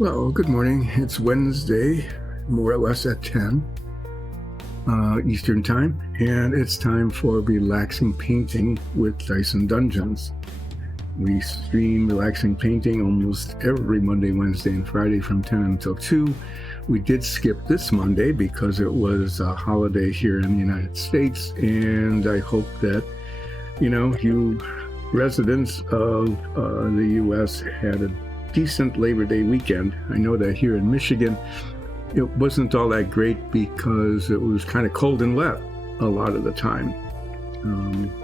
Well, good morning. It's Wednesday, more or less at 10 Eastern Time, and it's time for Relaxing Painting with Dice and Dungeons. We stream Relaxing Painting almost every Monday, Wednesday, and Friday from 10 until 2. We did skip this Monday because it was a holiday here in the United States, and I hope that, you residents of the U.S. had a decent Labor Day weekend. I know that here in Michigan, it wasn't all that great because it was kind of cold and wet a lot of the time.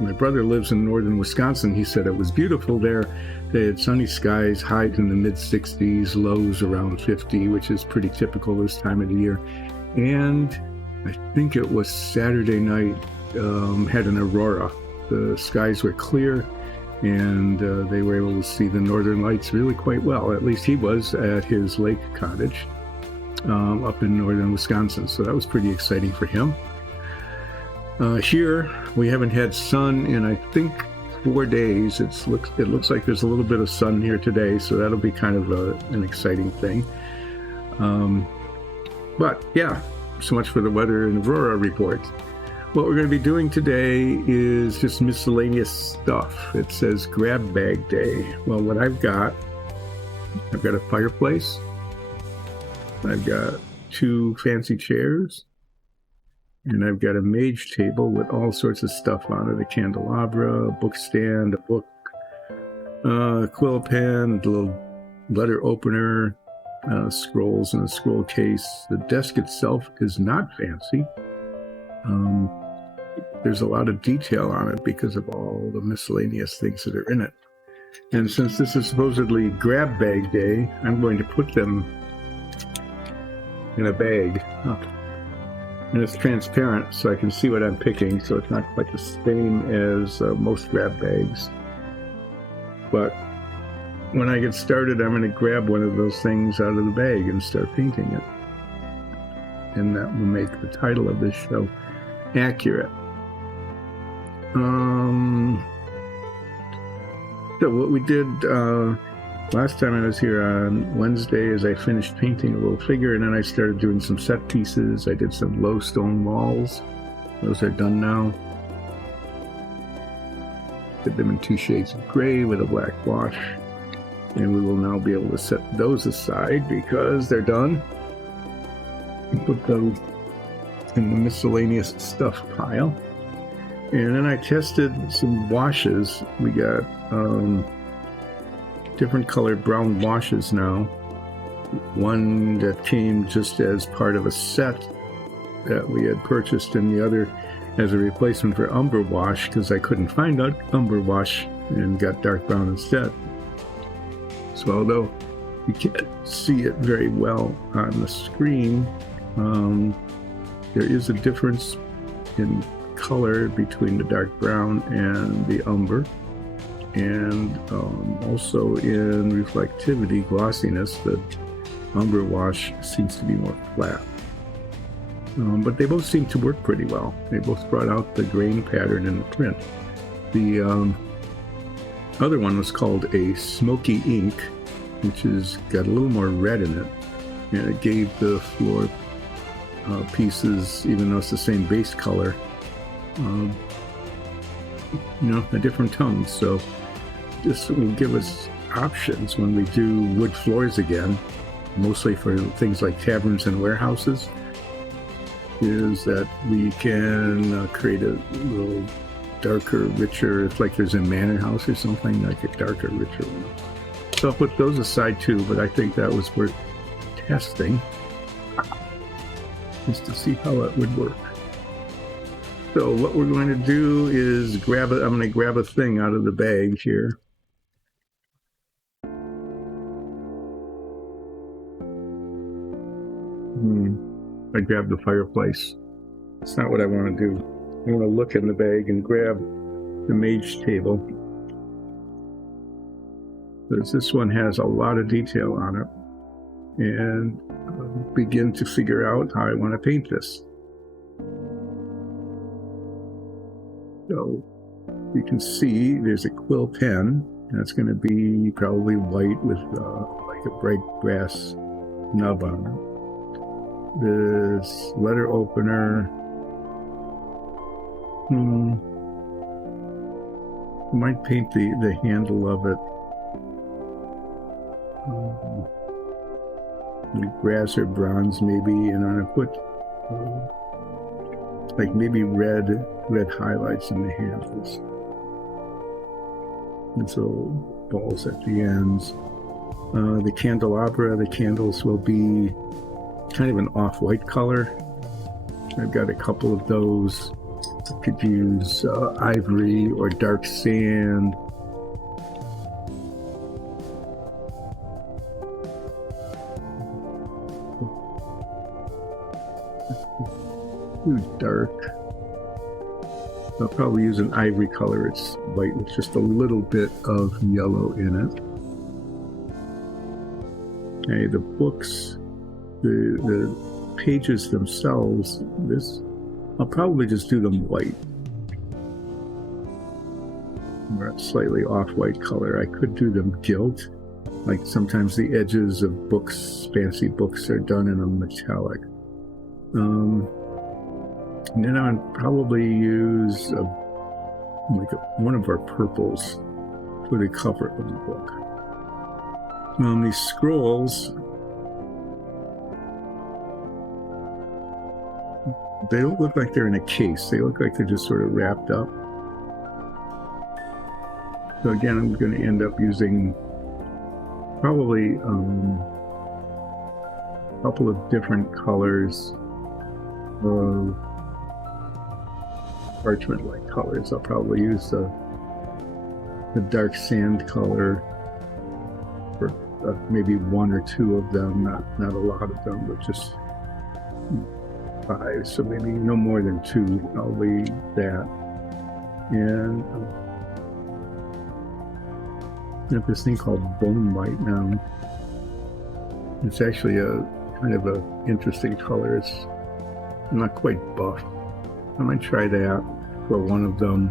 My brother lives in northern Wisconsin. He said it was beautiful there. They had sunny skies, highs in the mid-60s, lows around 50, which is pretty typical this time of the year. And I think it was Saturday night, had an aurora. The skies were clear, and they were able to see the northern lights really quite well. At least he was at his lake cottage up in northern Wisconsin, so that was pretty exciting for him. Here, we haven't had sun in, I think, 4 days. It looks like there's a little bit of sun here today, so that'll be kind of an exciting thing. But yeah, so much for the weather and aurora report. What we're going to be doing today is just miscellaneous stuff. It says grab bag day. Well, what I've got a fireplace. I've got 2 fancy chairs. And I've got a Mage Table with all sorts of stuff on it. A candelabra, a book stand, a book, a quill pen, a little letter opener, scrolls in a scroll case. The desk itself is not fancy. There's a lot of detail on it because of all the miscellaneous things that are in it. And since this is supposedly grab bag day, I'm going to put them in a bag. And it's transparent, so I can see what I'm picking, so it's not quite the same as most grab bags. But when I get started, I'm going to grab one of those things out of the bag and start painting it. And that will make the title of this show accurate. So what we did last time I was here on Wednesday is I finished painting a little figure, and then I started doing some set pieces. I did some low stone walls. Those are done now. Did them in 2 shades of gray with a black wash. And we will now be able to set those aside because they're done. And put those in the miscellaneous stuff pile. And then I tested some washes. We got different colored brown washes now. One that came just as part of a set that we had purchased, and the other as a replacement for umber wash because I couldn't find that umber wash and got dark brown instead. So although you can't see it very well on the screen, there is a difference in color between the dark brown and the umber, and also in reflectivity, glossiness. The umber wash seems to be more flat, but they both seem to work pretty well. They both brought out the grain pattern in the print. The other one was called a smoky ink, which has got a little more red in it, and it gave the floor pieces, even though it's the same base color, a different tone. So this will give us options when we do wood floors again, mostly for things like taverns and warehouses, is that we can create a little darker, richer, it's like there's a manor house or something, like a darker, richer one. So I'll put those aside too, but I think that was worth testing just to see how it would work. So what we're going to do is I'm going to grab a thing out of the bag here. I grabbed the fireplace. That's not what I want to do. I want to look in the bag and grab the Mage Table, because this one has a lot of detail on it, and begin to figure out how I want to paint this. So you can see there's a quill pen. That's going to be probably white with like a bright brass nub on it. This letter opener, I might paint the handle of it like brass or bronze maybe, and I'm gonna put like maybe red highlights in the handles. And so balls at the ends. The candelabra, the candles will be kind of an off-white color. I've got a couple of those. I could use ivory or dark sand. Too dark. I'll probably use an ivory color. It's white with just a little bit of yellow in it. Okay, the books, the pages themselves, I'll probably just do them white. Or a slightly off-white color. I could do them gilt. Like sometimes the edges of books, fancy books, are done in a metallic. And then I'd probably use one of our purples for the cover of the book. These scrolls, they don't look like they're in a case. They look like they're just sort of wrapped up. So again, I'm going to end up using probably a couple of different colors of parchment-like colors. I'll probably use the dark sand color for maybe one or two of them, not a lot of them, but just 5, so maybe no more than 2. I'll leave that. And I have this thing called bone white now. It's actually a kind of a interesting color. It's not quite buff. I might try that for one of them.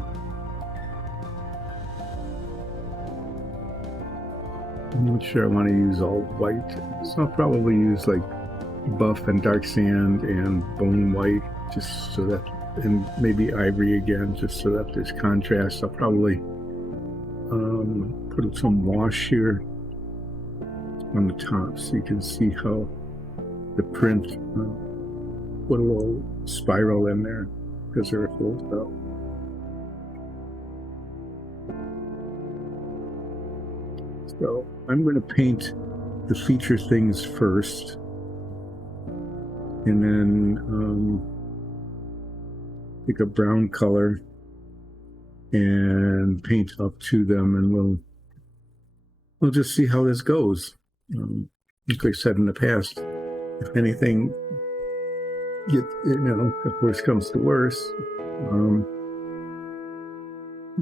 I'm not sure I want to use all white, so I'll probably use like buff and dark sand and bone white, just so that, and maybe ivory again, just so that there's contrast. I'll probably put some wash here on the top so you can see how the print, put a little spiral in there because they're folded up. So I'm going to paint the feature things first, and then pick a brown color and paint up to them, and we'll just see how this goes. Like I said in the past, if anything, if worse comes to worse,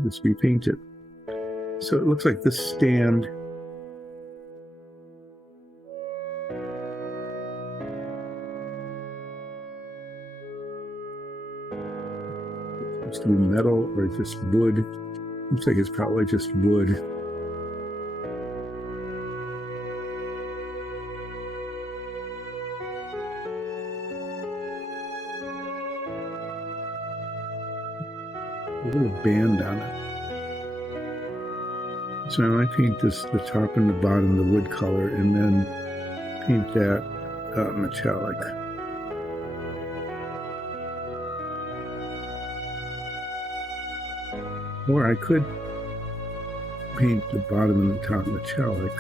just repaint it. So it looks like this stand it's to be metal or just wood. Looks like it's probably just wood. A little band on it. So now I paint the top and the bottom, the wood color, and then paint that metallic. Or I could paint the bottom and the top metallic,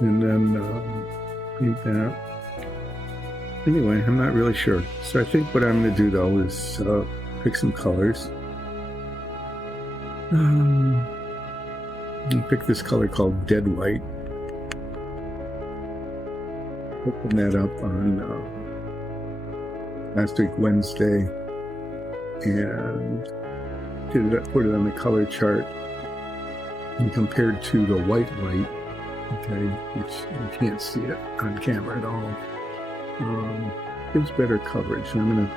and then paint that. Anyway, I'm not really sure. So I think what I'm going to do though is pick some colors. And pick this color called Dead White. Open that up on last week Wednesday, and put it on the color chart and compared to the white, okay, which you can't see it on camera at all. Gives better coverage. And I'm going to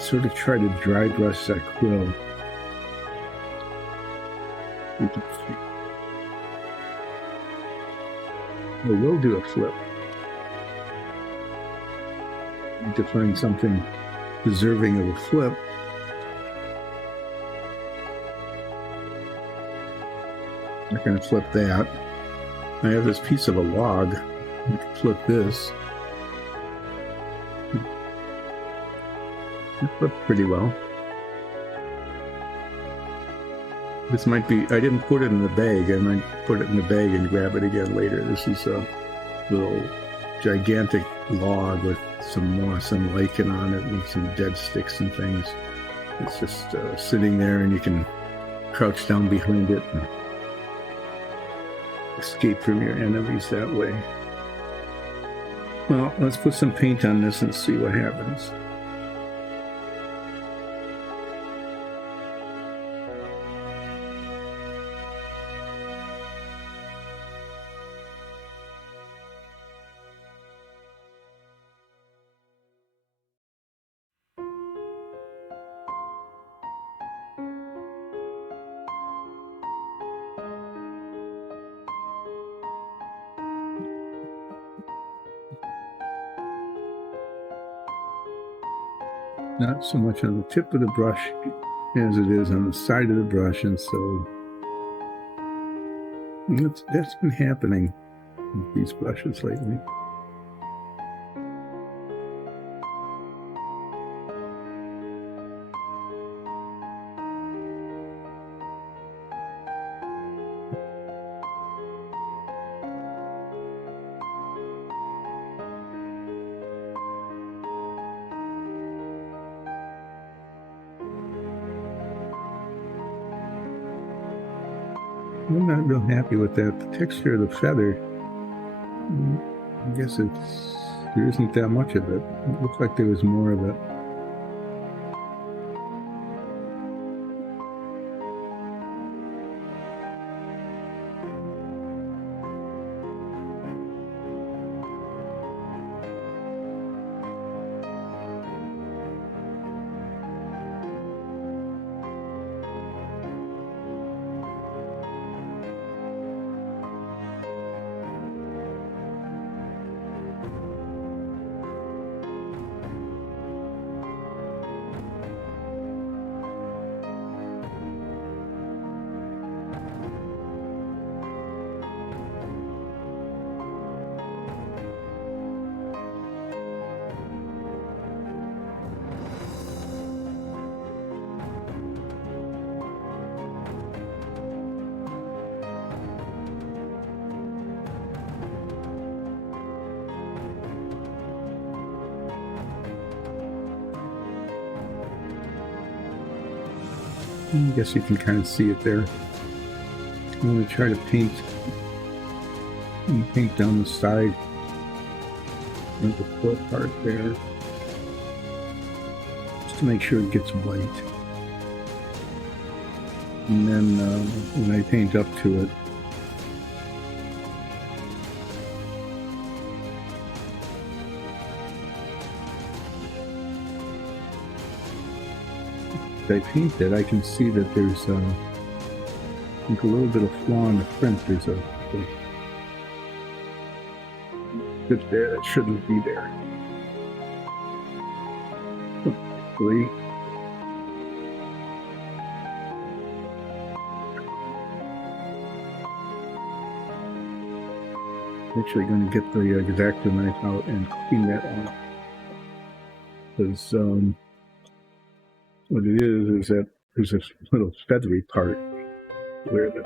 sort of try to dry brush that quill. You can see. I will do a flip. I need to find something deserving of a flip. I'm not going to flip that. I have this piece of a log. I can flip this. It flipped pretty well. This might be, I didn't put it in the bag. I might put it in the bag and grab it again later. This is a little gigantic log with some moss and lichen on it and some dead sticks and things. It's just sitting there, and you can crouch down behind it and escape from your enemies that way. Well, let's put some paint on this and see what happens. Not so much on the tip of the brush as it is on the side of the brush, and so that's been happening with these brushes lately. I'm not real happy with that. The texture of the feather, I guess there isn't that much of it. It looks like there was more of it. I guess you can kind of see it there. I'm going to try to paint down the side of the foot part there, just to make sure it gets white. And then when I paint up to it, I paint it, I can see that there's a little bit of flaw in the print. There's a bit there that shouldn't be there. Hopefully, I'm actually going to get the X-Acto knife out and clean that off, because what it is that there's this little feathery part where the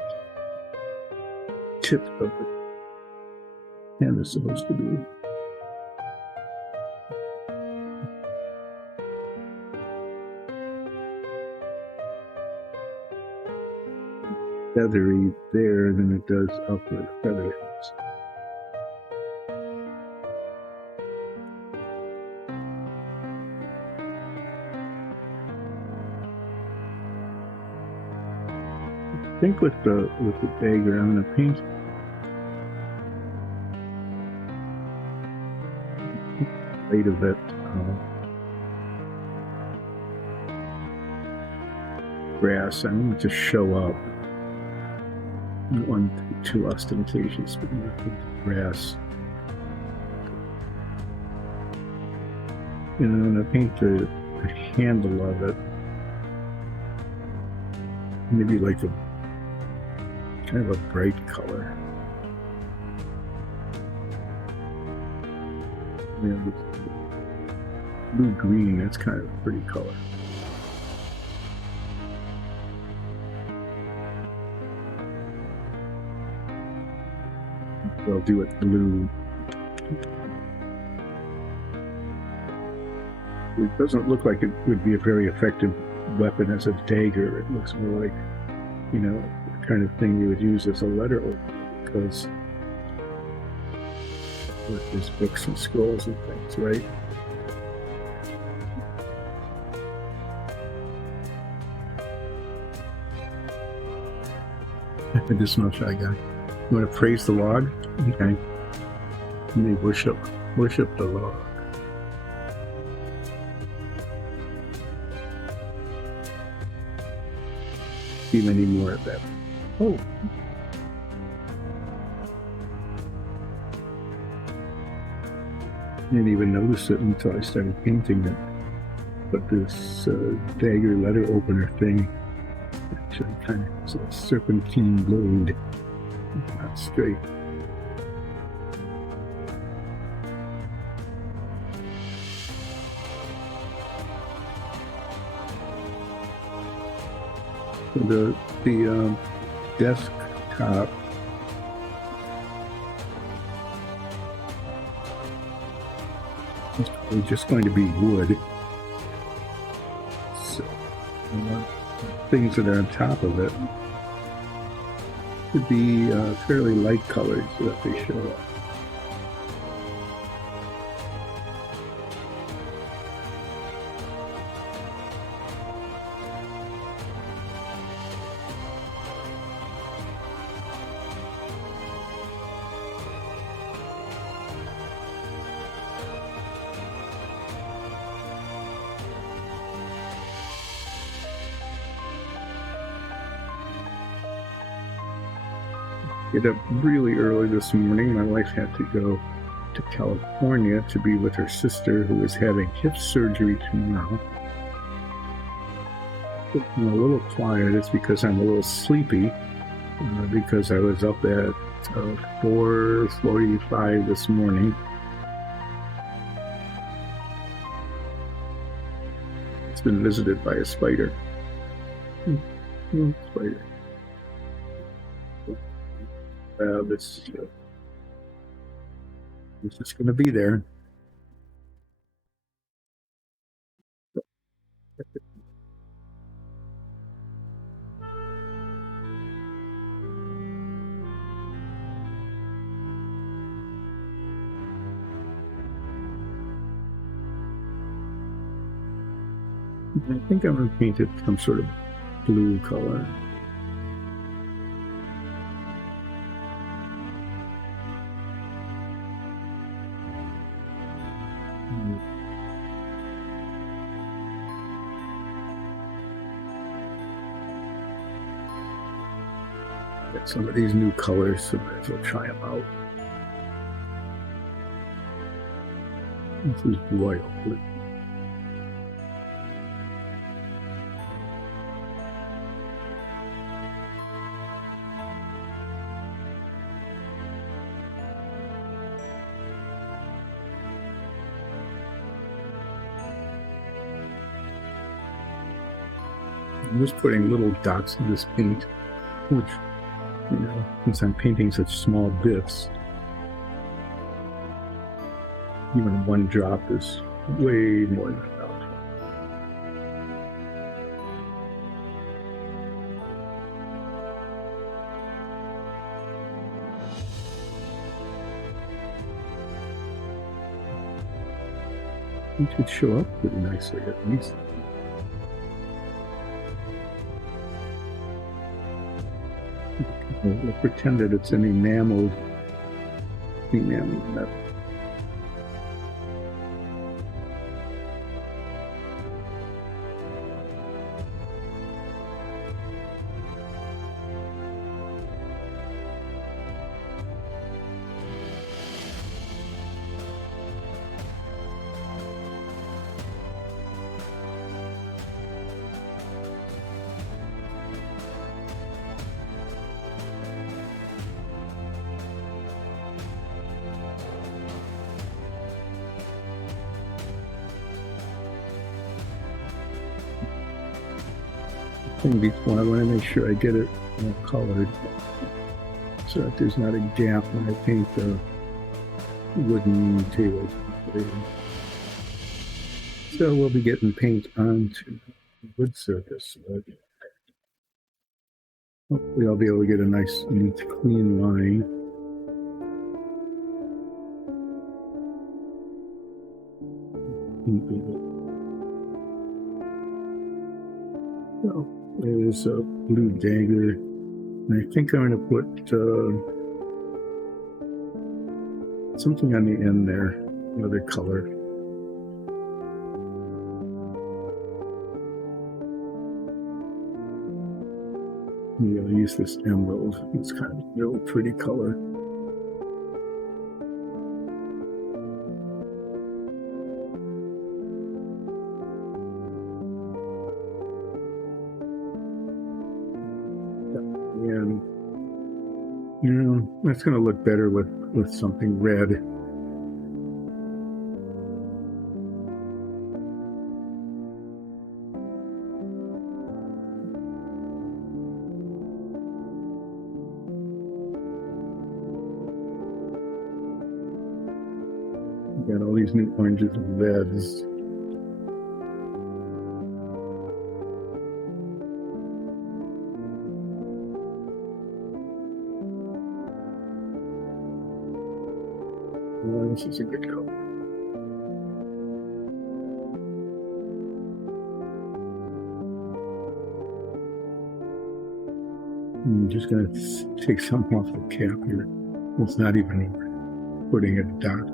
tip of the pen is supposed to be. Feathery there than it does up where the feather is. I think with the dagger, I'm going to paint light of it grass. I want it to show up. I don't want it to be too ostentatious, but nothing. grass. And I'm going to paint the handle of it. Maybe like a kind of a bright color. Yeah, blue green, that's kind of a pretty color. So I'll do it blue. It doesn't look like it would be a very effective weapon as a dagger. It looks more like, you know, the kind of thing you would use as a letter opener, because there's books and scrolls and things, right? This much I got. You want to praise the log? Okay. Let me worship the log. See many more of that. Oh. I didn't even notice it until I started painting it. But this dagger letter opener thing actually kind of has a serpentine blade. Not straight. The desktop is just going to be wood. So things that are on top of it would be fairly light colors so that they show up. Get up really early this morning. My wife had to go to California to be with her sister, who is having hip surgery tomorrow. I'm a little quiet. It's because I'm a little sleepy, because I was up at 4:45 this morning. It's been visited by a spider. Spider. It's just going to be there. I think I'm going to paint it some sort of blue color. Got some of these new colors, so might as well try them out. This is royal blue. I'm just putting little dots in this paint, which, you know, since I'm painting such small bits, even one drop is way more than enough. It should show up pretty nicely at least. We'll pretend that it's an enameled metal. thing before. I want to make sure I get it all colored so that there's not a gap when I paint the wooden table. So we'll be getting paint onto the wood surface. But hopefully I'll be able to get a nice, neat, clean line. So there's a blue dagger. And I think I'm going to put something on the end there, another color. Yeah, I'll use this emerald. It's kind of a really pretty color. And you know, that's going to look better with something red. Got all these new oranges and reds. Oh, this is a good color. I'm just going to take some off the cap here. It's not even putting it dark.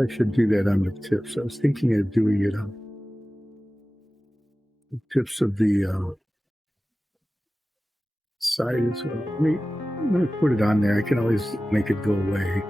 I should do that on the tips. I was thinking of doing it on the tips of the side as well. I'm going to put it on there. I can always make it go away.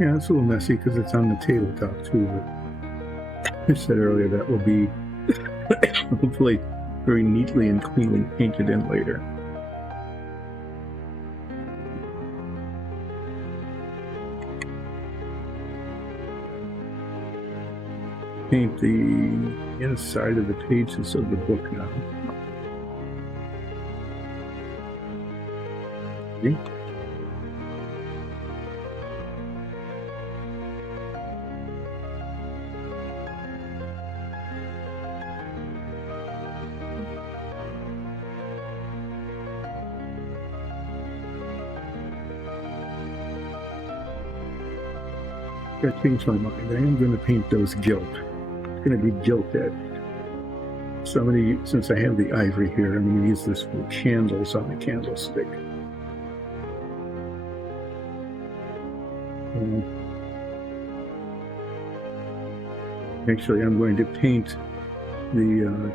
Yeah, it's a little messy because it's on the tabletop too, but I said earlier that will be hopefully very neatly and cleanly painted in later. Paint the inside of the pages of the book now. See? I changed my mind. I am going to paint those gilt. It's going to be gilt edged. So since I have the ivory here, I'm going to use this for candles on the candlestick. Actually, I'm going to paint the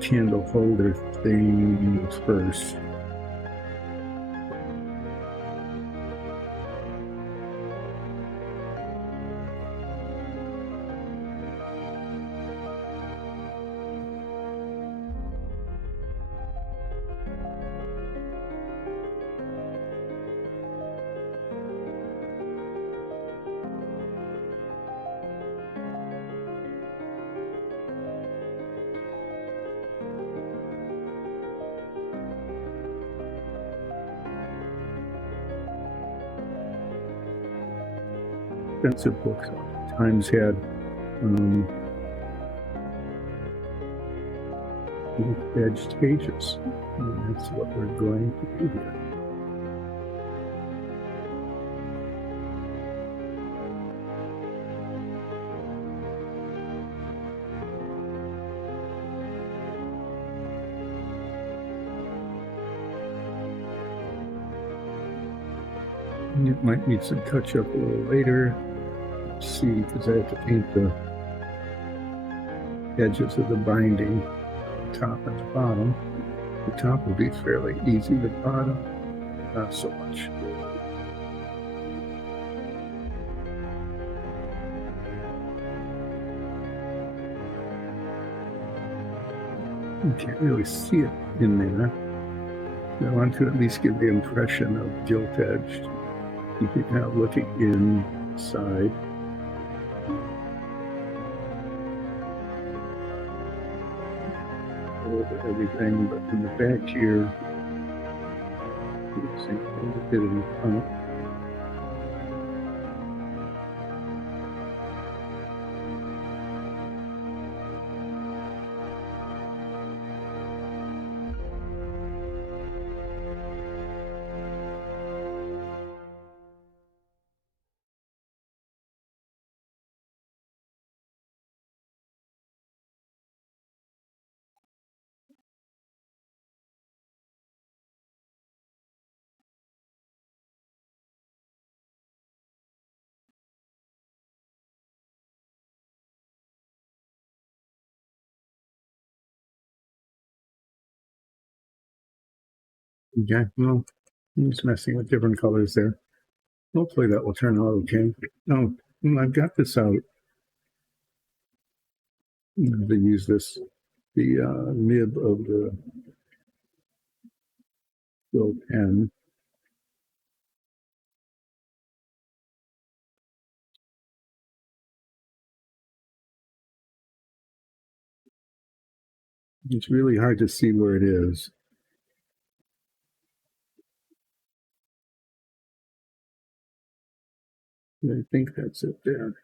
candle holder thing first. expensive books oftentimes had edged pages. And that's what we're going to do here. It might need some touch up a little later. Let's see, because I have to paint the edges of the binding, top and the bottom. The top will be fairly easy, the bottom, not so much. You can't really see it in there. I want to at least give the impression of gilt-edged. You can kind of looking inside. A little bit of everything, but in the back here, see a little bit of the front. Yeah, well, I'm just messing with different colors there. Hopefully that will turn out okay. Oh, I've got this out. They use this, the nib of the little pen. It's really hard to see where it is. I think that's it there.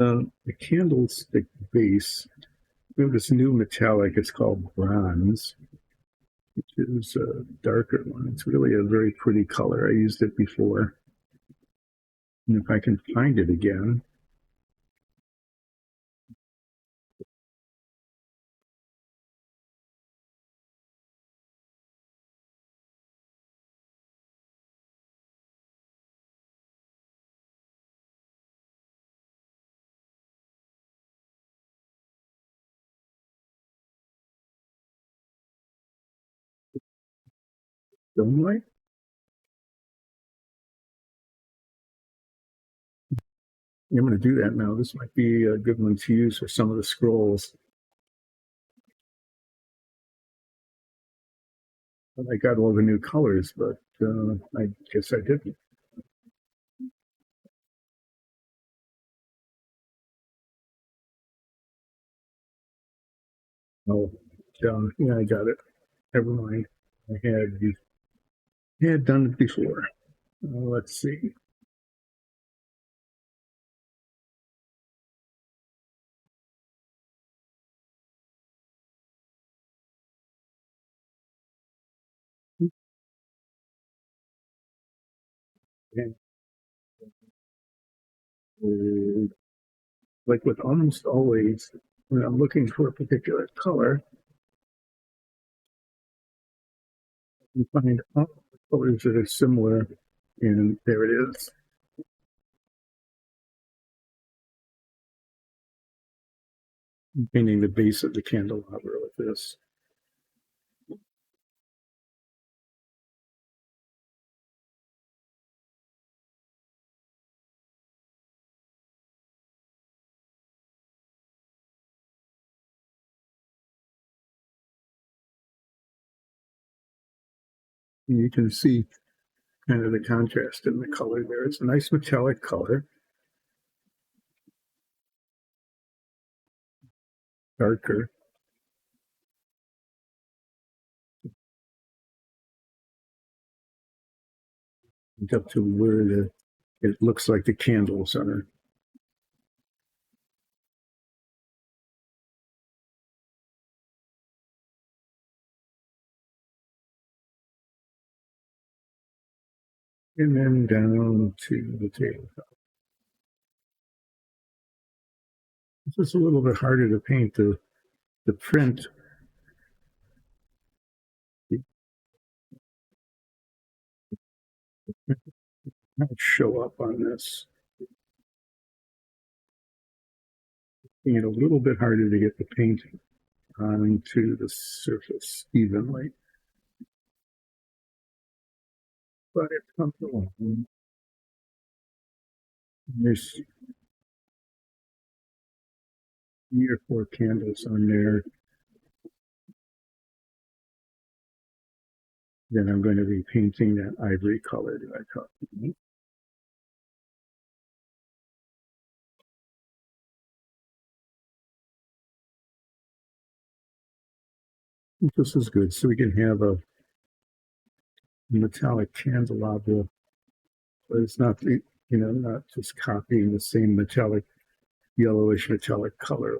And the candlestick base, we have this new metallic, it's called bronze, which is a darker one. It's really a very pretty color. I used it before. And if I can find it again. Don't I? I'm going to do that now. This might be a good one to use for some of the scrolls. I got all the new colors, but I guess I didn't. Oh, yeah, I got it. Never mind. I had done it before. Let's see. And, like with almost always, when I'm looking for a particular color, you find all the colors that are similar, and there it is. I'm painting the base of the candelabra with this. And you can see kind of the contrast in the color there. It's a nice metallic color. darker. Up to where it looks like the candles are. And then down to the tabletop. This is a little bit harder to paint. The print might show up on this. And a little bit harder to get the painting onto the surface evenly. But it comes along. There's 3 or 4 candles on there. Then I'm going to be painting that ivory color that I talked about. This is good, so we can have a metallic candelabra, but it's not, not just copying the same metallic, yellowish metallic color.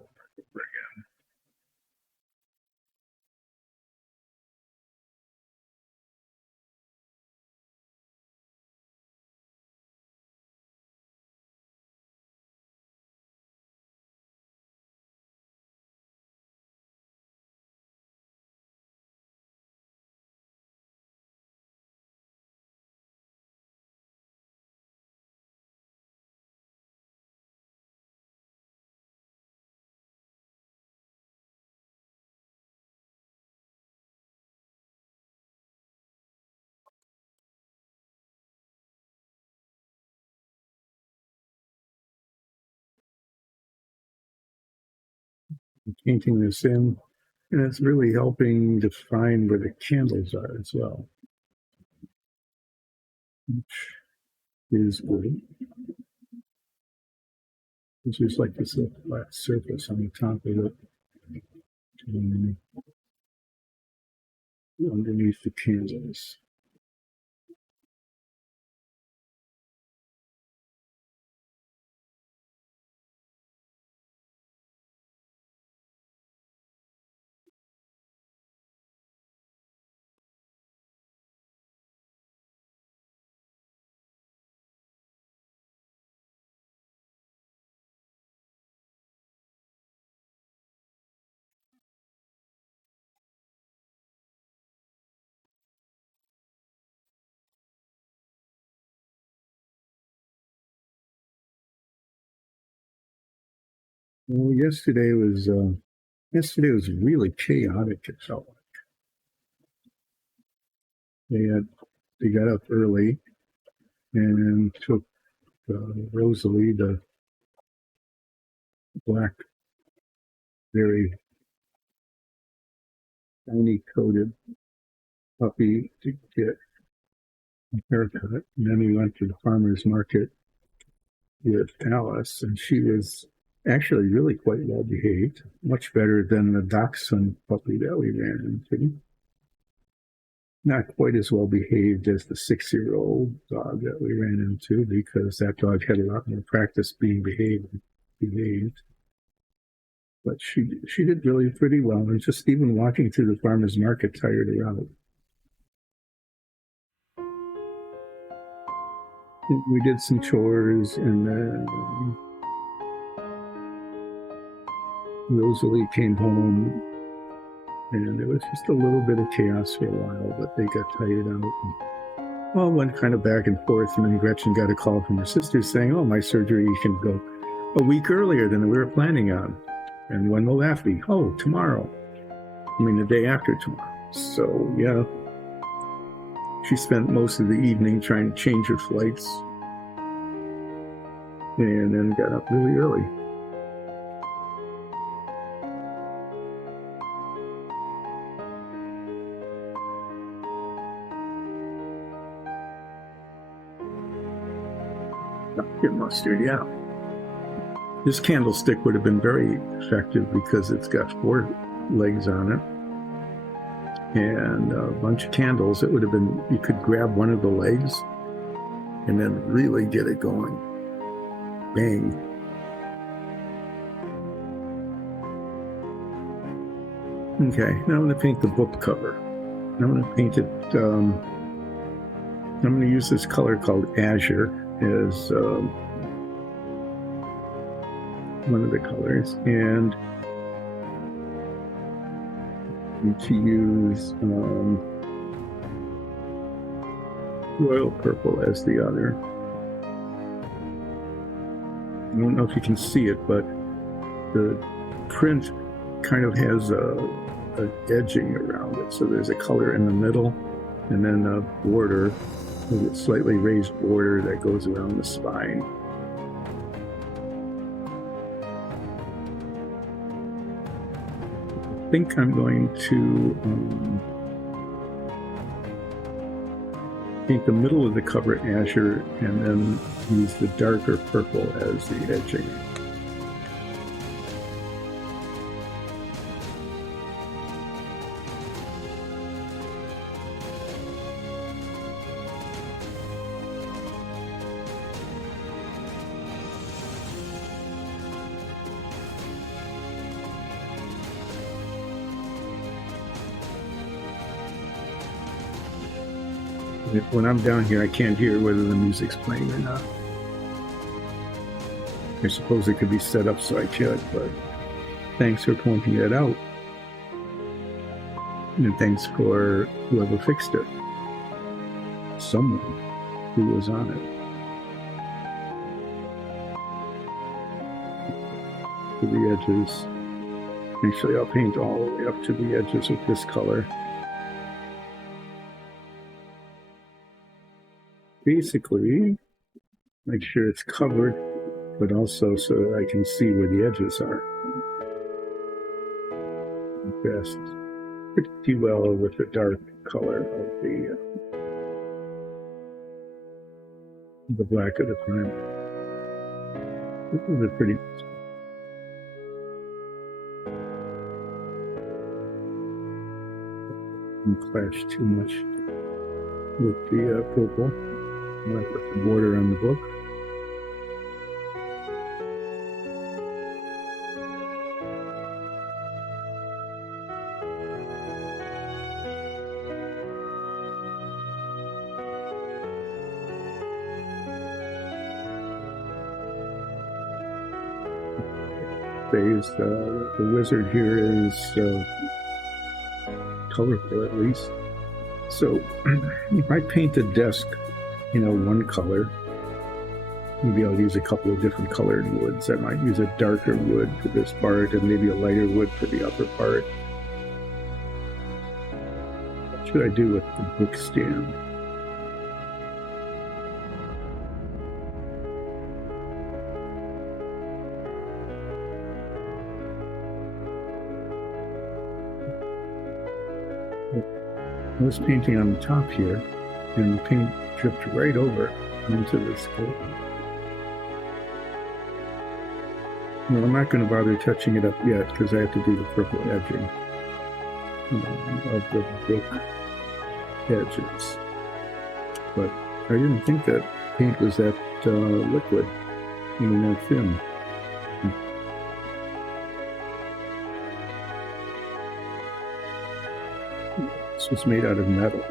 Painting this in, and it's really helping define where the candles are as well, which is good. It's just like this little flat surface on the top of it, and underneath the candles. Well, yesterday was really chaotic. It felt like they got up early and took Rosalie, the black, very shiny coated puppy, to get a haircut. And then we went to the farmer's market with Alice, and she was actually really quite well behaved, much better than the dachshund puppy that we ran into. Not quite as well behaved as the 6-year-old dog that we ran into, because that dog had a lot more practice being behaved. But she did really pretty well, and just even walking through the farmer's market tired her out. We did some chores, and then Rosalie came home, and it was just a little bit of chaos for a while, but they got tired out. Well, went kind of back and forth, and then Gretchen got a call from her sister saying, "Oh, my surgery can go a week earlier than we were planning on." And when will that be? "Oh, tomorrow. I mean, the day after tomorrow." So, yeah. She spent most of the evening trying to change her flights, and then got up really early. Get mustard, yeah. This candlestick would have been very effective because it's got 4 legs on it and a bunch of candles. It would have been, you could grab one of the legs and then really get it going. Bang. Okay, now I'm going to paint the book cover. I'm going to paint it, I'm going to use this color called Azure as one of the colors, and to use royal purple as the other. I don't know if you can see it, but the print kind of has a edging around it. So there's a color in the middle and then a border, a slightly raised border that goes around the spine. I think I'm going to paint the middle of the cover azure and then use the darker purple as the edging. When I'm down here, I can't hear whether the music's playing or not. I suppose it could be set up so I could, but thanks for pointing that out. And thanks for whoever fixed it. Someone who was on it. To the edges. Actually, I'll paint all the way up to the edges with this color. Basically, make sure it's covered, but also so that I can see where the edges are. Best pretty well with the dark color of the black of the print. This is a pretty don't clash too much with the purple. I'm going to put the border on the book. The wizard here is colorful at least. So if I paint the desk, one color, maybe I'll use a couple of different colored woods. I might use a darker wood for this part and maybe a lighter wood for the upper part. What should I do with the book stand? I was painting on the top here, and the paint dripped right over into this book. Well, I'm not going to bother touching it up yet because I have to do the purple edging of the book edges. But I didn't think that paint was that liquid, that thin. This was made out of metal.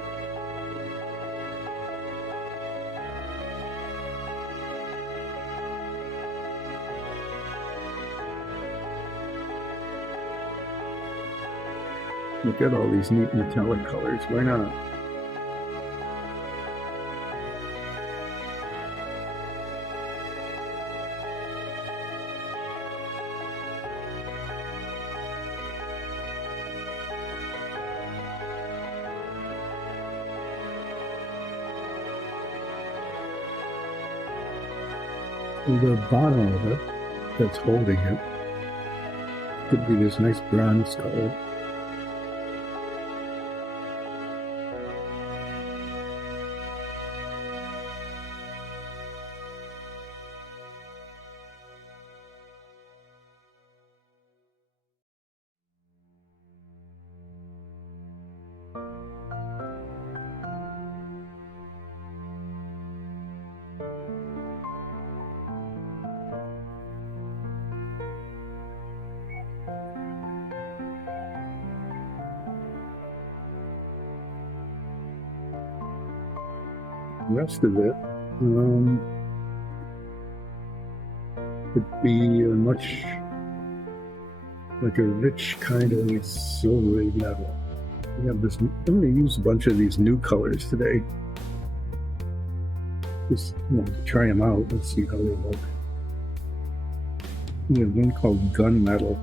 Look at all these neat metallic colors. Why not? The bottom of it that's holding it could be this nice bronze color. rest of it would be much like a rich kind of silvery metal. We have this. I'm going to use a bunch of these new colors today. Just to try them out. Let's see how they look. We have one called gunmetal.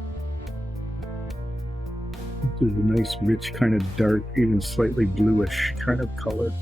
This is a nice, rich, kind of dark, even slightly bluish kind of color.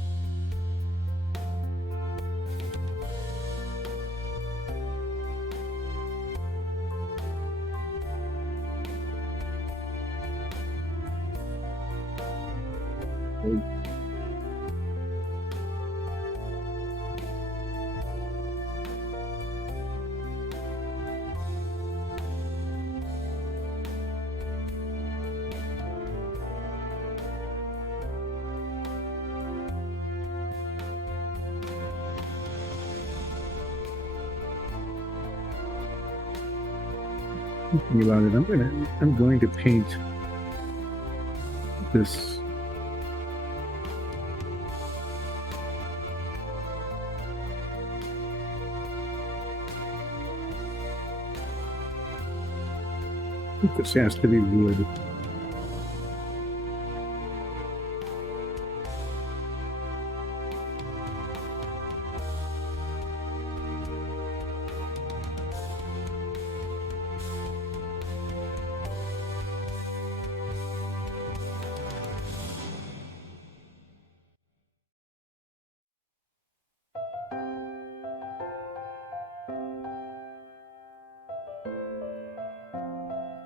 Thinking about it, I'm going to paint this I think this has to be wood.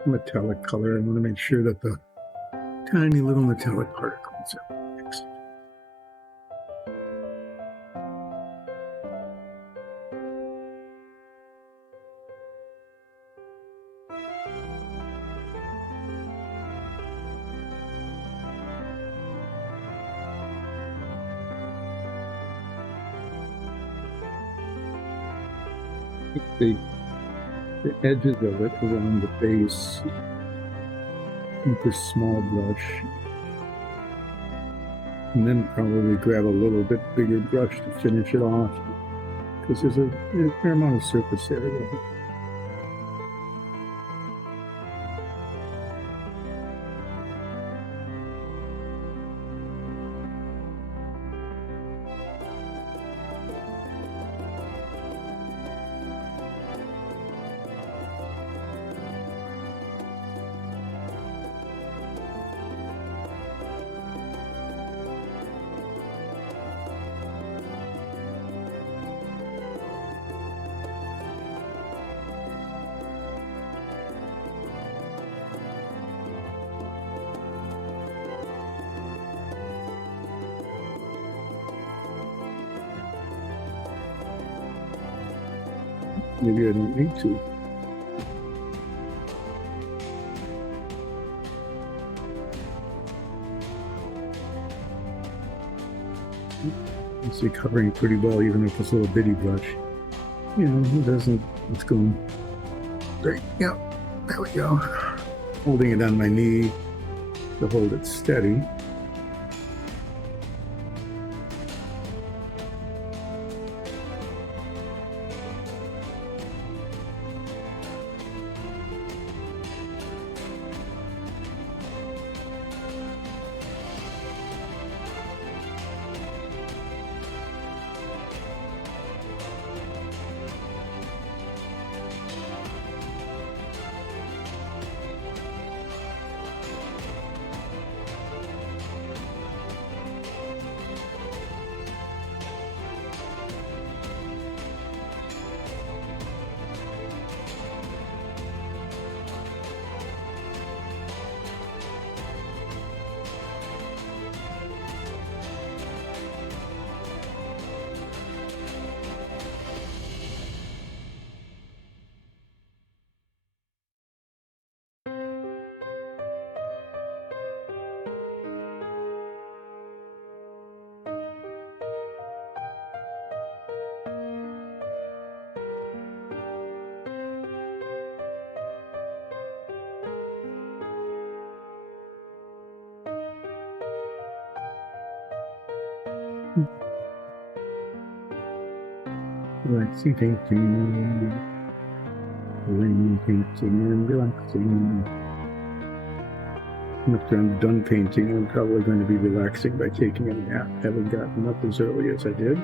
Metallic color. I want to make sure that the tiny little metallic particles are mixed. The edges of it around the base with this small brush, and then probably grab a little bit bigger brush to finish it off, because there's a fair amount of surface area. Maybe I don't need to. You see, covering pretty well, even with this little bitty brush. You know, it doesn't. It's going great. Yeah, there we go. Holding it on my knee to hold it steady. Relaxing painting, rain painting, and relaxing. After I'm done painting, I'm probably going to be relaxing by taking a nap. Haven't gotten up as early as I did.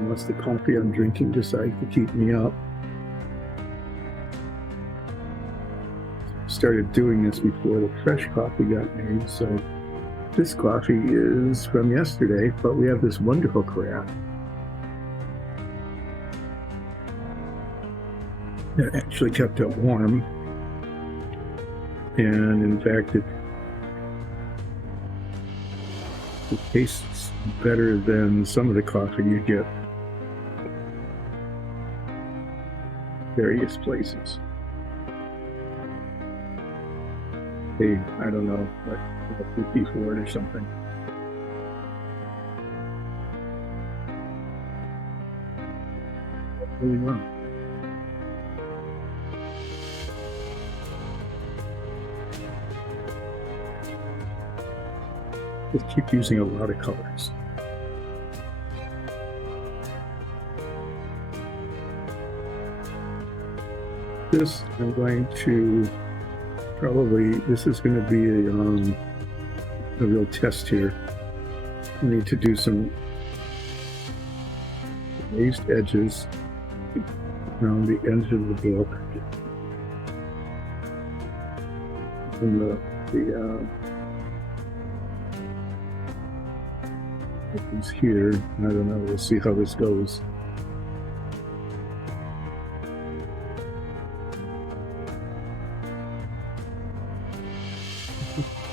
Unless the coffee I'm drinking decides to keep me up. Started doing this before the fresh coffee got made, so this coffee is from yesterday, but we have this wonderful craft that actually kept it warm, and in fact it tastes better than some of the coffee you get various places. Hey, I don't know, like a 50 for it or something. Really well. Just keep using a lot of colors. This I'm going to probably, this is going to be a real test here. I need to do some raised edges around the edge of the book. And the it's here. I don't know. We'll see how this goes.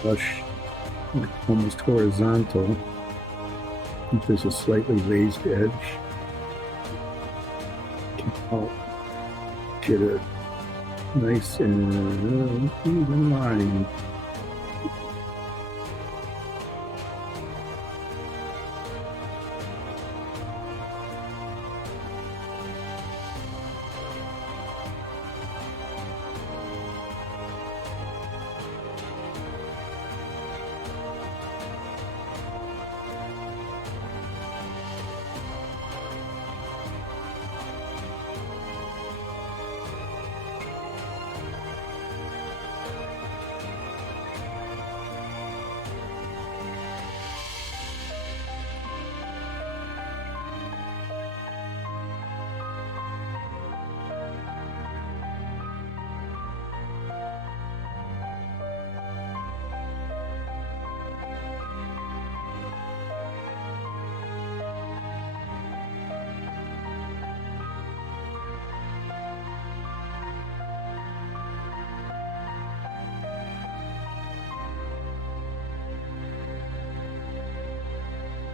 Brush almost horizontal. If there's a slightly raised edge, I'll get it nice and even line.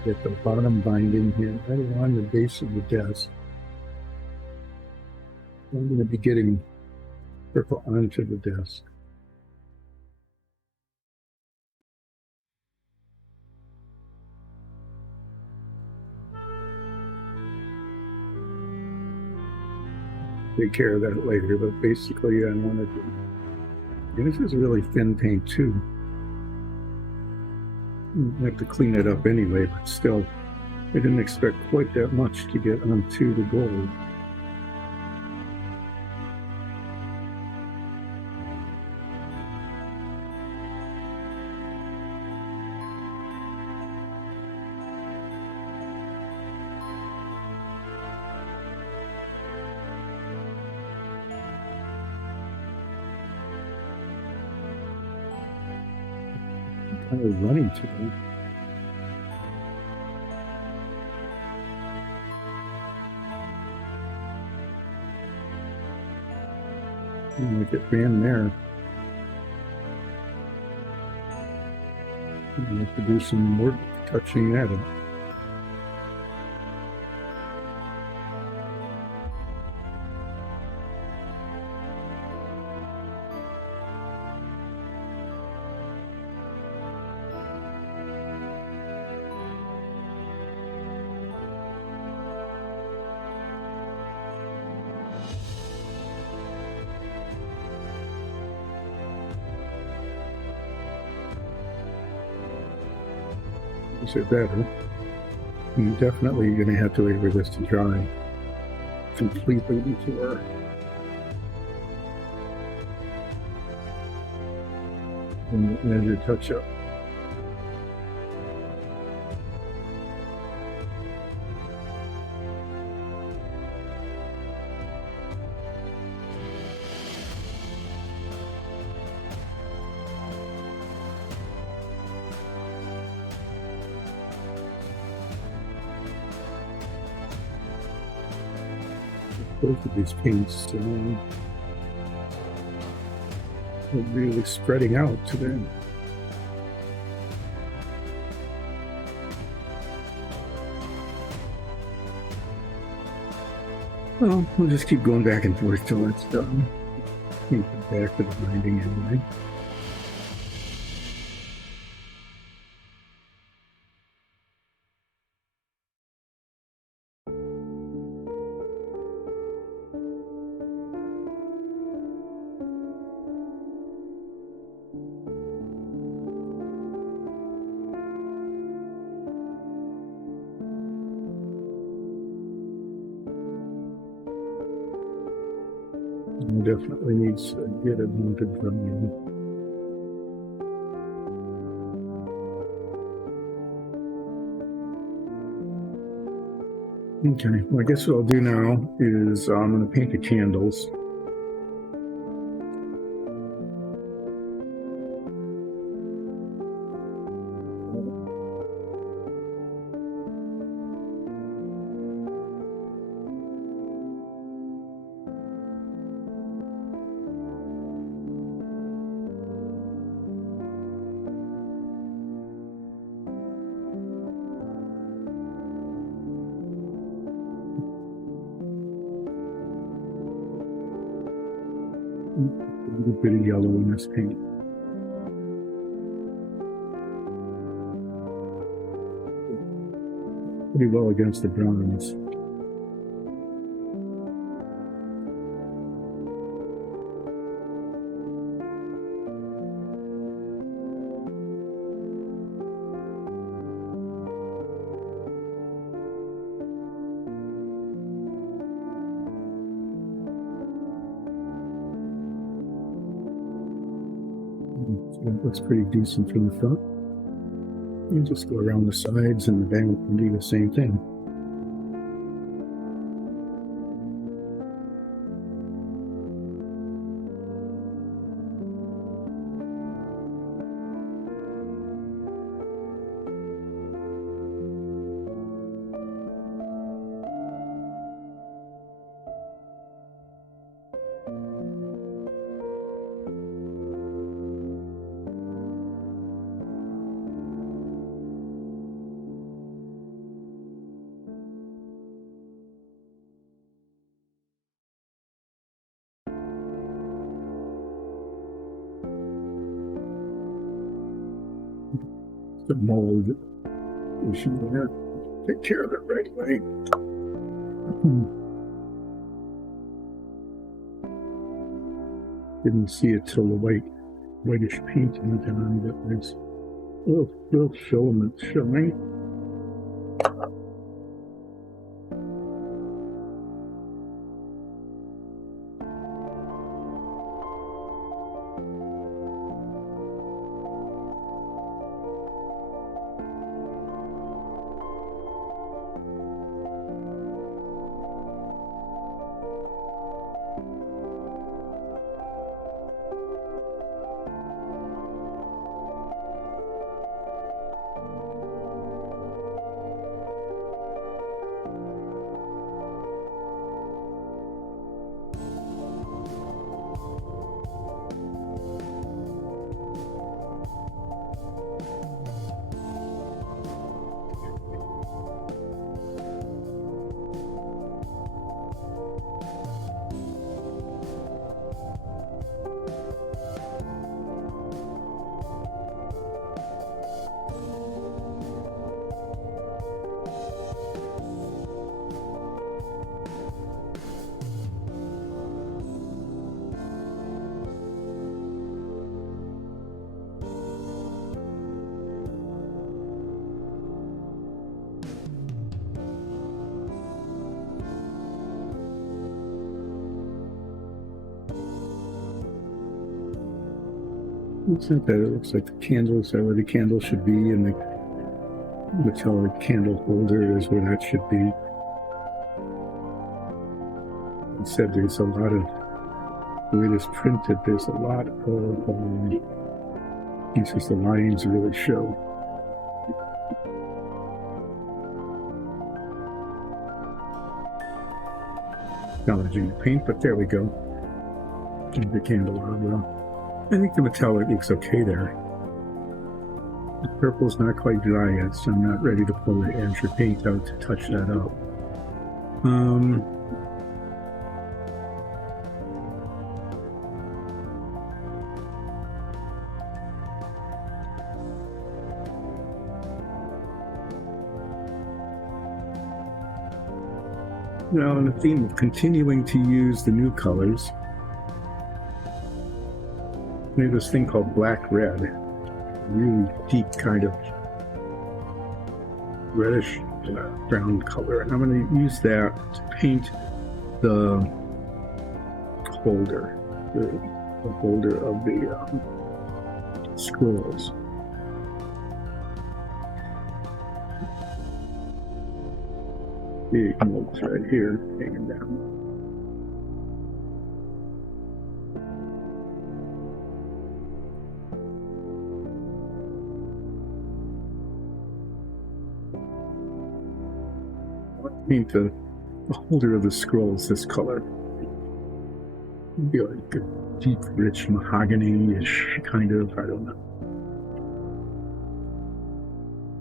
Get the bottom binding here, right along the base of the desk. I'm going to be getting purple onto the desk. Take care of that later, but basically I wanted to, and this is really thin paint too. I have to clean it up anyway, but still, I didn't expect quite that much to get onto the gold. Kind of running today. Like it ran there. I have to do some work touching that up. These are better. You're definitely going to have to wait for this to dry completely before. And measure touch up. Both of these paints are really spreading out today. Well, we'll just keep going back and forth till it's done. Keep it back to the binding anyway. Definitely needs to get it mounted from you. Okay, well, I guess what I'll do now is I'm going to paint the candles. A little bit of yellow in this paint. Pretty well against the browns. That looks pretty decent from the front. You just go around the sides and the back and do the same thing. The mold issue there. Take care of it right away. Didn't see it till the whitish paint went on, but there's a little filament showing. It's not that. It looks like the candles are where the candle should be, and the metallic candle holder is where that should be. Instead, there's a lot of, the way it's printed, there's a lot of, it's just the lines really show. Challenging to paint, but there we go. And the candelabra. I think the metallic looks okay there. The purple's not quite dry yet, so I'm not ready to pull the amateur paint out to touch that up. Now, on the theme of continuing to use the new colors, I made this thing called black red, really deep kind of reddish brown color, and I'm going to use that to paint the holder, the holder of the scrolls. Big notes right here hanging down. I paint the holder of the scrolls this color. It'd be like a deep, rich mahogany-ish kind of, I don't know.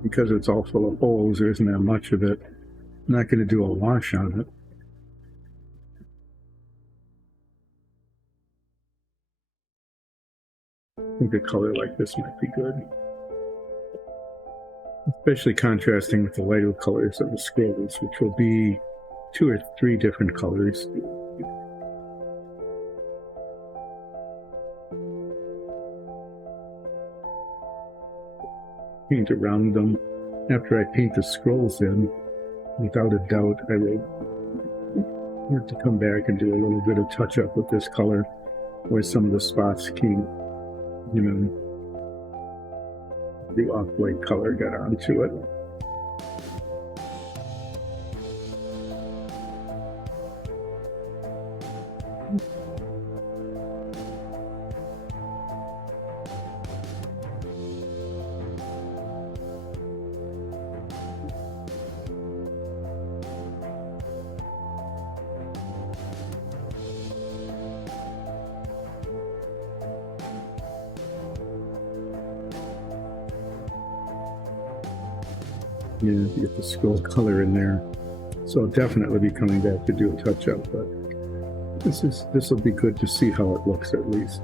Because it's all full of holes, there isn't that much of it. I'm not going to do a wash on it. I think a color like this might be good. Especially contrasting with the lighter colors of the scrolls, which will be 2 or 3 different colors. Paint around them. After I paint the scrolls in, without a doubt, I will have to come back and do a little bit of touch-up with this color, where some of the spots came, you know, the off-white color got onto it. Yeah, you get the skull color in there. So I'll definitely be coming back to do a touch-up, but this will be good to see how it looks at least.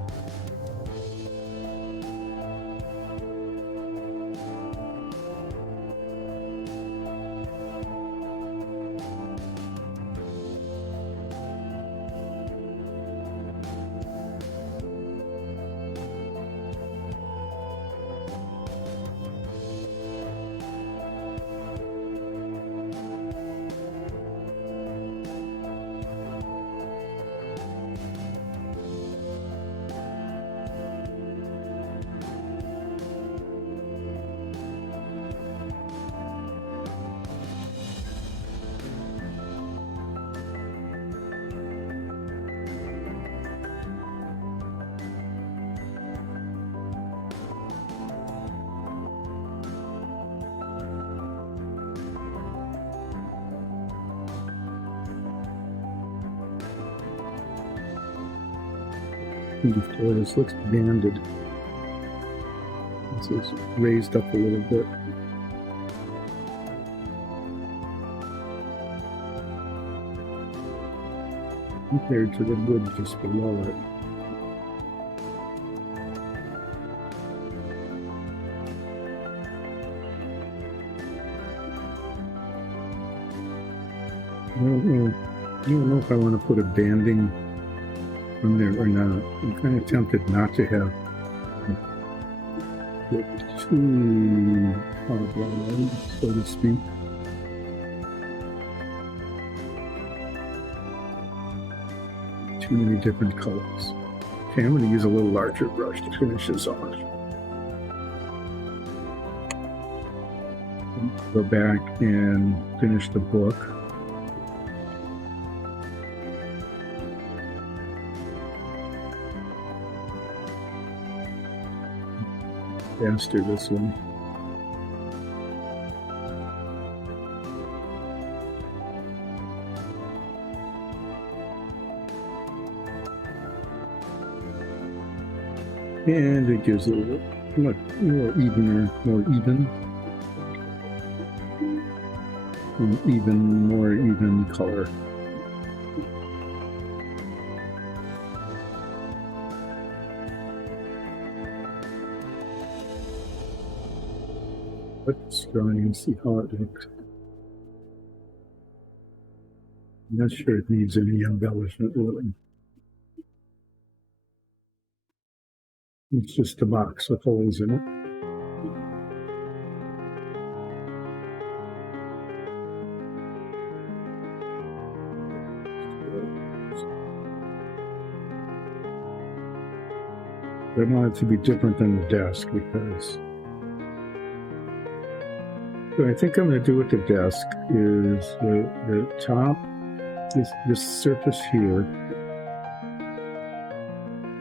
Before this looks banded. This is raised up a little bit. Compared to the wood just below it. I don't know if I want to put a banding from there or not. I'm kind of tempted not to have too hard, so to speak. Too many different colors. Okay, I'm going to use a little larger brush to finish this off. Go back and finish the book. Faster this one. And it gives it a little evener, more even. More even color. Let's try and see how it looks. I'm not sure it needs any embellishment, really. It's just a box with holes in it. I want it to be different than the desk because what I think I'm going to do with the desk is the top, this surface here,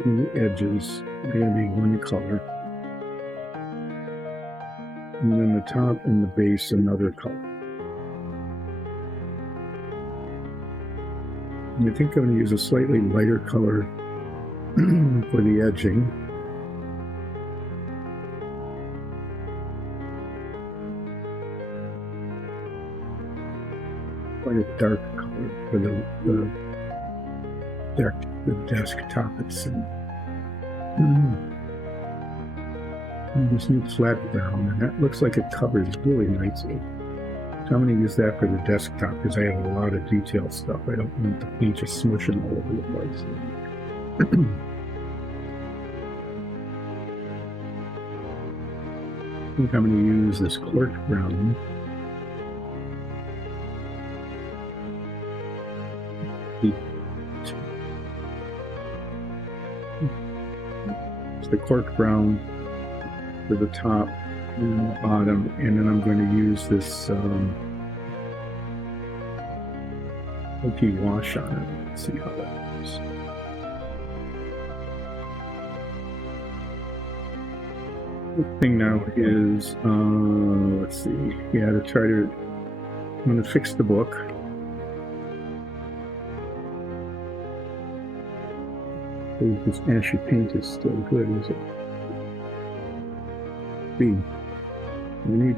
and the edges are going to be one color, and then the top and the base another color. And I think I'm going to use a slightly lighter color for the edging. Quite a dark color for the desktop itself. And this new flat brown, and that looks like it covers really nicely. So I'm going to use that for the desktop because I have a lot of detailed stuff. I don't want the paint just smushing all over the place. I think I'm going to use this cork brown. It's the cork brown for the top and the bottom, and then I'm going to use this oaky wash on it. Let's see how that goes. The thing now is, let's see, yeah, to try to, I'm going to fix the book. This ashy paint is still good, is it? B. I need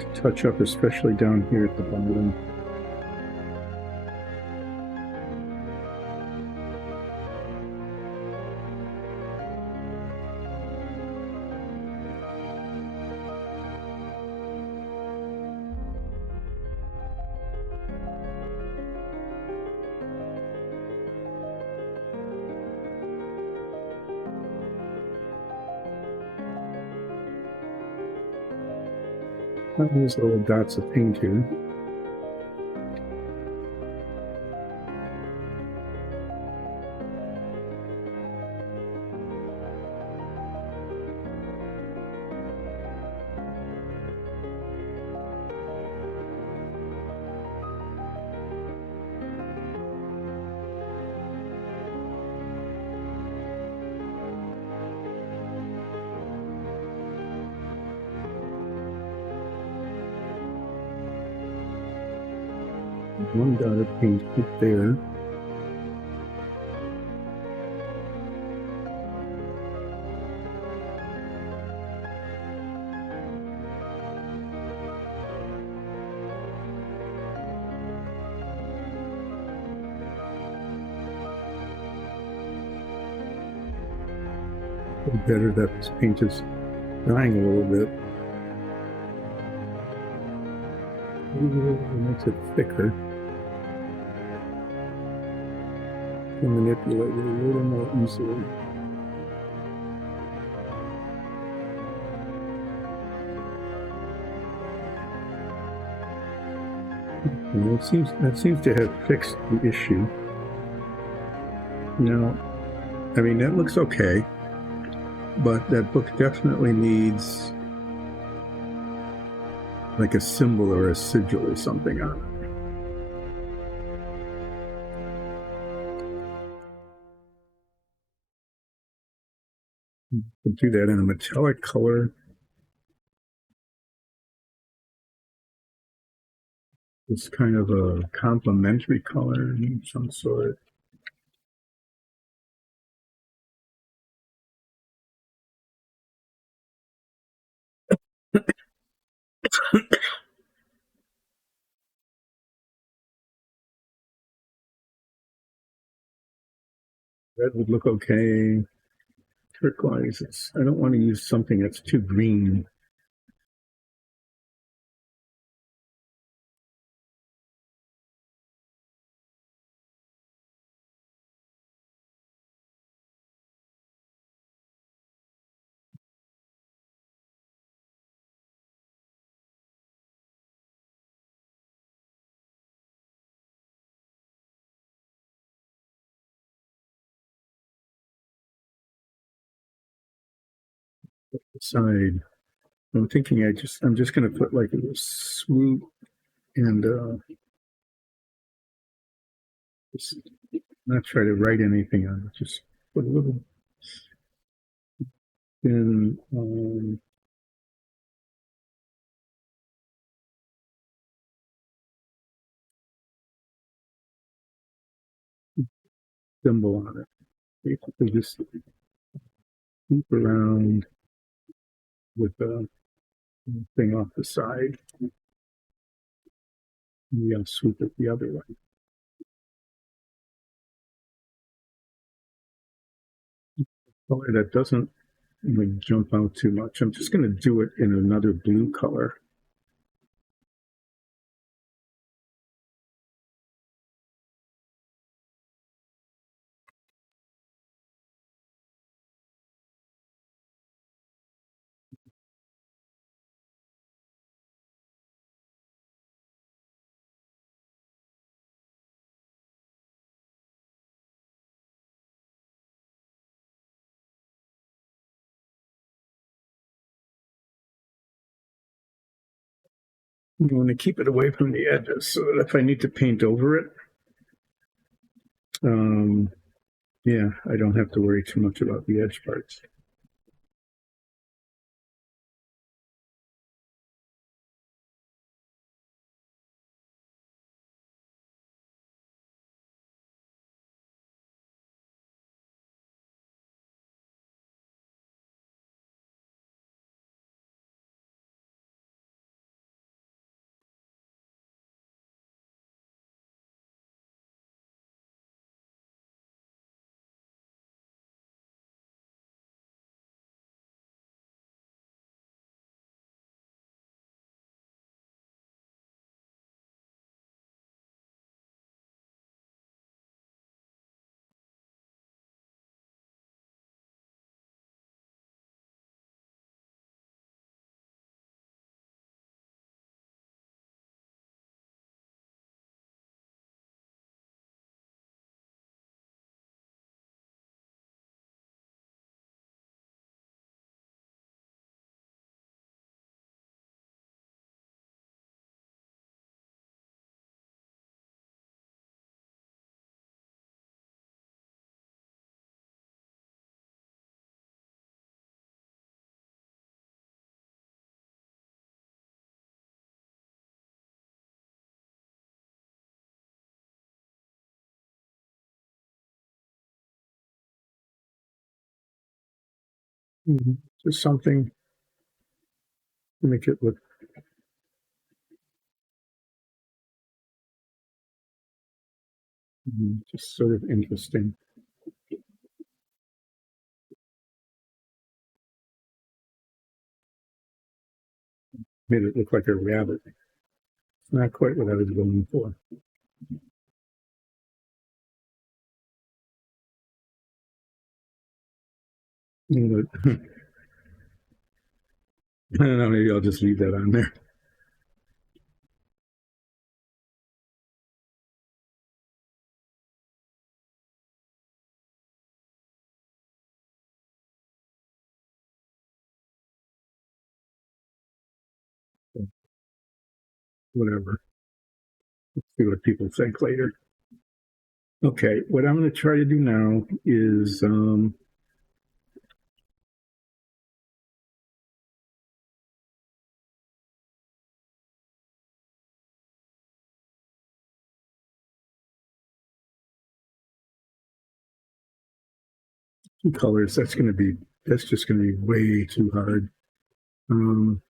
to touch up, especially down here at the bottom. These little dots of paint here. One dot of paint right there. Better that this paint is drying a little bit. It makes it thicker. And manipulate it a little more easily. And that seems to have fixed the issue. Now, I mean, that looks okay, but that book definitely needs like a symbol or a sigil or something on it. You can do that in a metallic color. It's kind of a complementary color of some sort. Red would look okay. Turquoise, I don't want to use something that's too green. Side. I'm thinking I'm just going to put like a swoop and just not try to write anything on it. Just put a little thin symbol on it. Basically, just swoop around with a thing off the side. Maybe I'll swoop it the other way. Color that doesn't like jump out too much. I'm just going to do it in another blue color. You want to keep it away from the edges so that if I need to paint over it, yeah, I don't have to worry too much about the edge parts. Mm-hmm. Just something to make it look just sort of interesting. Made it look like a rabbit. It's not quite what I was going for. You know, I don't know, maybe I'll just leave that on there. whatever. Let's see what people think later. Okay, what I'm going to try to do now is two colors. That's just going to be way too hard. Um,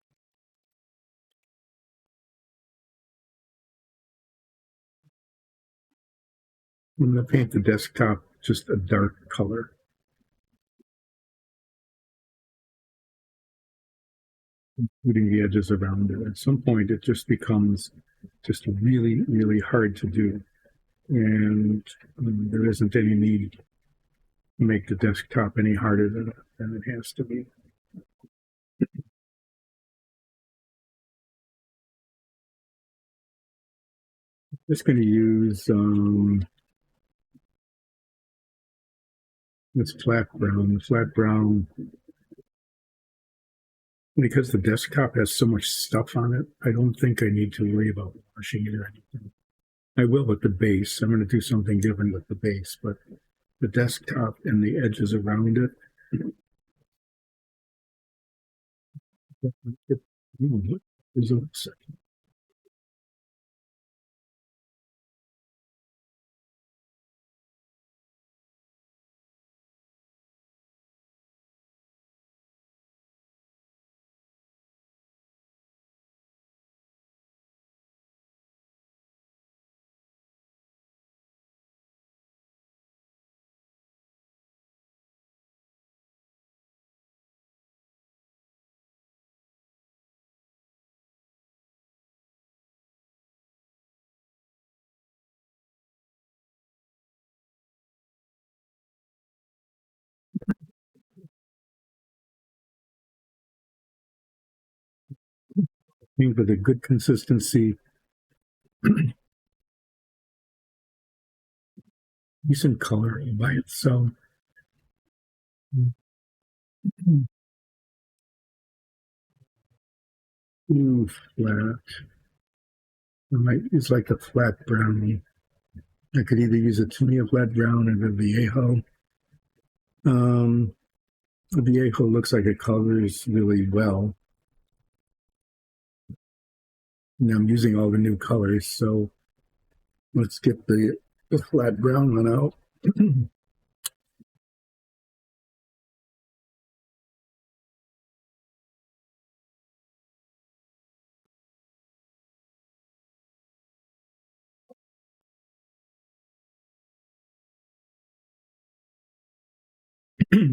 I'm going to paint the desktop just a dark color, including the edges around it. At some point, it just becomes just really, really hard to do, and there isn't any need to make the desktop any harder than it has to be. Just going to use this flat brown. The flat brown, because the desktop has so much stuff on it, I don't think I need to worry about washing it or anything. I will with the base. I'm going to do something different with the base, but the desktop and the edges around it. Is a with a good consistency, decent color by itself. Ooh, flat. I might use like a flat brown. I could either use a Tamiya flat brown or the Viejo. Um, the Viejo looks like it colors really well. And I'm using all the new colors, so let's get the flat brown one out.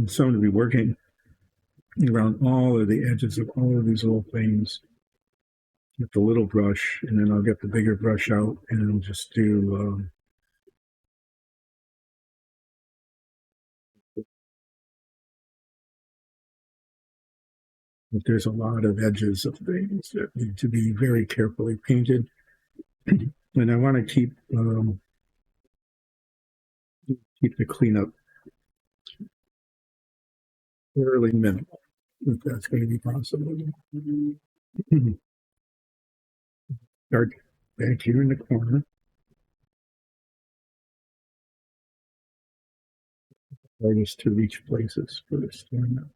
So I'm going to be working around all of the edges of all of these little things with the little brush, and then I'll get the bigger brush out and just do. There's a lot of edges of things that need to be very carefully painted, and I want to keep the cleanup fairly minimal, if that's going to be possible. Start back here in the corner. Hardest to reach places for this one.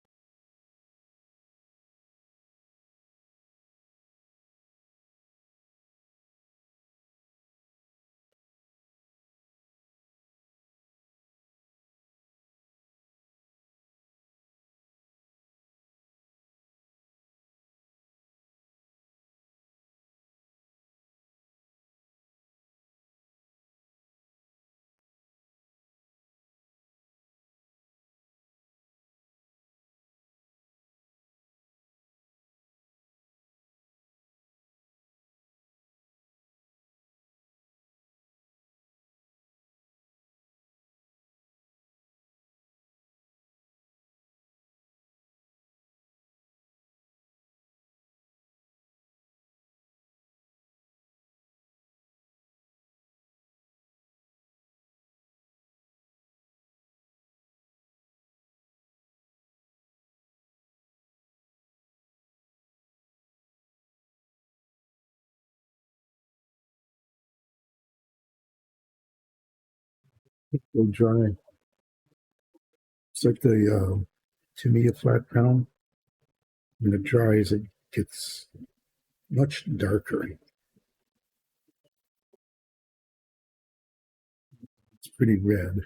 It'll dry. It's like the to me a flat panel. When it dries, it gets much darker. It's pretty red.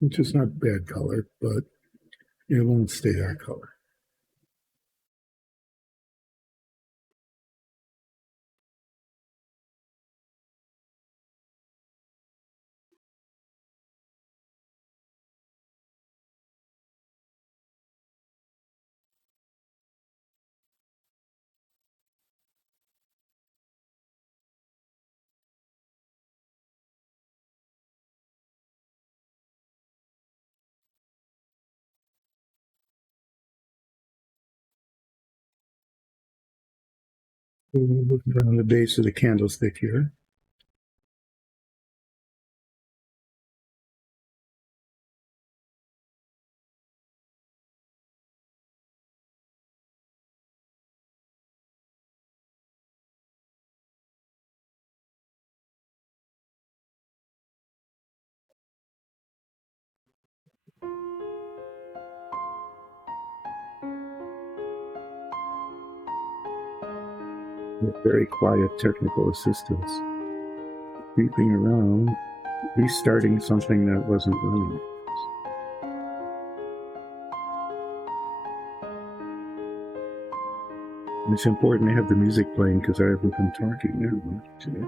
Which is not bad color, but it won't stay that color. Looking around the base of the candlestick here. Very quiet technical assistance. Creeping around, restarting something that wasn't running. And it's important to have the music playing because I haven't been talking now today.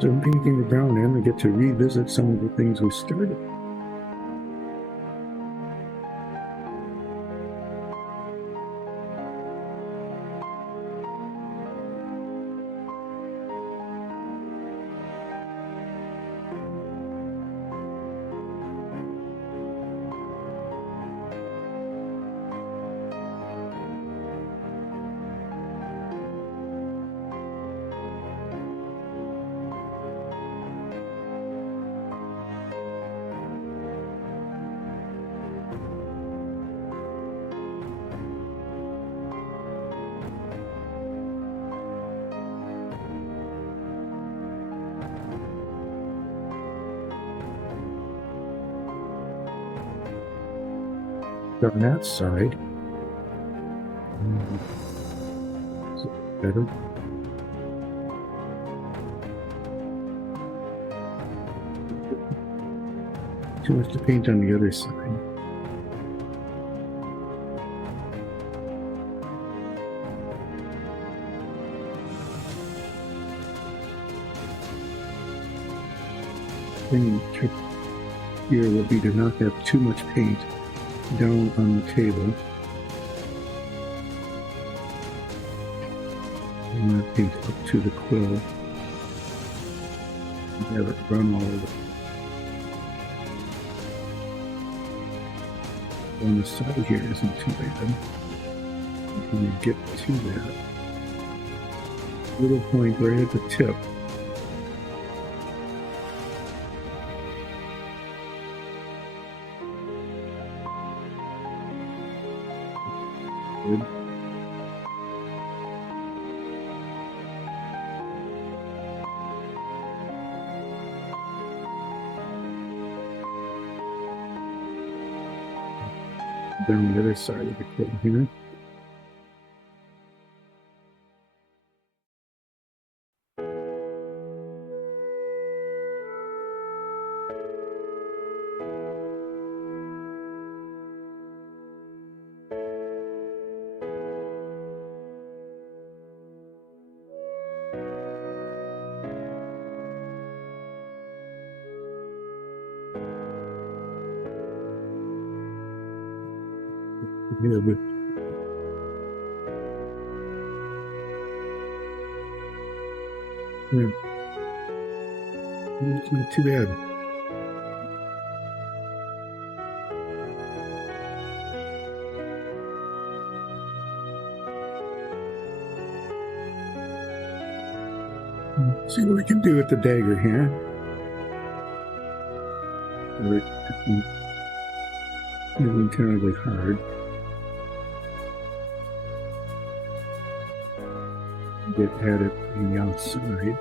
So I'm painting the brown in, I get to revisit some of the things we started. On that side, is it better? Too much to paint on the other side. The trick here will be to not have too much paint down on the table. I want to paint up to the quill and have it run all over. On the side here isn't too bad. When you get to that little point right at the tip, good. Down the other side of the quill here. Yeah, but yeah, it's not too bad. See what we can do with the dagger here. It's incredibly hard. Get at it from the outside.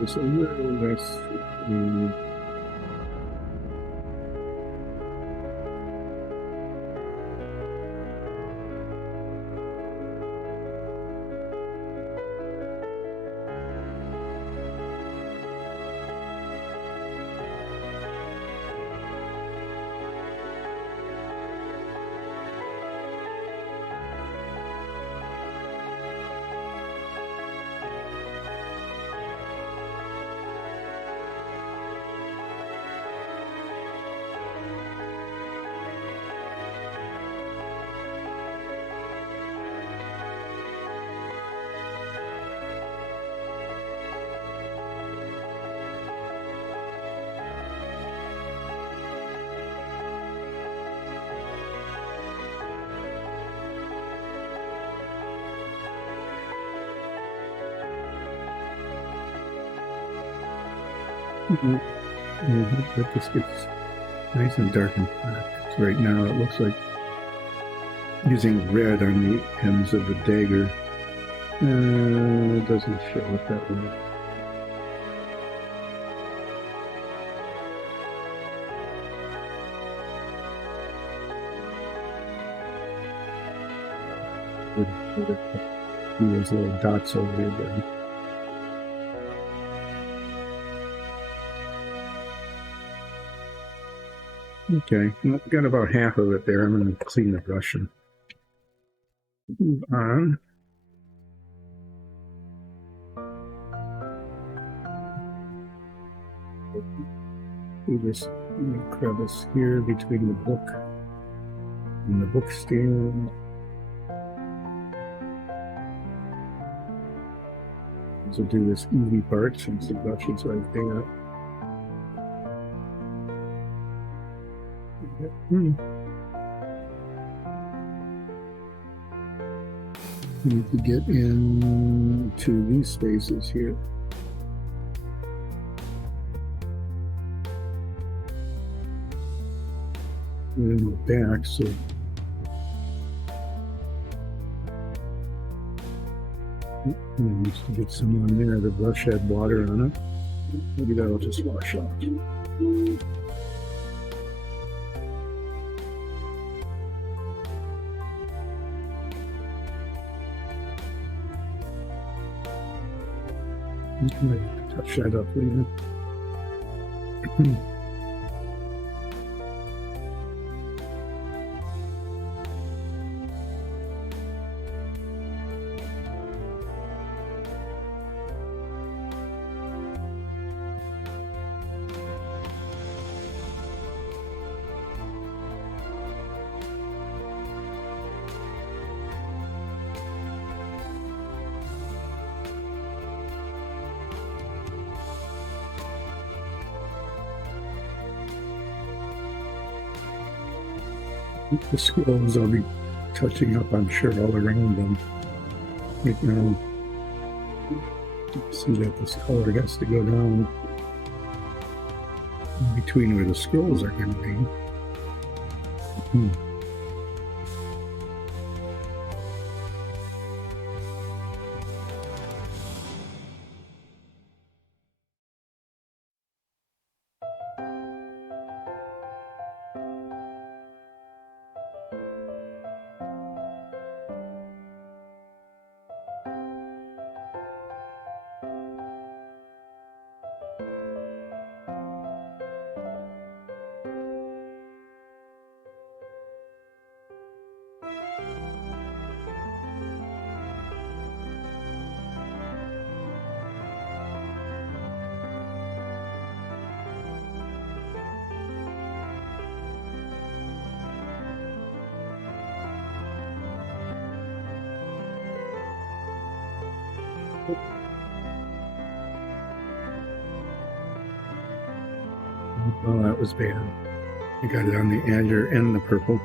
Just a little less. But this gets nice and dark and black. So right now it looks like using red on the ends of the dagger doesn't show it that way. These little dots over there. Okay, I've got about half of it there. I'm going to clean the brush and move on. Do this crevice here between the book and the book stand. So do this easy part since the brush is right there. Need to get into these spaces here. And in the back, so needs to get some on there. The brush had water on it. Maybe that'll just wash off. Touch that up later. The scrolls I'll be touching up, I'm sure, all around them. Right now, see that this color has to go down in between where the scrolls are going to be. Oh, that was bad. I got it on the azure and the purple.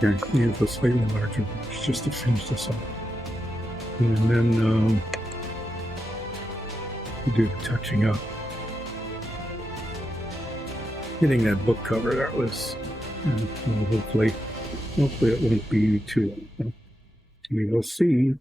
Okay, use a slightly larger brush just to finish this up. And then do the touching up. Getting that book cover, that was hopefully it won't be too long. We will see.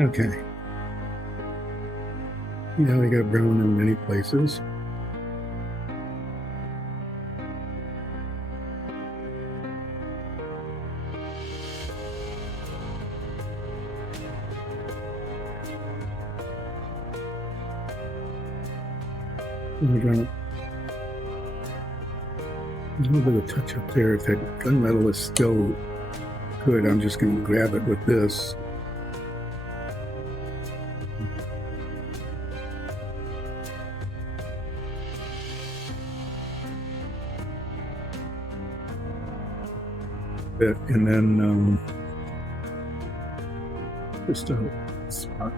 Okay. Now I got brown in many places. We got a little bit of touch up there. If that gunmetal is still good, I'm just going to grab it with this. And then just a spot.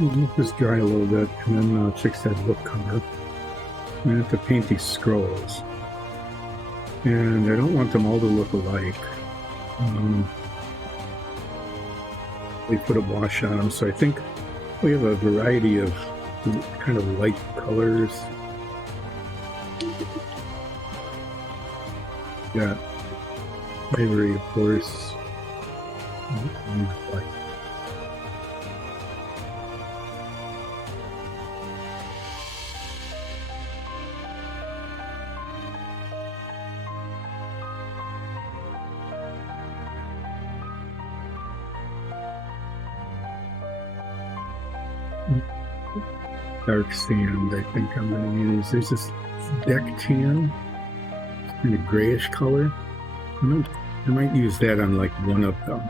Let this dry a little bit, and then fix that book cover. I have to paint these scrolls, and I don't want them all to look alike. We put a wash on them, so I think We have a variety of kind of light colors. Got ivory, of course. White. Dark sand, I think I'm going to use. There's this deck tan, kind of grayish color. I might use that on like one of them,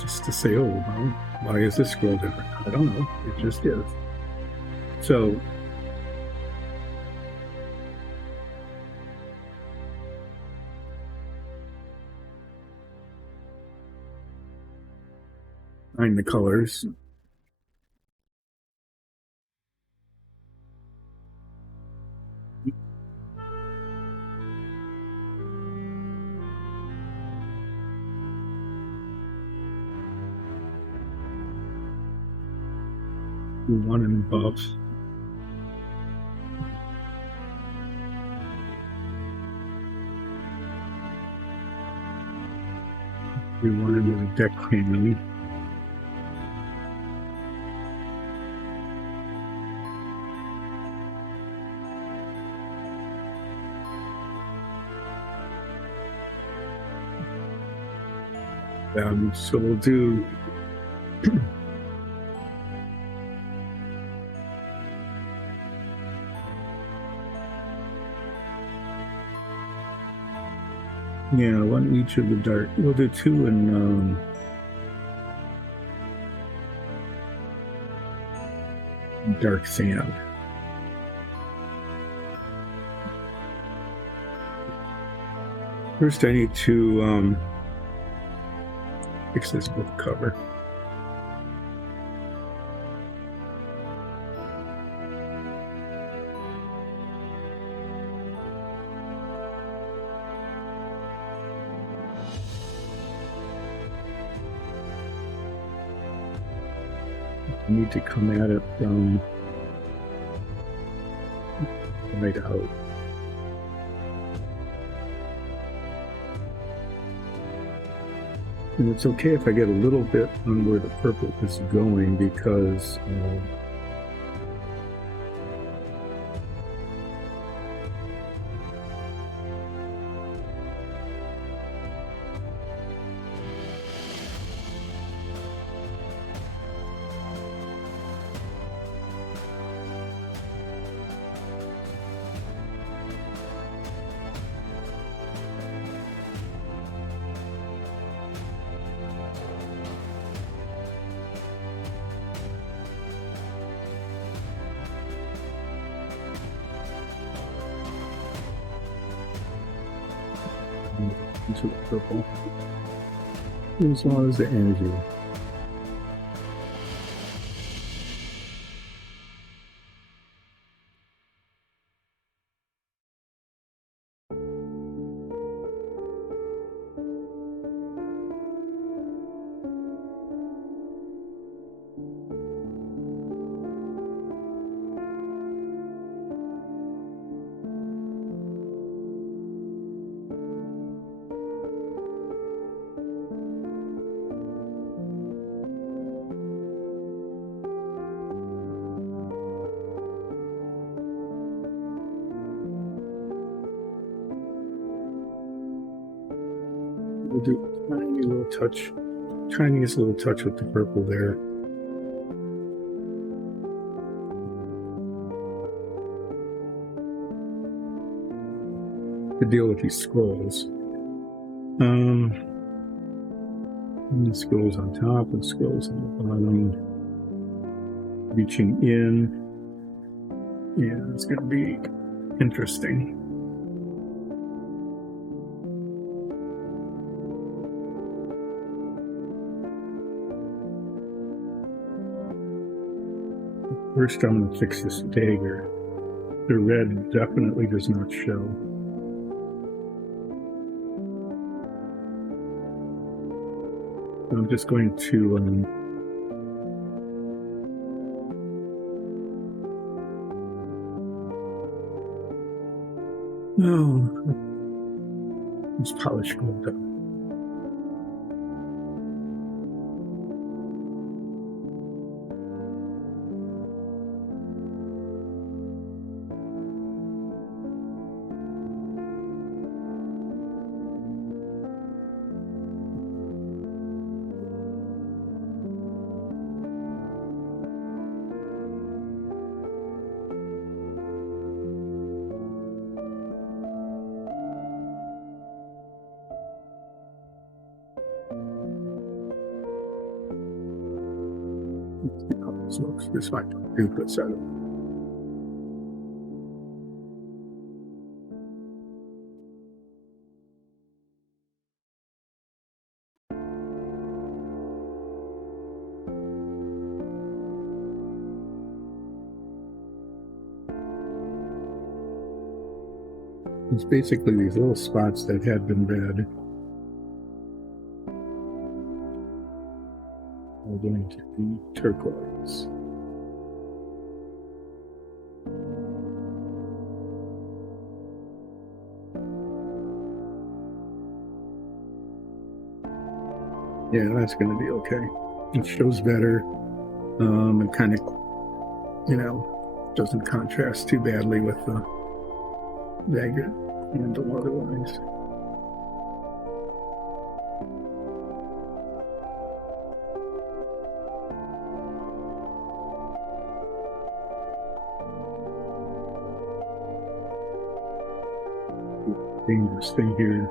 just to say, oh, well, why is this scroll different? I don't know. It just is. So find the colors. One in above. We want into the deck painting. So we'll do yeah, one each of the dark. We'll do two in dark sand. First, I need to fix this book cover. I need to come at it from right out. And it's okay if I get a little bit on where the purple is going, because into the purple, as long as the energy. We'll do a tiniest little touch with the purple there. To deal with these scrolls. And scrolls on top and scrolls on the bottom. Reaching in. Yeah, it's going to be interesting. First, I'm going to fix this dagger. The red definitely does not show. I'm just going to Oh, it's polish gold up. Looks this might do put that. It's basically these little spots that had been red are going to be turquoise. Yeah, that's going to be okay. It shows better. It kind of, doesn't contrast too badly with the agate handle otherwise. Dangerous thing here.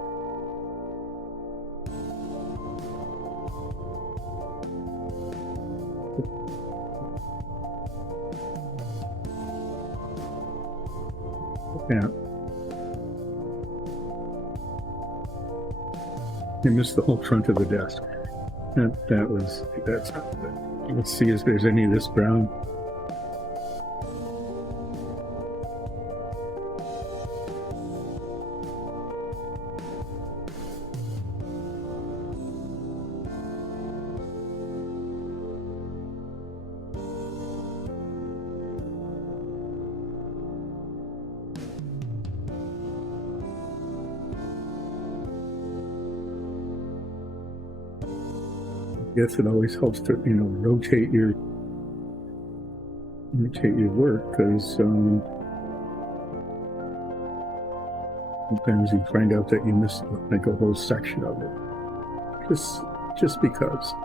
Yeah. I missed the whole front of the desk. That's not good. Let's see if there's any of this brown. I guess it always helps to rotate your work, because sometimes you find out that you missed like a whole section of it just because.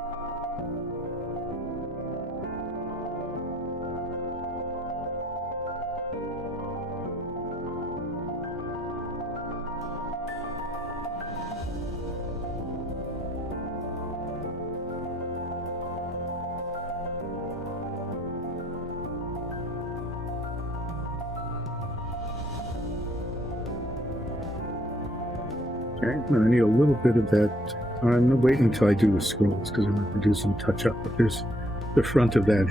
Okay, I need a little bit of that. I'm gonna wait until I do the scrolls because I'm gonna do some touch up. But there's the front of that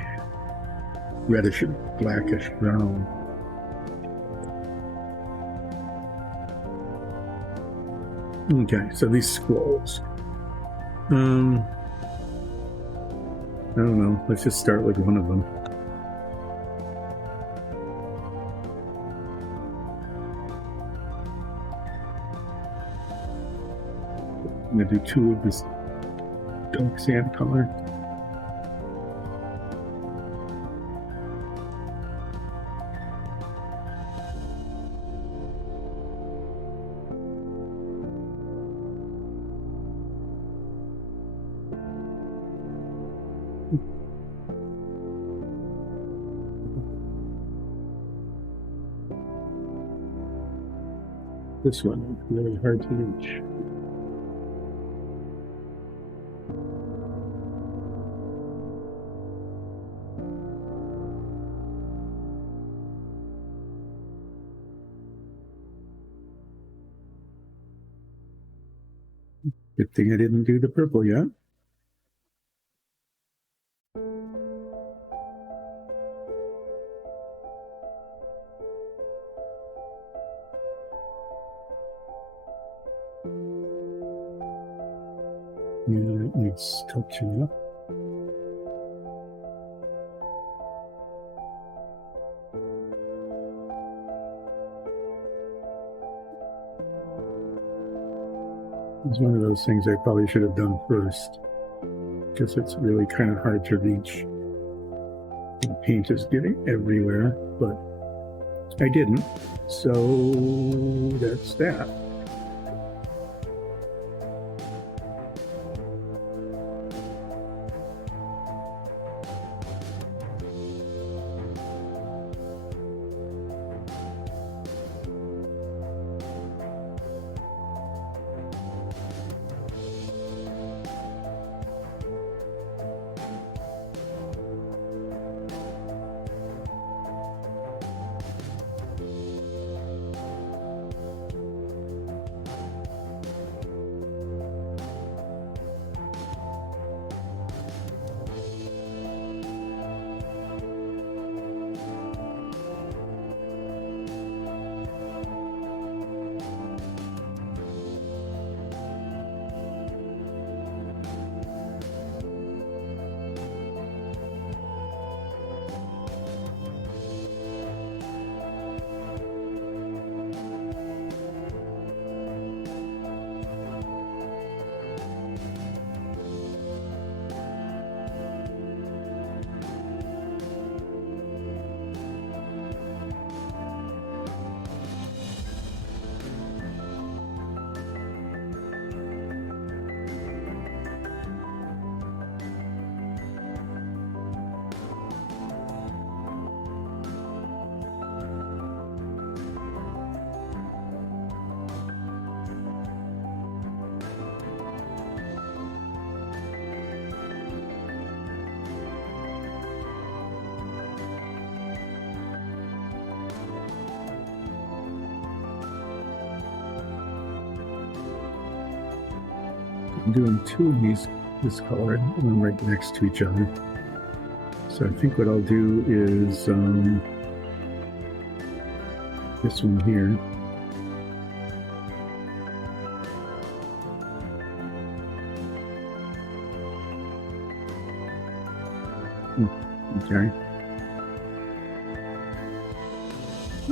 reddish, blackish brown. Okay, so these scrolls. I don't know. Let's just start with one of them. I'm going to do two of this dark sand color. This one is really hard to reach. Good thing I didn't do the purple yet. Yeah, it needs touching up. It's one of those things I probably should have done first, because it's really kind of hard to reach. The paint is getting everywhere, but I didn't, so that's that. I'm doing two of these this color, one right next to each other. So I think what I'll do is this one here. Okay.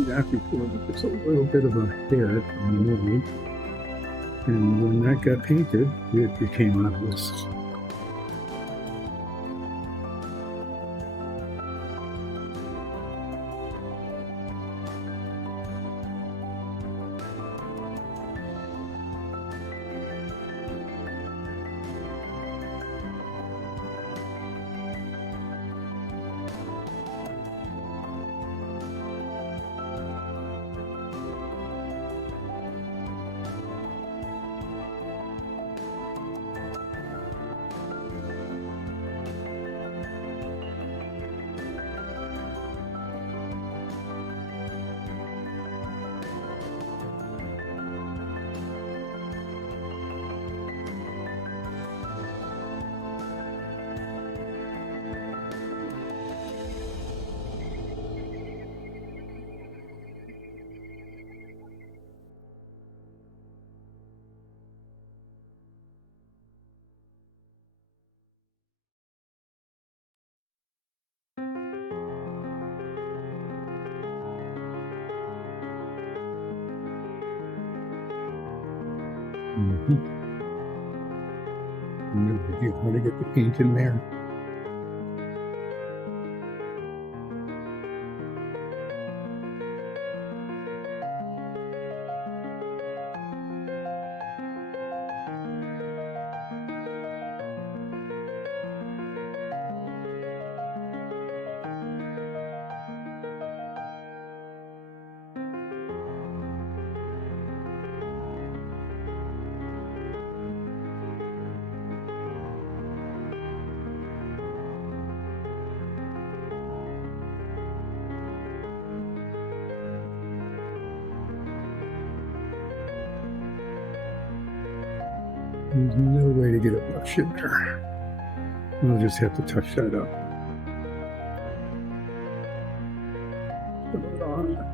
That before there's a little bit of a head on the movie. And when that got painted, it became obvious. No idea how to get the paint in there. There's no way to get a brush in there. We'll just have to touch that up. Put it on.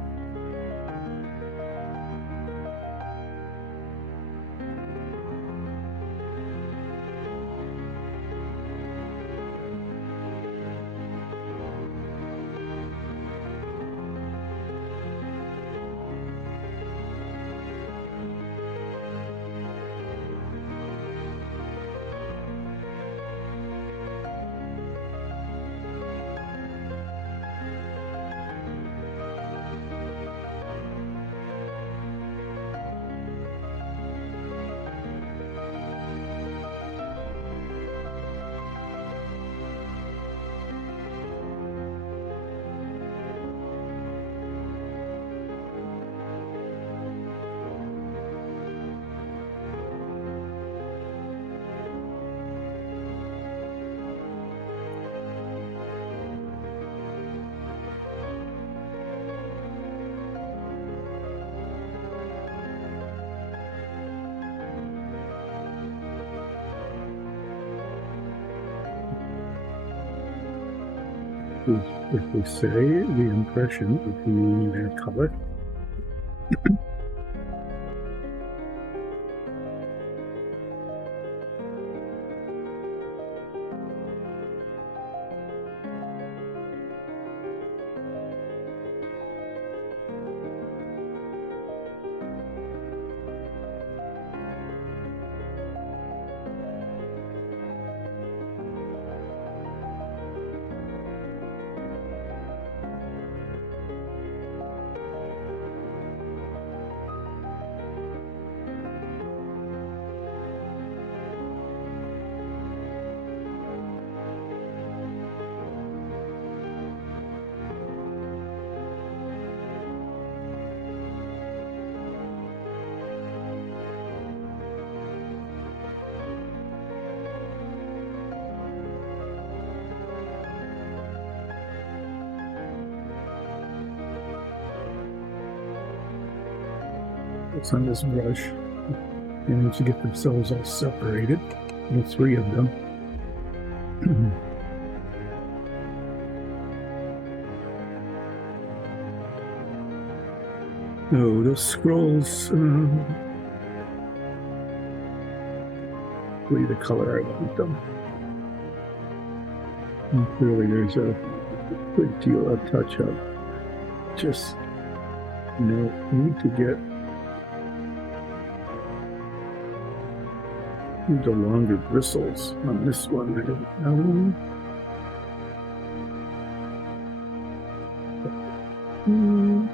is, if we say, the impression of the color. It's on this brush, and to get themselves all separated, the three of them. Oh, those scrolls, really the color I want them. And clearly there's a good deal of touch-up. Just, need to get the longer bristles on this one. I don't know.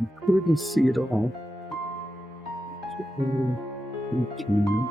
You couldn't see it all. So you can.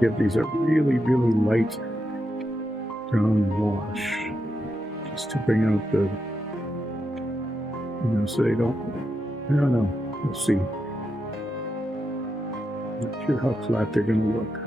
Give these a really, really light brown wash, just to bring out the, so they don't, I don't know, we'll see. Not sure how flat they're going to look.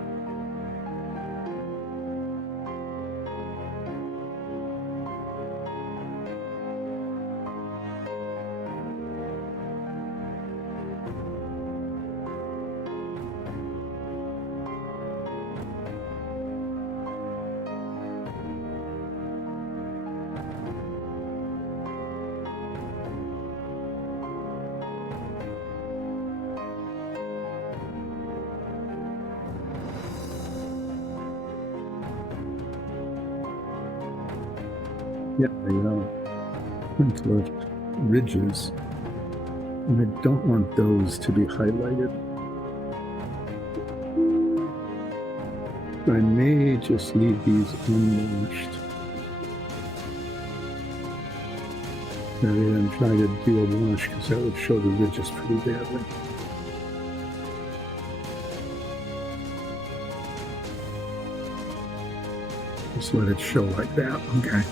Yeah, the left ridges, and I don't want those to be highlighted. I may just leave these unwashed rather than try to do a wash, because that would show the ridges pretty badly. Just let it show like that, okay.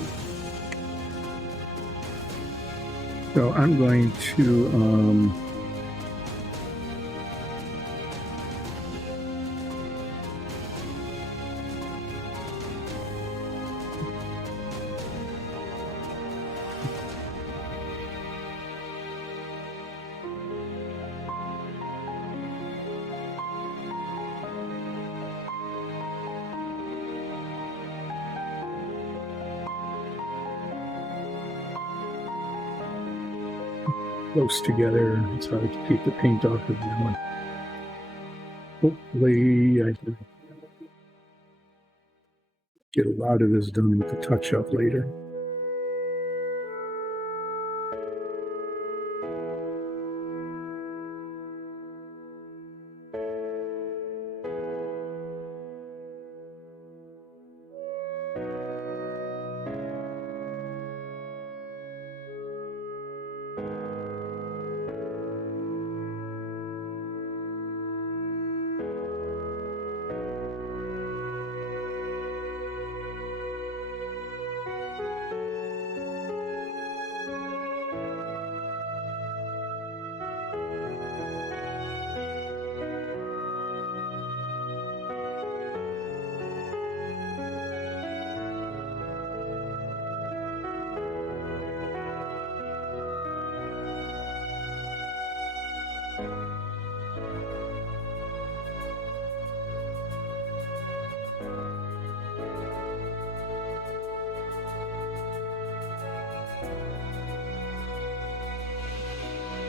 So I'm going to close together. It's hard to keep the paint off of that one. Hopefully I can Get a lot of this done with the touch-up later.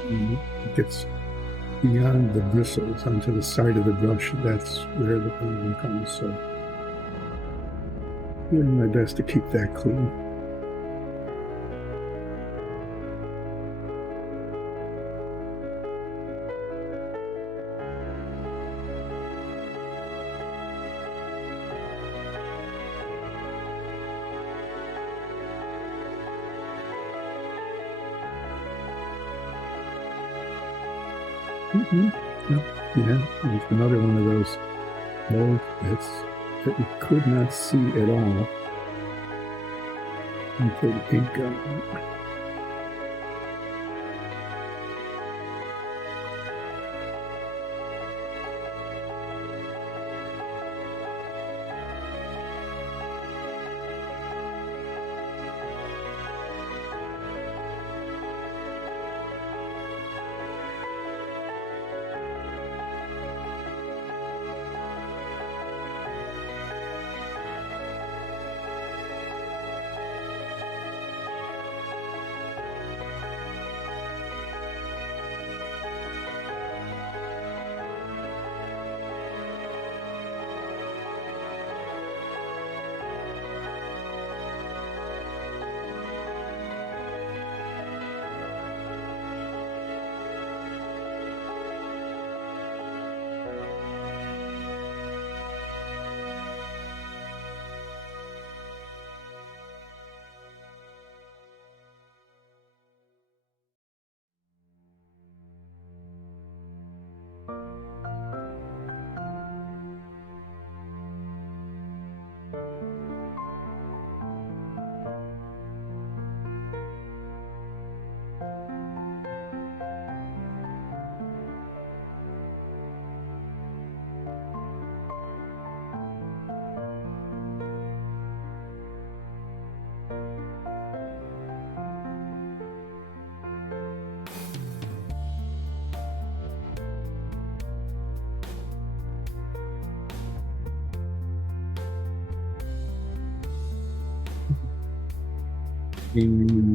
It gets beyond the bristles onto the side of the brush. That's where the problem comes. So doing my best to keep that clean. Yeah, it's another one of those mold bits that you could not see at all until the paint got on.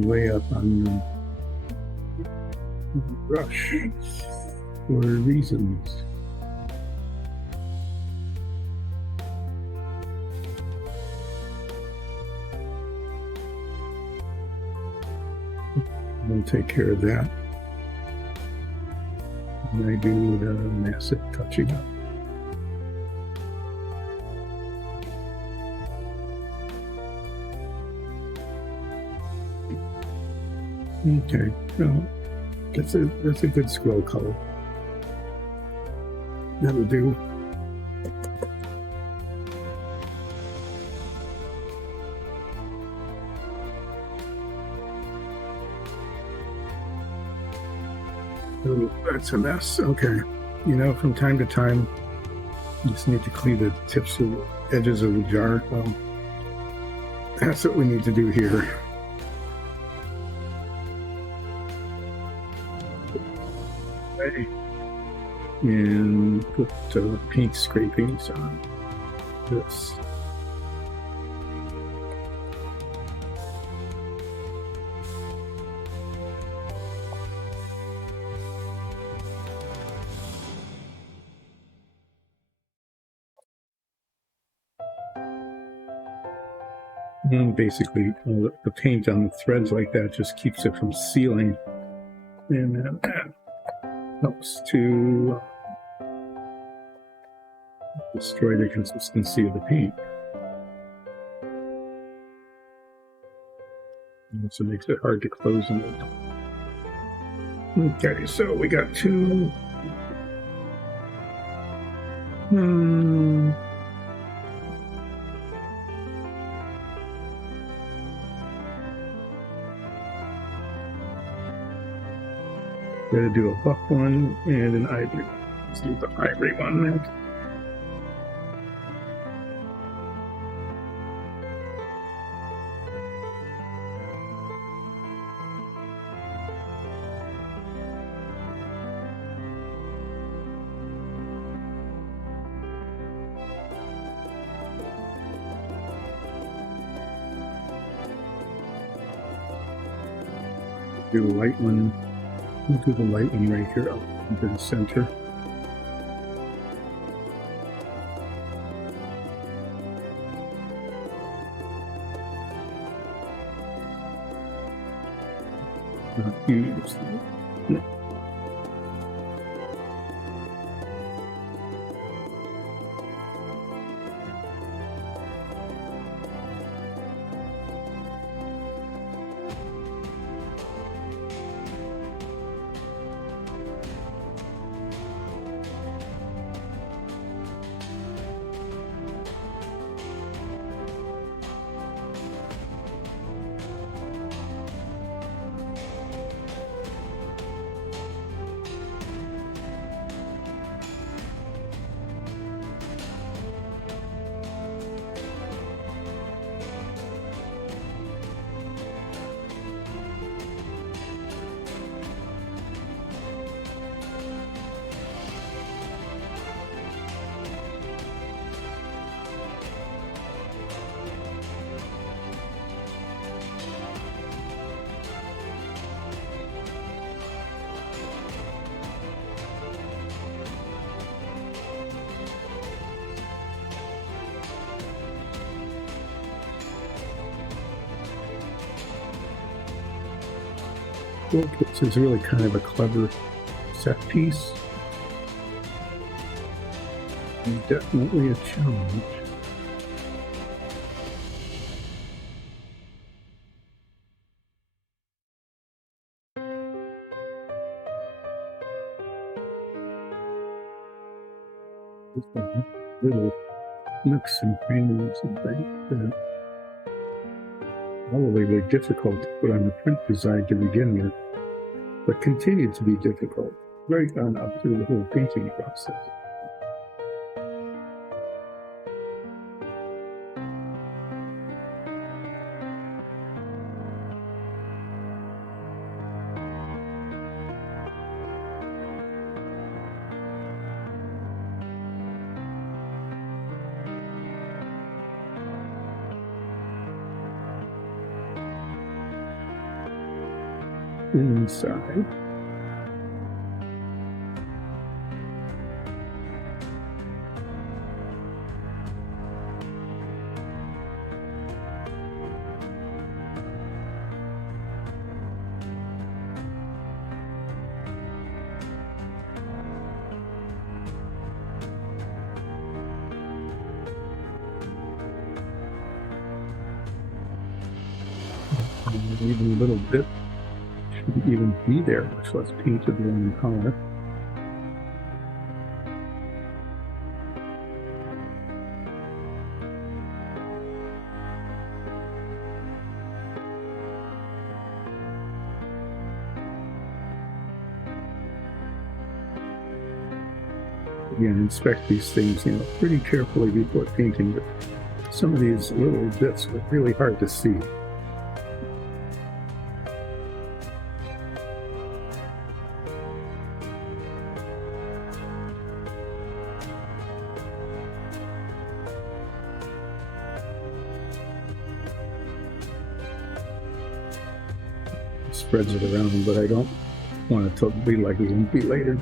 Way up on the brush for reasons. We'll take care of that. And I do massive touching up. Okay, well, that's a good scroll color. That'll do. Oh, that's a mess. Okay, from time to time, you just need to clean the tips of the edges of the jar. Well, that's what we need to do here. And put paint scrapings on this. And basically, the paint on the threads like that just keeps it from sealing, and that helps to destroy the consistency of the paint. It also makes it hard to close them. Okay, so we got two. Gotta do a buff one and an ivory. Let's do the ivory one next. Do a light one. We'll do the light one right here up into the center. Use that. This is really kind of a clever set piece. And definitely a challenge. Just a little nooks and crannies and things that probably were difficult to put on the print design to begin with, but continued to be difficult right on up through the whole painting process. Inside. Even a little bit shouldn't even be there, much less painted one color. Again, inspect these things, pretty carefully before painting, but some of these little bits are really hard to see. Spreads it around, but I don't want it to be like it won't be later.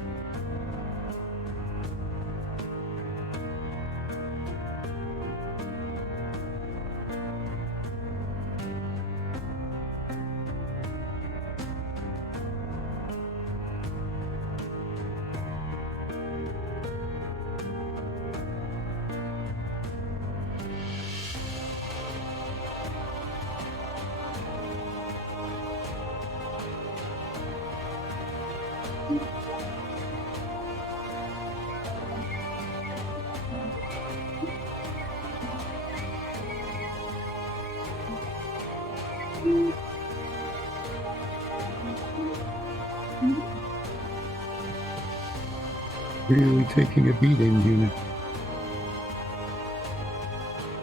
Really taking a beating here.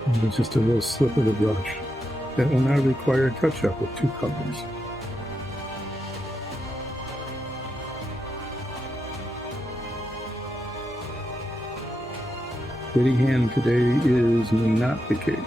And it's just a little slip of the brush. That will now require a touch-up with 2 colors. Steady hand today is not the case.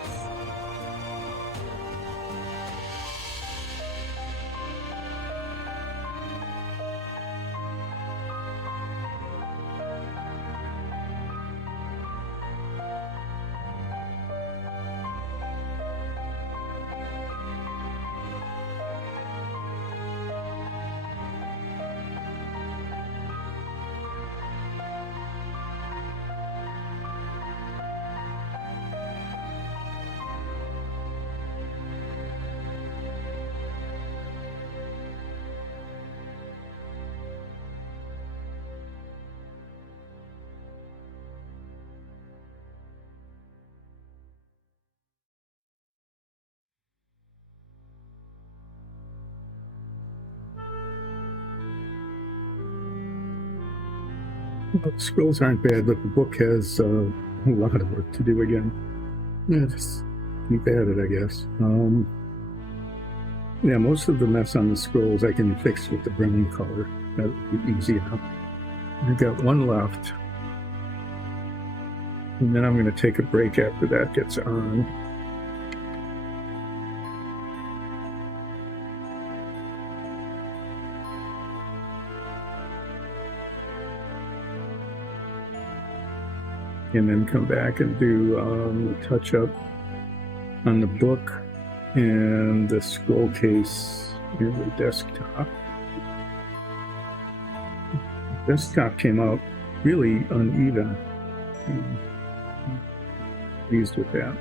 Well, the scrolls aren't bad, but the book has a lot of work to do again. Yeah, just keep at it, I guess. Yeah, most of the mess on the scrolls I can fix with the brown color. That would be easy enough. We've got 1 left. And then I'm going to take a break after that gets on. And then come back and do a touch-up on the book and the scroll case in the desktop. The desktop came out really uneven. I'm pleased with that.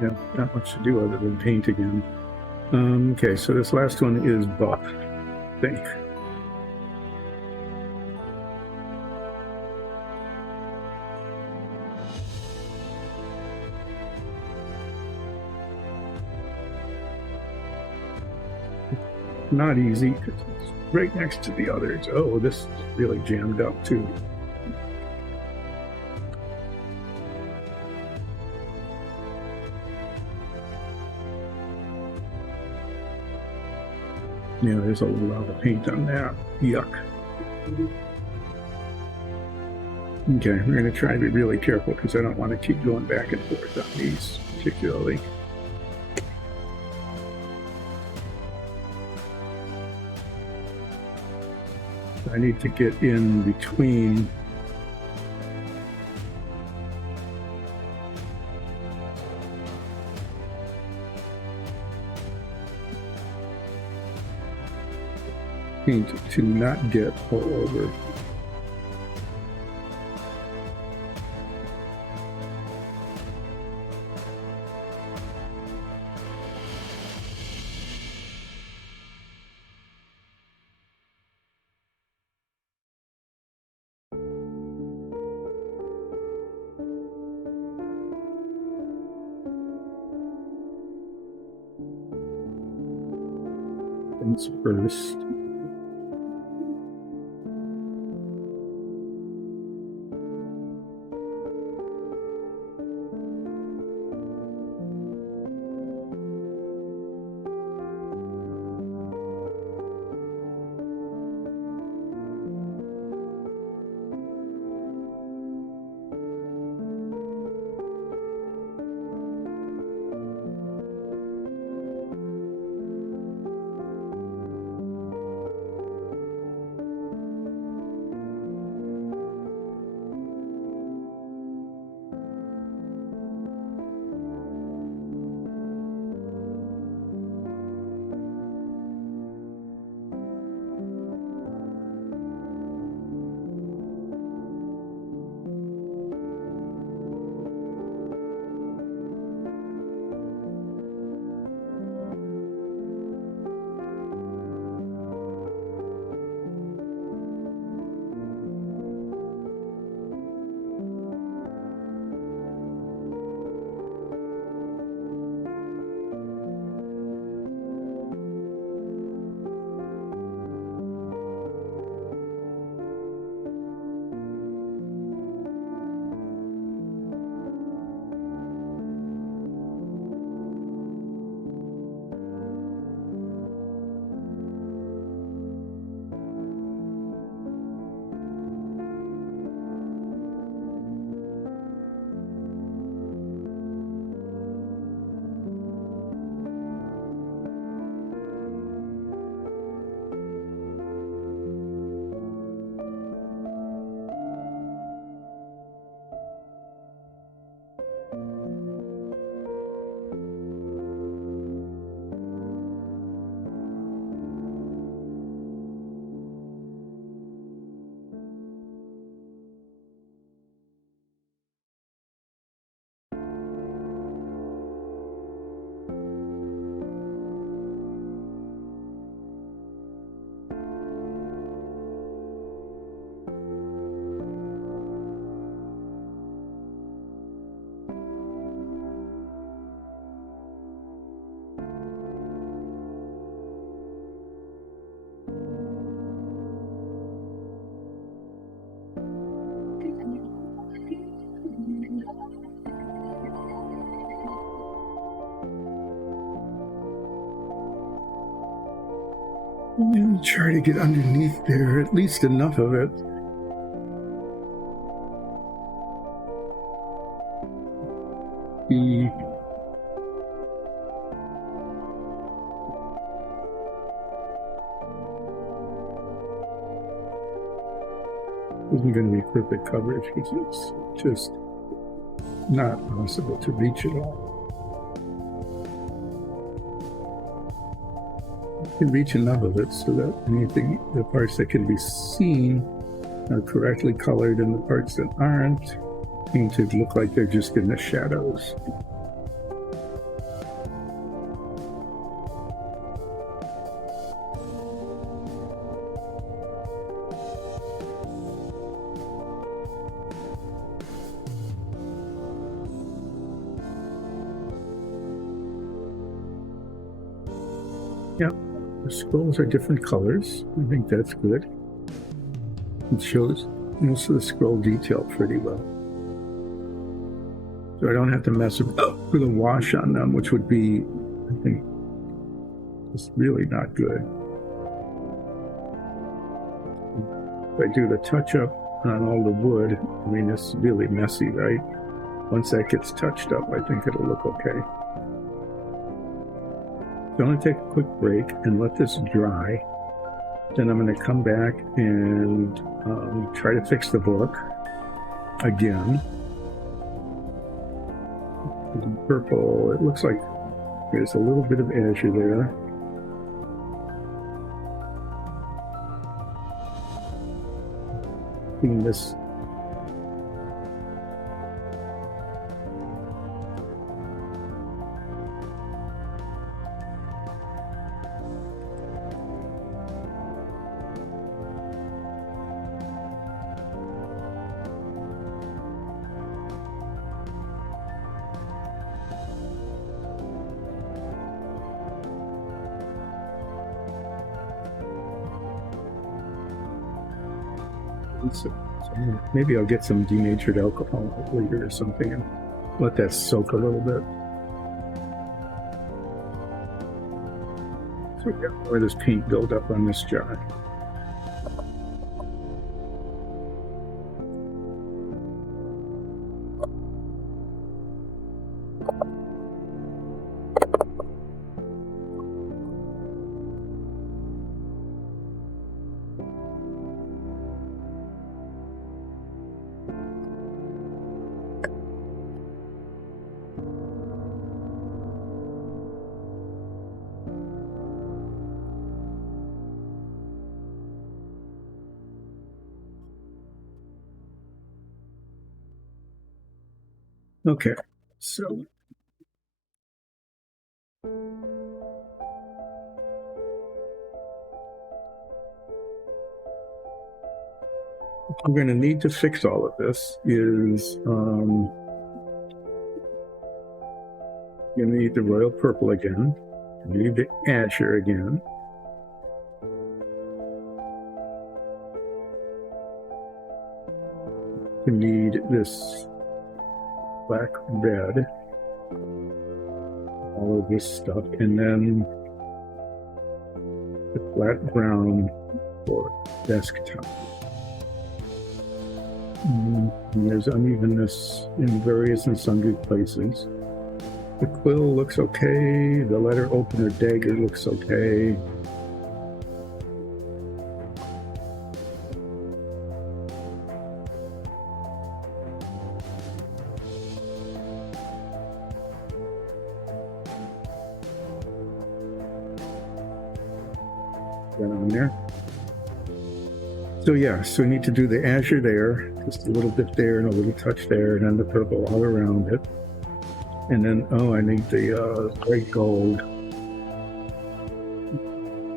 Yeah, not much to do other than paint again. Okay, so this last one is buff, I think. Not easy, because it's right next to the others. Oh, this is really jammed up too. Yeah, there's a lot of paint on that. Yuck. Okay, we're going to try to be really careful because I don't want to keep going back and forth on these particularly. I need to get in between paint to not get all over. Things first. And try to get underneath there, at least enough of it. Isn't going to be perfect coverage because it's just not possible to reach it all. You can reach enough of it so that anything, the parts that can be seen are correctly colored, and the parts that aren't painted look like they're just in the shadows. Yep, the scrolls are different colors. I think that's good. It shows most of the scroll detail pretty well. So I don't have to mess with a wash on them, which would be, I think, just really not good. If I do the touch-up on all the wood, I mean, it's really messy, right? Once that gets touched up, I think it'll look okay. So I'm going to take a quick break and let this dry. Then I'm going to come back and try to fix the book again. The purple, it looks like there's a little bit of azure there. In this so maybe I'll get some denatured alcohol later or something and let that soak a little bit. So we got more of this paint build up on this jar. Okay, so what we're going to need to fix all of this is you're going to need the royal purple again. You need the azure again. You need this black red, all of this stuff, and then the flat brown for desktop. And there's unevenness in various and sundry places. The quill looks okay, the letter opener dagger looks okay. On there. So yeah, so we need to do the azure there, just a little bit there and a little touch there, and then the purple all around it. And then, oh, I need the white gold,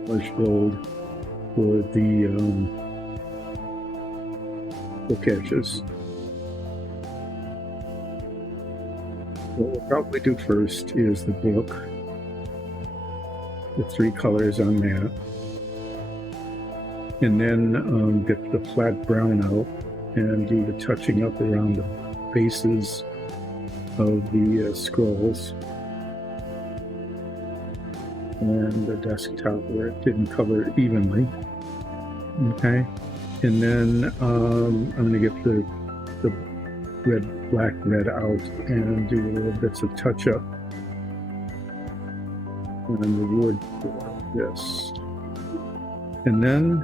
blush gold for the book edges. What we'll probably do first is the book, the three colors on that. And then get the flat brown out and do the touching up around the bases of the scrolls. and the desktop where it didn't cover evenly. Okay, and then I'm going to get the black red out and do little bits of touch up on the wood for this. And then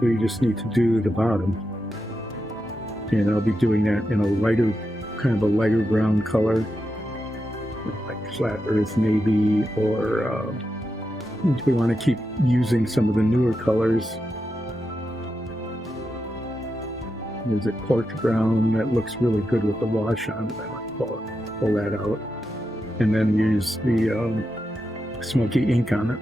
we just need to do the bottom. And I'll be doing that in a lighter, kind of a lighter brown color, like flat earth maybe, or if we want to keep using some of the newer colors. There's a porch brown that looks really good with the wash on it. I might pull that out. And then use the smoky ink on it.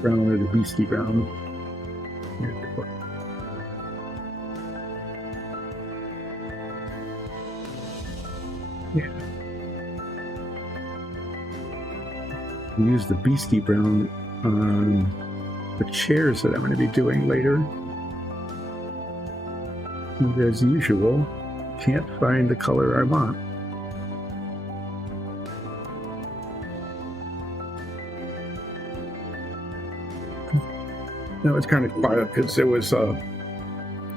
Brown or the beastie brown. Yeah. Use the beastie brown on the chairs that I'm going to be doing later. And as usual, can't find the color I want. No, it's kind of quiet because it was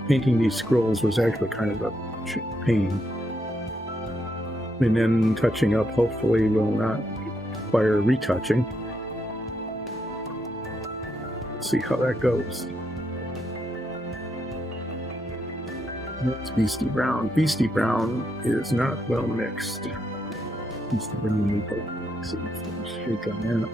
painting these scrolls was actually kind of a pain. And then touching up hopefully will not require retouching. Let's see how that goes. That's Beastie Brown. Beastie Brown is not well mixed. Beastie Brown maple. Let's see if there's shake on that.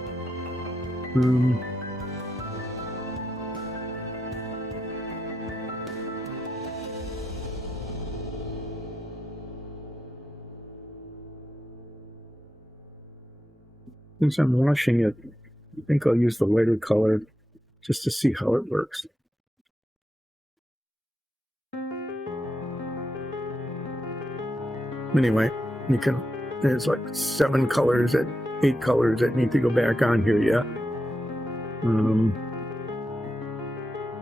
Since I'm washing it, I think I'll use the lighter color just to see how it works. Anyway, there's like 8 colors that need to go back on here yet. And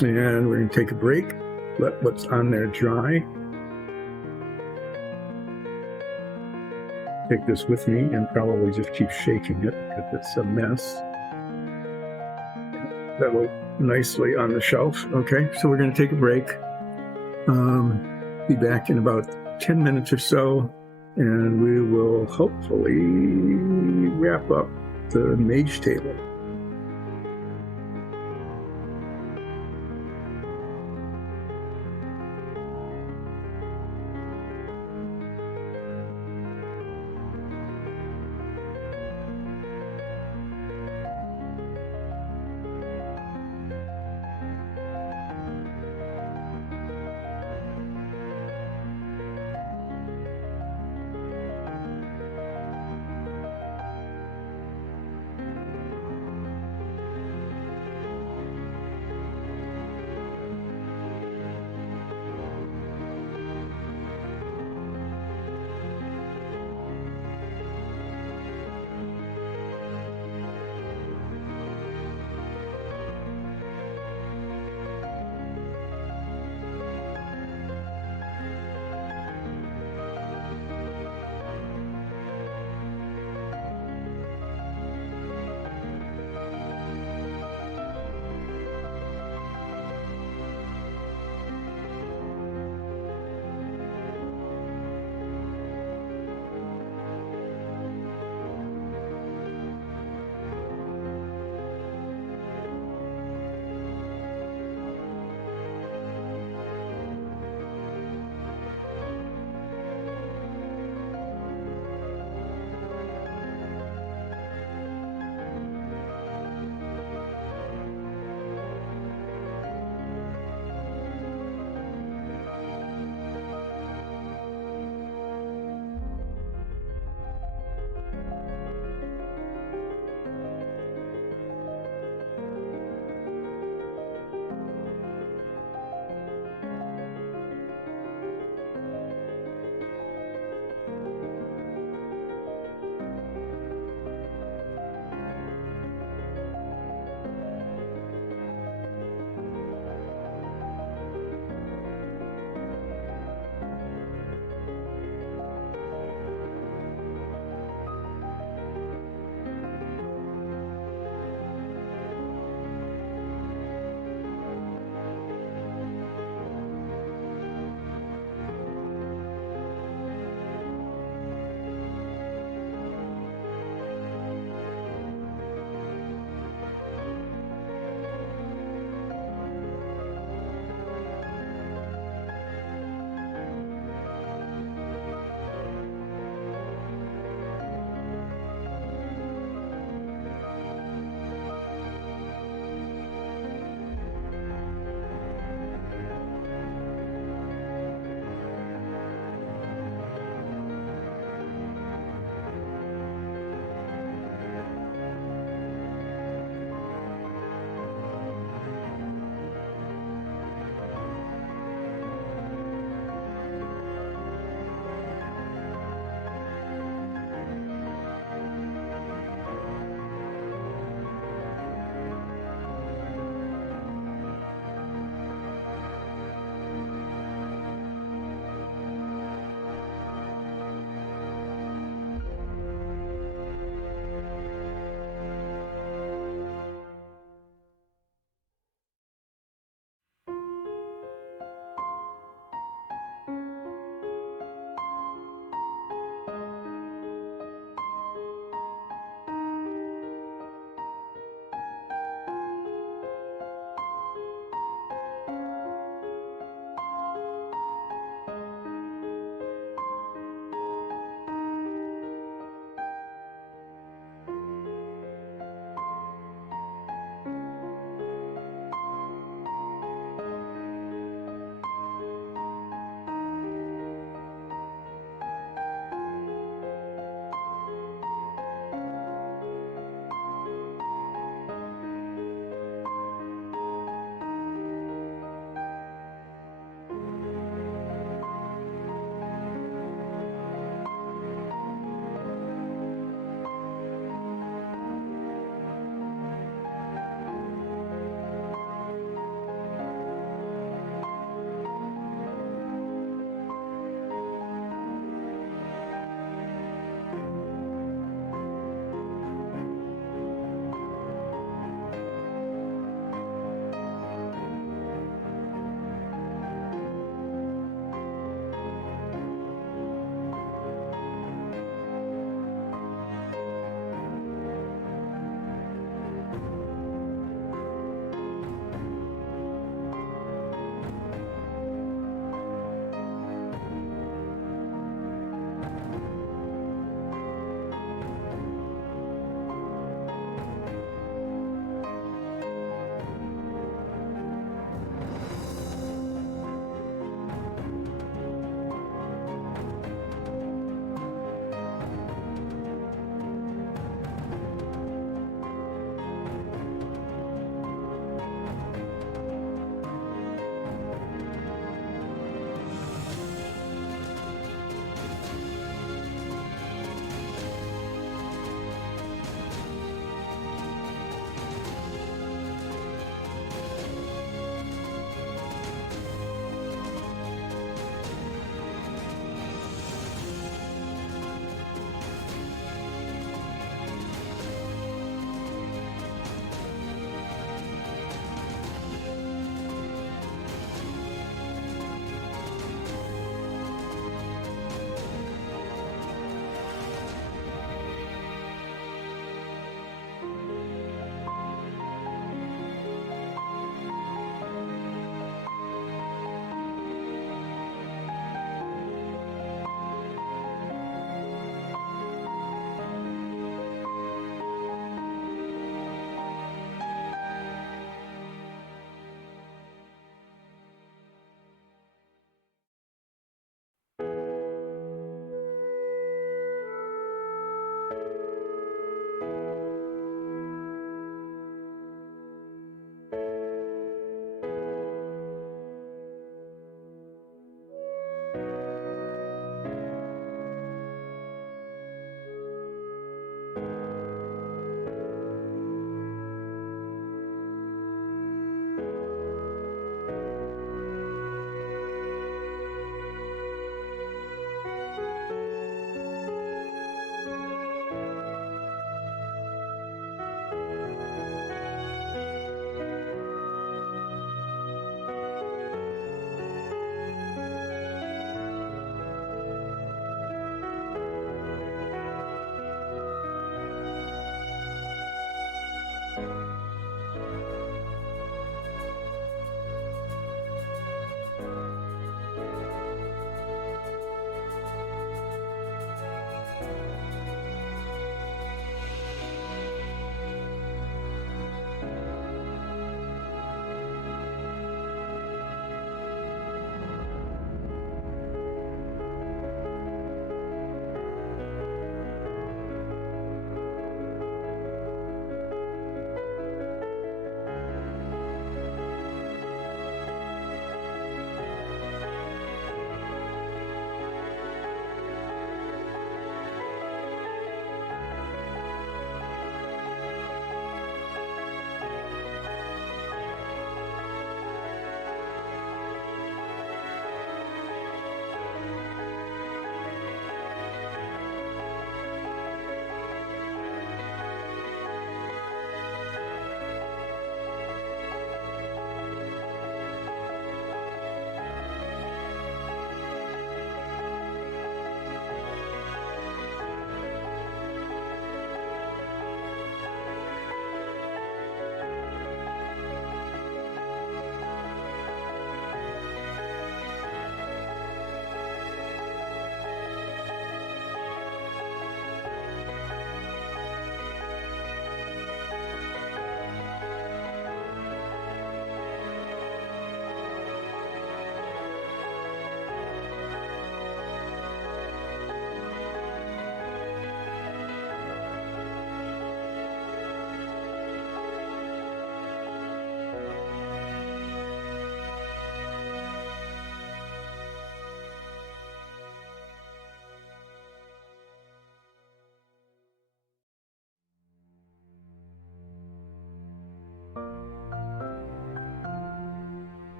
we're going to take a break, let what's on there dry. Take this with me and probably just keep shaking it because it's a mess. That will nicely on the shelf. Okay, so we're going to take a break. Be back in about 10 minutes or so, and we will hopefully wrap up the Mage Table.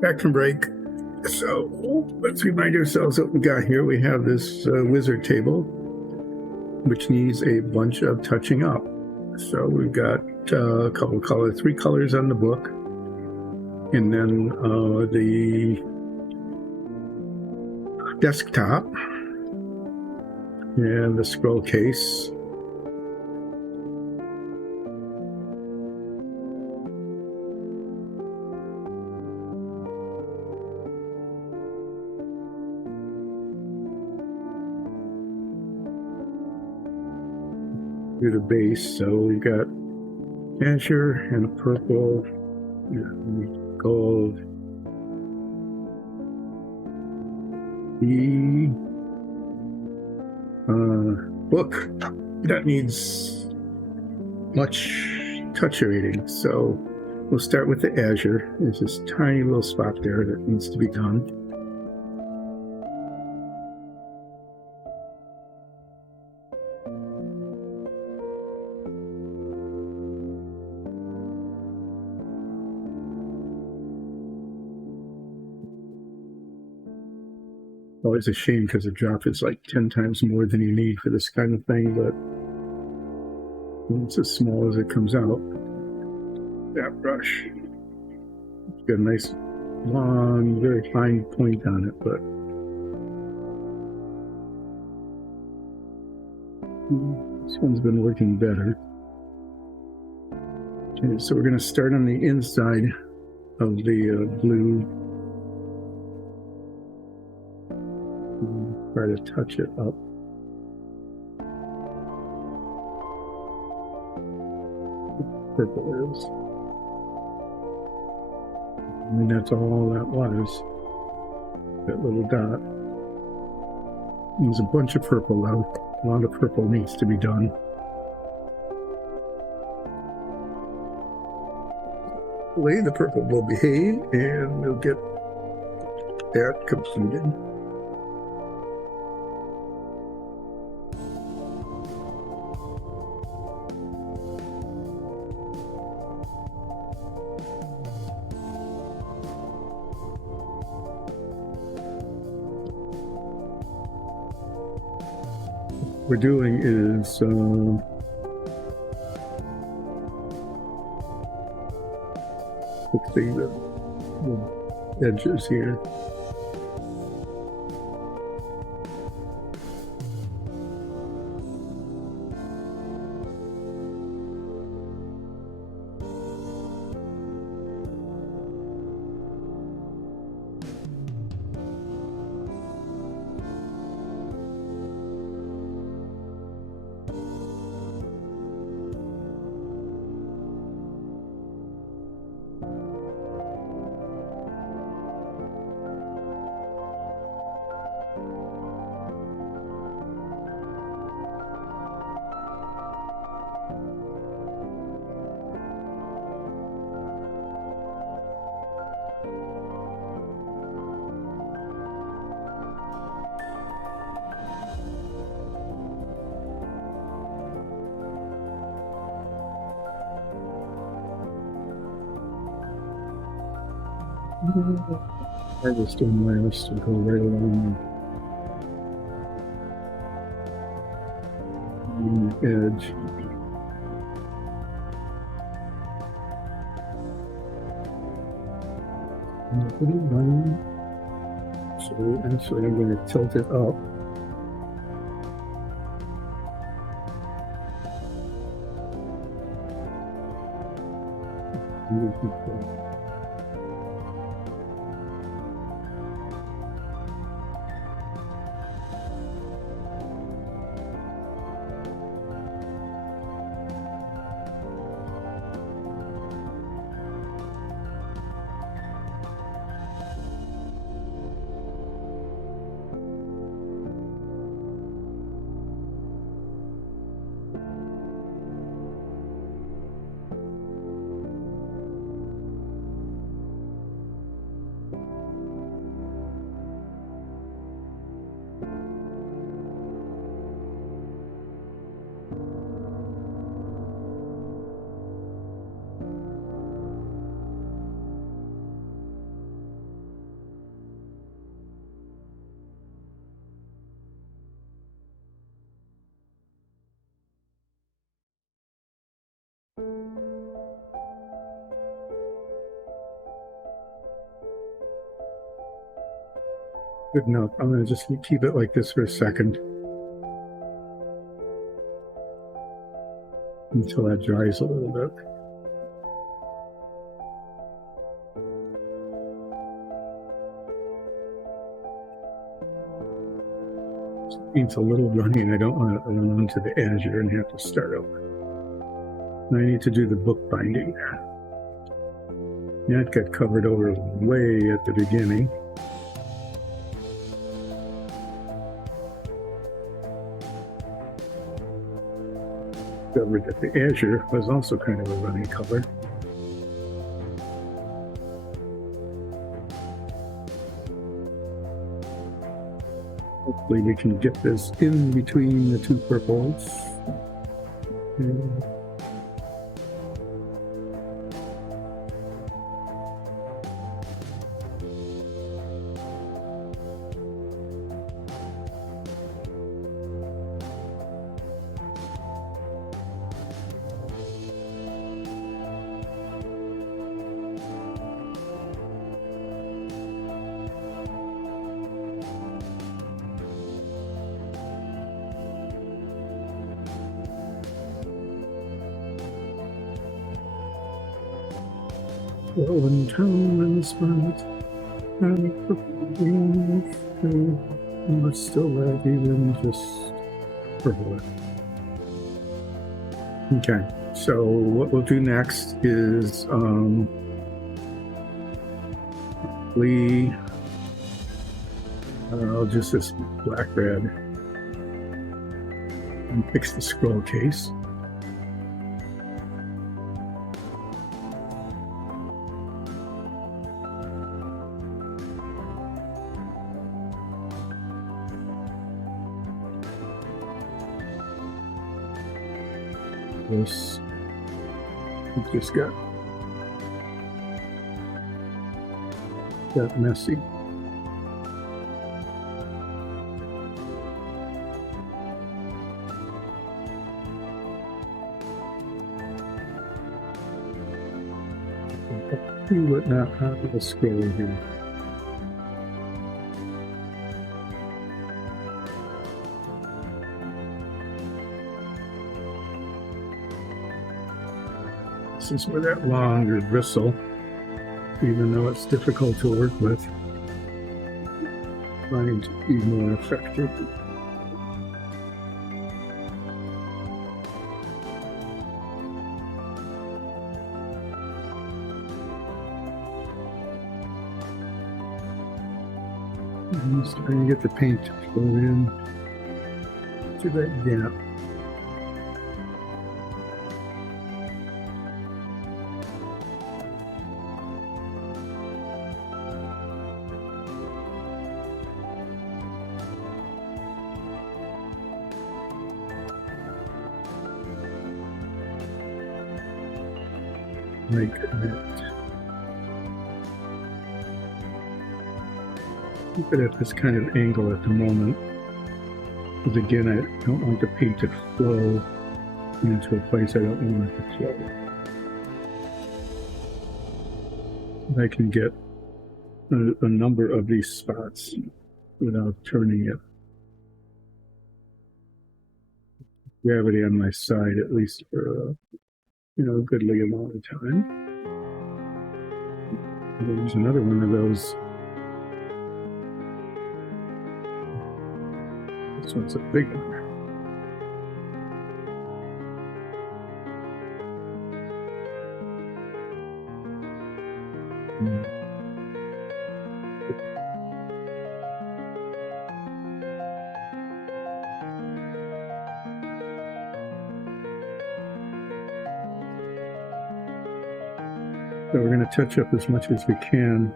Back from break. So let's remind ourselves what we got here. We have this wizard table, which needs a bunch of touching up. So we've got a couple colors, 3 colors on the book, and then the desktop and the scroll case. Through the base, so we've got azure and a purple, and gold. The book that needs much touch rating, so we'll start with the azure. There's this tiny little spot there that needs to be done. Always a shame because the drop is like 10 times more than you need for this kind of thing, but it's as small as it comes out. That brush, it's got a nice long, very fine point on it, but this one's been working better. Okay, so we're going to start on the inside of the blue. Try to touch it up. Purple is. And that's all that was. That little dot. There's a bunch of purple though. A lot of purple needs to be done. Hopefully the purple will behave and we'll get that completed. We're doing is fixing the edges here. Harvesting layers to go right along the edge. So actually I'm going to tilt it up. Good enough. I'm going to just keep it like this for a second until that dries a little bit. It's a little runny and I don't want to run onto the edge and have to start over. I need to do the book binding. That got covered over way at the beginning. Discovered that the azure was also kind of a runny color. Hopefully we can get this in between the two purples. And one tone and spot, and we're still that even just purple. Okay, so what we'll do next is just this black red and fix the scroll case. This it just got messy. You would not have the scroll here. This is where that longer bristle, even though it's difficult to work with, find to be more effective. I'm starting to get the paint to flow in to that gap. Like that. Keep it at this kind of angle at the moment, because again, I don't want the paint to flow into a place I don't want it to flow. I can get a number of these spots without turning it. Gravity on my side, at least for a goodly amount of time. There's another one of those. This one's a big one. So we're going to touch up as much as we can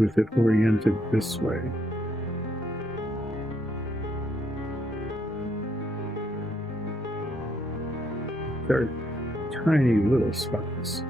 with it oriented this way. They're tiny little spots.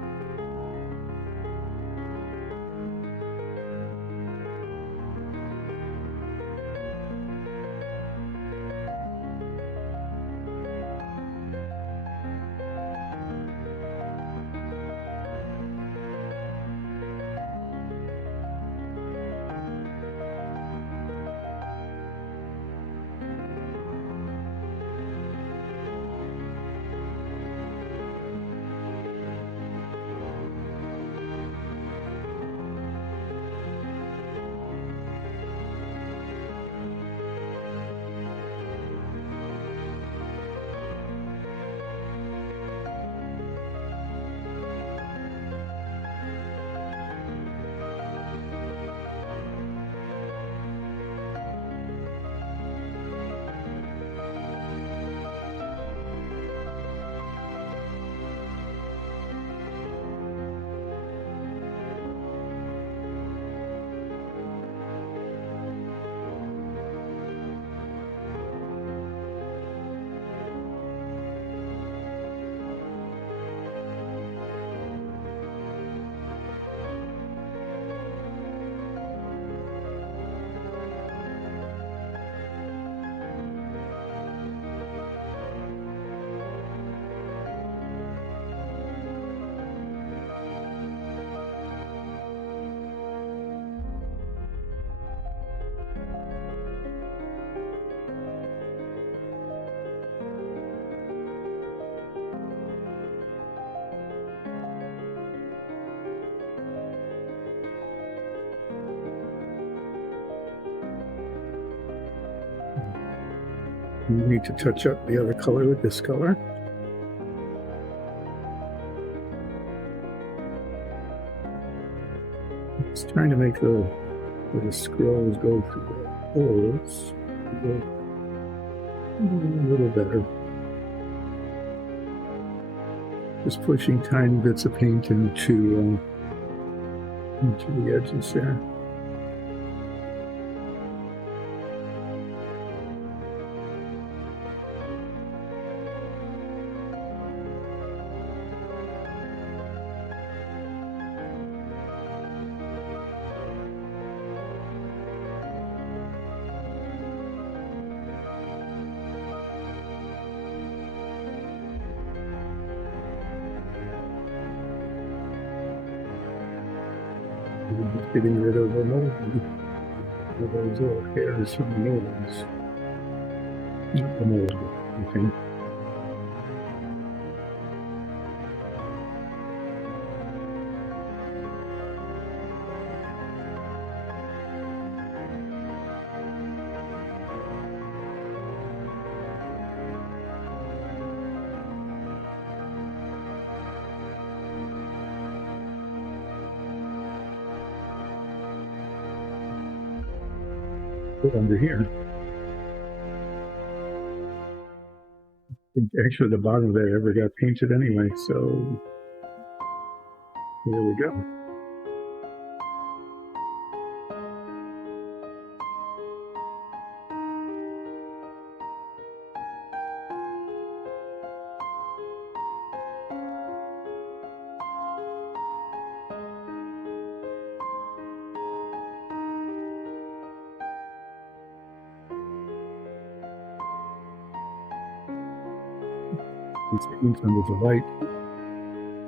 You need to touch up the other color with this color. Just trying to make the scrolls go through the holes a little better. Just pushing tiny bits of paint into the edges there. Just getting rid of the mold, those little hairs from the molds. Not the mold, okay. Under here. Actually, the bottom there ever got painted anyway, so there we go. It's paint under the light,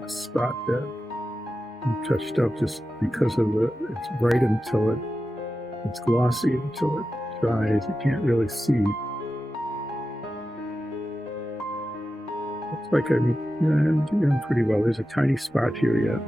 a spot that I touched up just because of it's bright until it's glossy until it dries. You can't really see. Looks like I'm doing pretty well. There's a tiny spot here yet.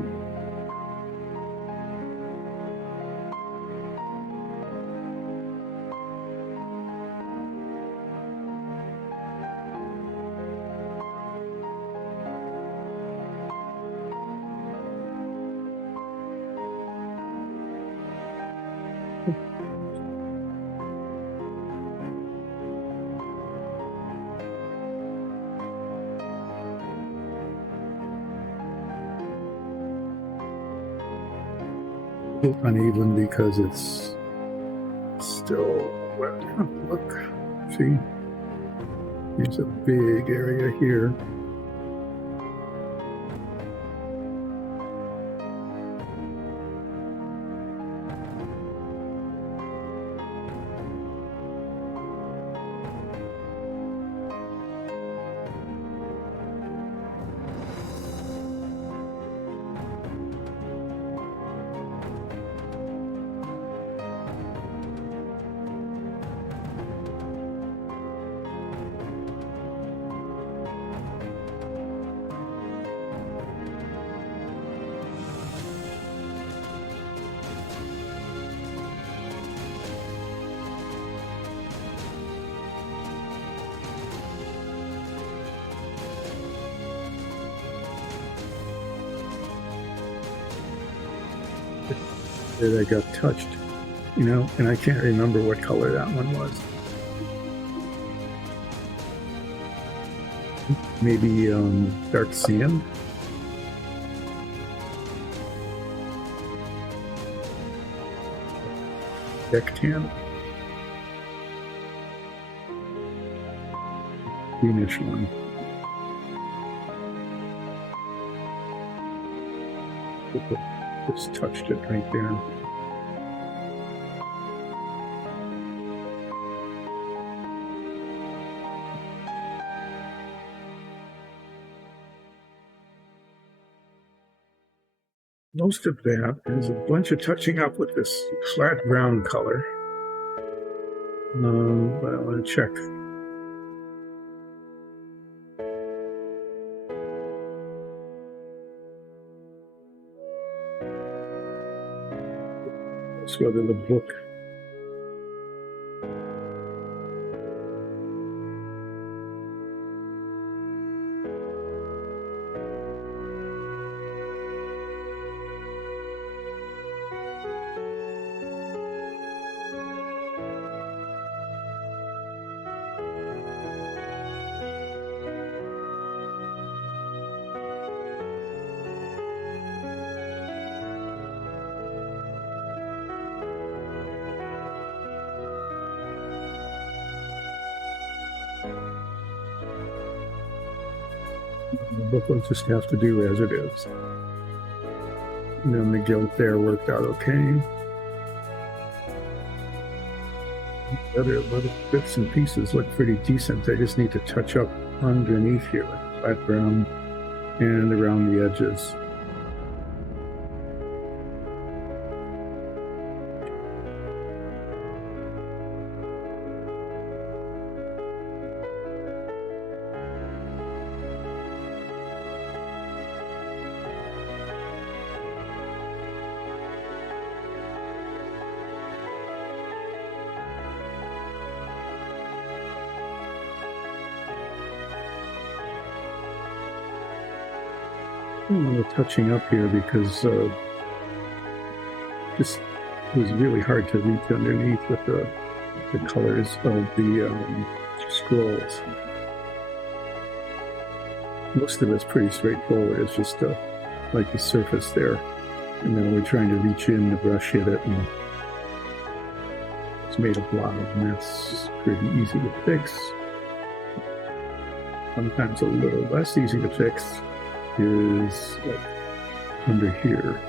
Uneven because it's still wet. Look, see, there's a big area here. That I got touched, and I can't remember what color that one was. Maybe dark sand. Deck tan. Greenish one. Just touched it right there. Most of that is a bunch of touching up with this flat brown color. But I want to check. Whether the book Both will just have to do as it is. And then the gilt there worked out okay. The other little bits and pieces look pretty decent. I just need to touch up underneath here with flat brown and around the edges. A little touching up here because just it was really hard to reach underneath with the colors of the scrolls. Most of it's pretty straightforward. It's just like the surface there, and then we're trying to reach in, the brush hit it, and it's made a blob, and that's pretty easy to fix. Sometimes a little less easy to fix is like under here.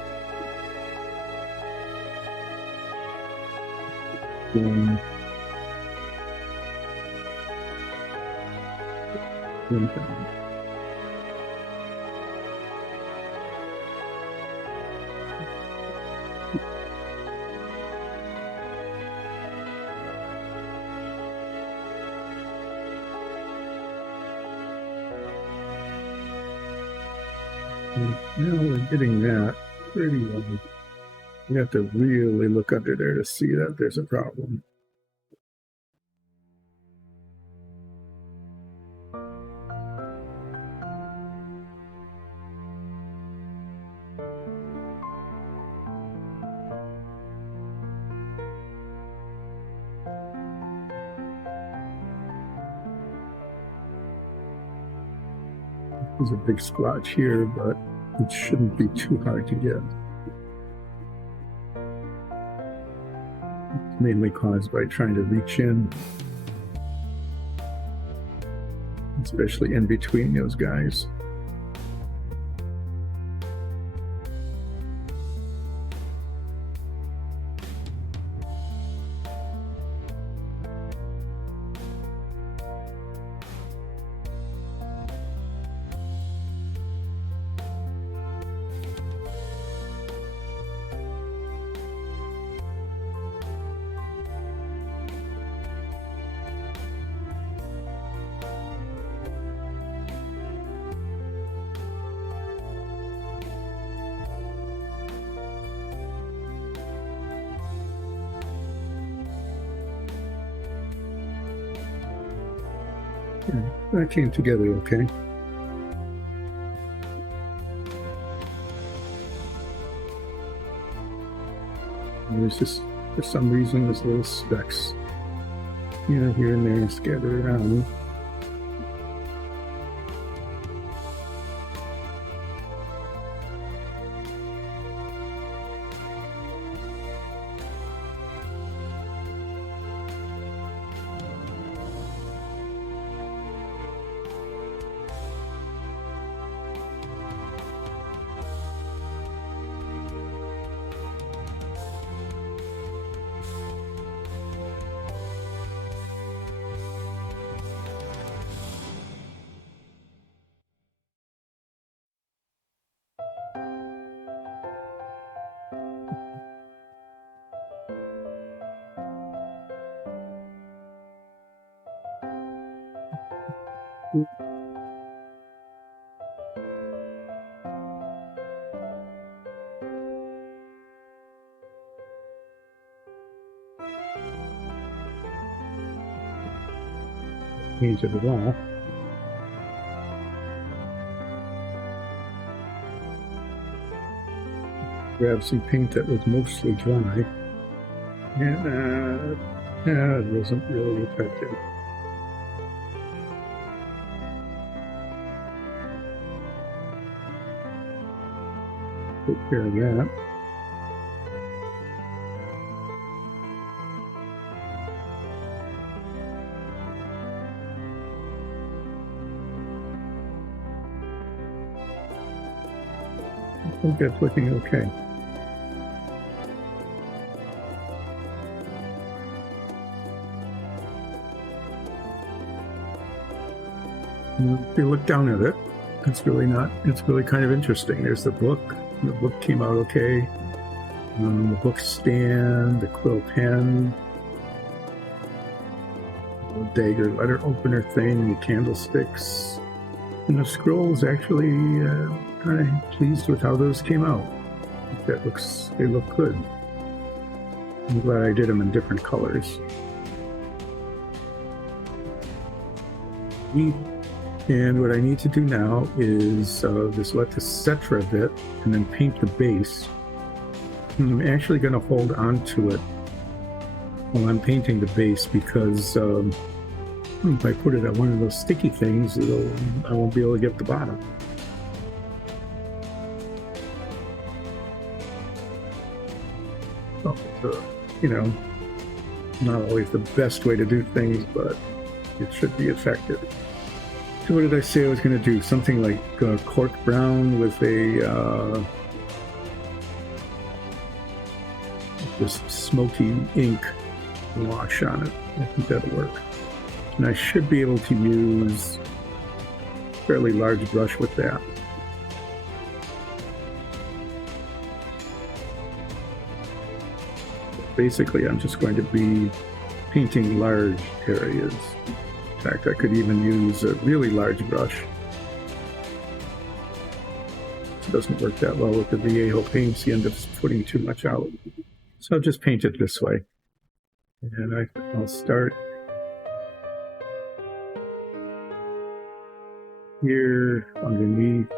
Now we're getting that pretty well. You have to really look under there to see that there's a problem. There's a big splotch here, but it shouldn't be too hard to get. It's mainly caused by trying to reach in, especially in between those guys. That came together okay. There's just, for some reason, there's little specks, here and there, scattered around. Change it at all. Grab some paint that was mostly dry, and it wasn't really effective. Take care of that. I think that's looking okay. If you look down at it, it's really kind of interesting. There's the book. The book came out okay. The book stand, the quill pen, the dagger letter opener thing, the candlesticks, and the scrolls. Actually, kind of pleased with how those came out. They look good. I'm glad I did them in different colors. And what I need to do now is just let this set for a bit and then paint the base. I'm actually going to hold on to it while I'm painting the base because if I put it on one of those sticky things, I won't be able to get the bottom. So it's not always the best way to do things, but it should be effective. So what did I say I was going to do? Something like cork brown with this smoky ink wash on it. I think that'll work. And I should be able to use a fairly large brush with that. Basically, I'm just going to be painting large areas. In fact, I could even use a really large brush. It doesn't work that well with the Viejo paints. You end up putting too much out. So I'll just paint it this way. And I'll start here underneath.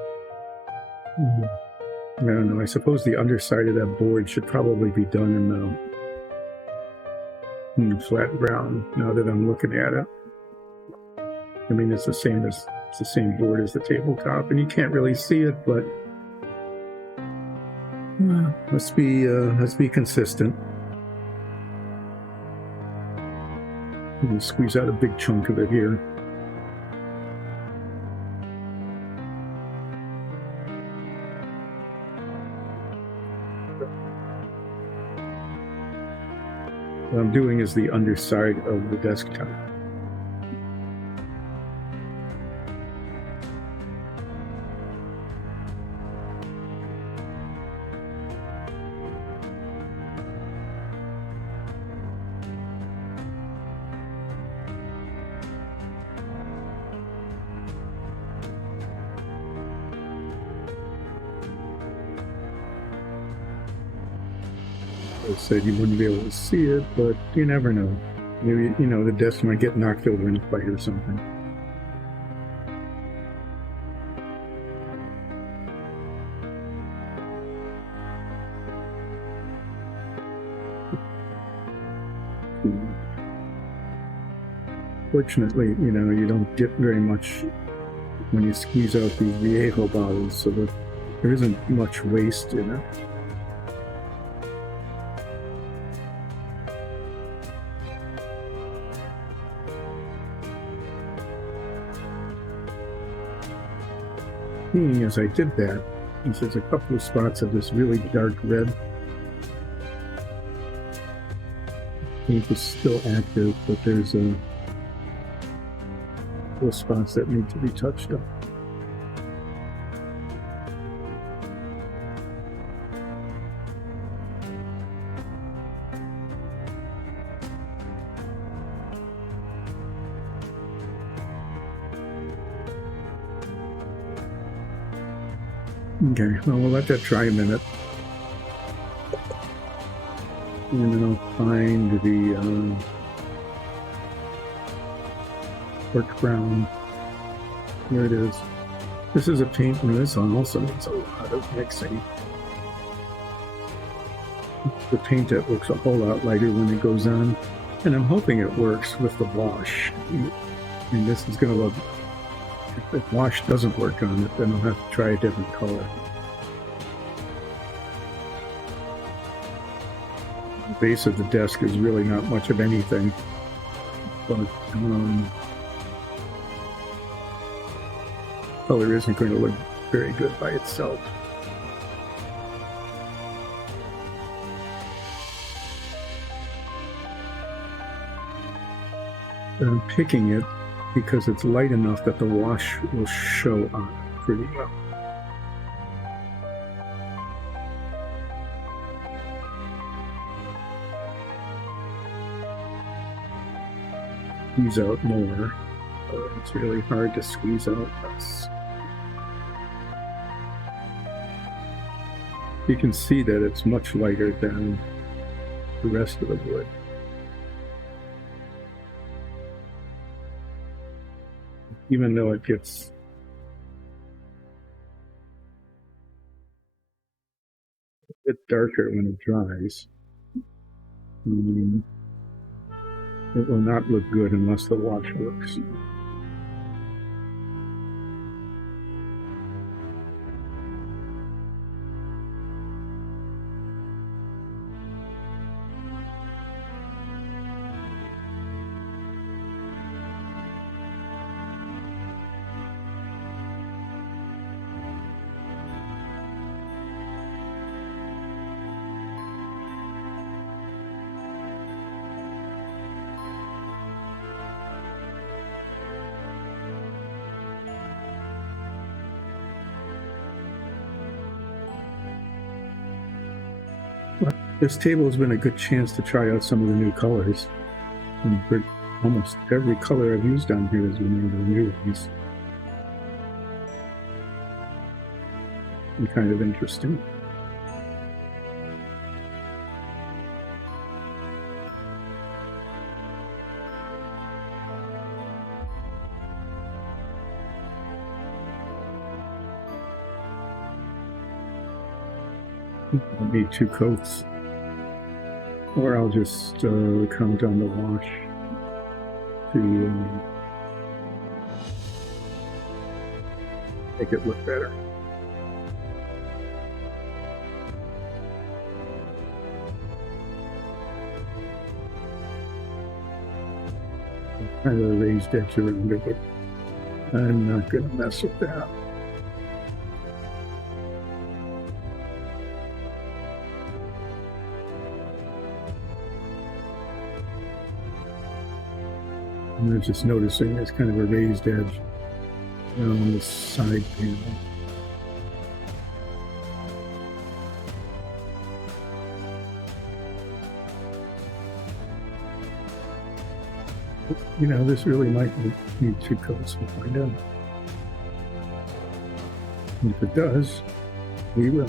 I don't know, I suppose the underside of that board should probably be done in flat brown now that I'm looking at it. I mean, it's the same board as the tabletop, and you can't really see it, but let's be consistent. And squeeze out a big chunk of it here. What I'm doing is the underside of the desktop. I said you wouldn't be able to see it, but you never know. Maybe, the desk might get knocked over in a fight or something. Fortunately, you don't get very much when you squeeze out these Viejo bottles, so that there isn't much waste in it. As I did that, there's a couple of spots of this really dark red. Ink is still active, but there's a couple of spots that need to be touched up. Okay, well, we'll let that dry a minute. And then I'll find the dark brown. Here it is. This is a paint, and this one also needs a lot of mixing. The paint that looks a whole lot lighter when it goes on, and I'm hoping it works with the wash. I mean, this is going to look... If the wash doesn't work on it, then I'll have to try a different color. The base of the desk is really not much of anything, but color isn't going to look very good by itself. But I'm picking it because it's light enough that the wash will show on it pretty well. Squeeze out more. It's really hard to squeeze out less. You can see that it's much lighter than the rest of the wood. Even though it gets a bit darker when it dries, it will not look good unless the wash works. This table has been a good chance to try out some of the new colors. And almost every color I've used on here has been one of the new ones. And kind of interesting. I'll need 2 coats. Or I'll just count on the wash to make it look better. Kind of a raised edge around it, but I'm not going to mess with that. I'm just noticing there's kind of a raised edge on the side panel. You know, this really might need 2 coats. We'll find out. And if it does, we will.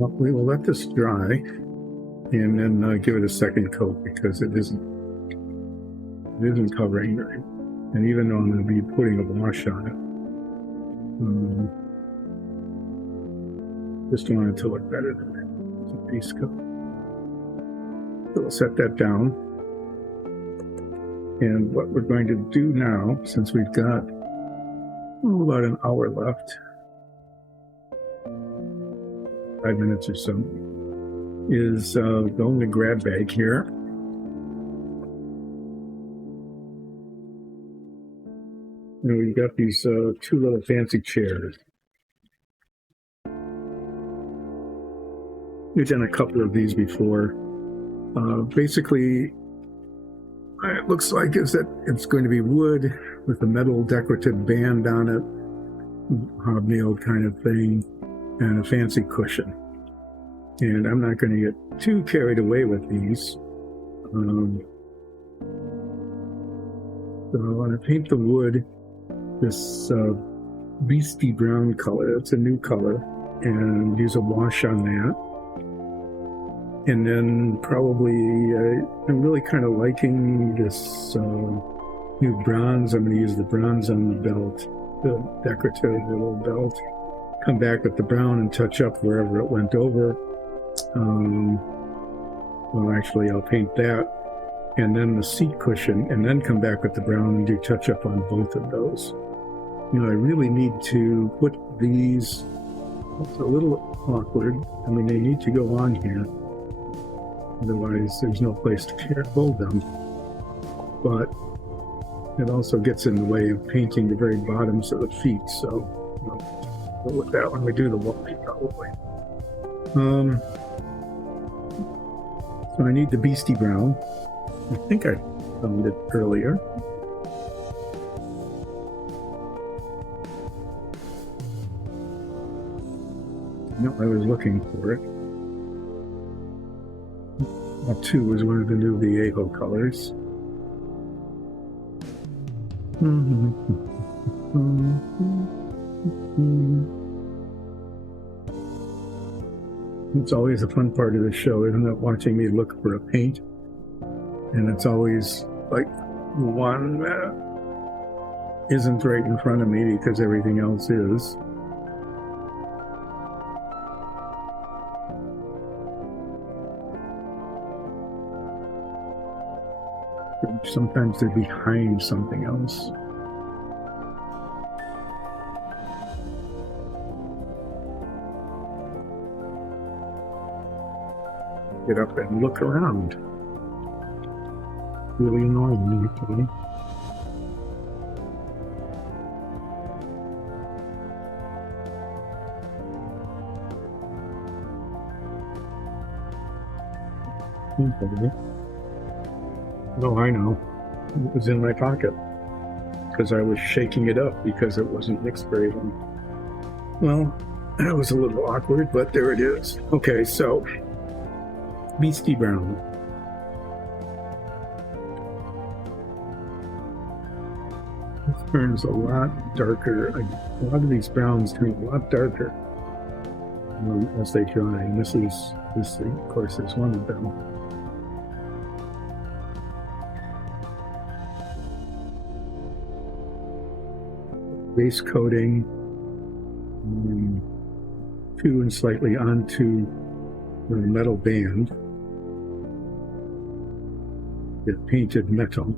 Well, we will let this dry and then give it a second coat because it isn't covering very. And even though I'm going to be putting a wash on it, Just wanted to look better than that. It's a base coat. So we'll set that down. And what we're going to do now, since we've got about an hour left, 5 minutes or so, is go in the grab bag here. And we've got these 2 little fancy chairs. We've done a couple of these before. Basically, it looks like is that it's going to be wood with a metal decorative band on it, hobnailed kind of thing, and a fancy cushion. And I'm not going to get too carried away with these. So I want to paint the wood this beastie brown color. It's a new color, and use a wash on that. And then probably, I'm really kind of liking this new bronze. I'm going to use the bronze on the belt, the decorative little belt. Come back with the brown and touch up wherever it went over. Well, actually, I'll paint that. And then the seat cushion, and then come back with the brown and do touch up on both of those. You know, I really need to put these, it's a little awkward. I mean, they need to go on here. Otherwise, there's no place to hold them. But it also gets in the way of painting the very bottoms of the feet. So we'll go with that when we do the wall, probably. So I need the beastie brown. I think I found it earlier. No, I was looking for it. 2 was one of the new Viejo colors. It's always a fun part of the show, isn't it? Watching me look for a paint. And it's always like one that isn't right in front of me because everything else is. Sometimes they're behind something else. Get up and look around. Really annoying me, actually. Oh, I know. It was in my pocket because I was shaking it up because it wasn't mixed very well. Well, that was a little awkward, but there it is. Okay, so beastie brown. This turns a lot darker. A lot of these browns turn a lot darker as they dry. And this, of course, is one of them. Base coating, 2 and slightly onto the metal band. It's painted metal.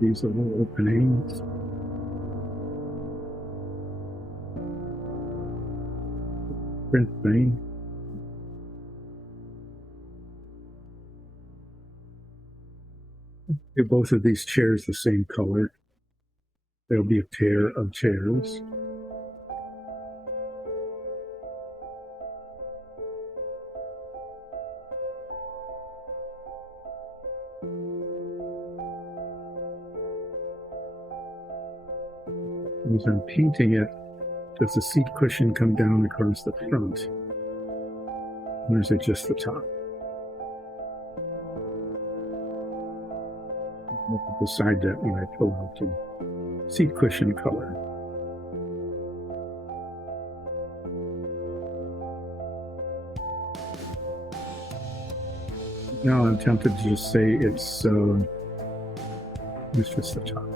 These little openings. Print thing. Give both of these chairs the same color. There'll be a pair of chairs. As I'm painting it, does the seat cushion come down across the front? Or is it just the top? I'll decide that when I pull out the seat cushion color. Now I'm tempted to just say it's just the top.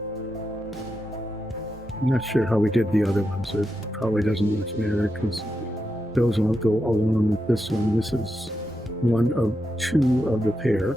I'm not sure how we did the other ones. It probably doesn't much matter because those won't go along with this one. This is one of two of the pair.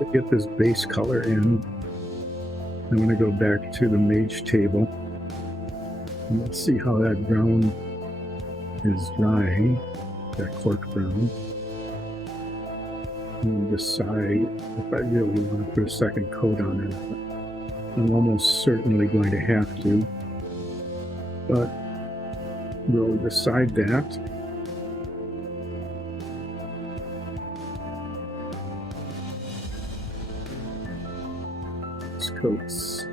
To get this base color in, I'm going to go back to the Mage Table and let's see how that brown is drying, that cork brown, and decide if I really want to put a second coat on it. I'm almost certainly going to have to, but we'll decide that. Coats.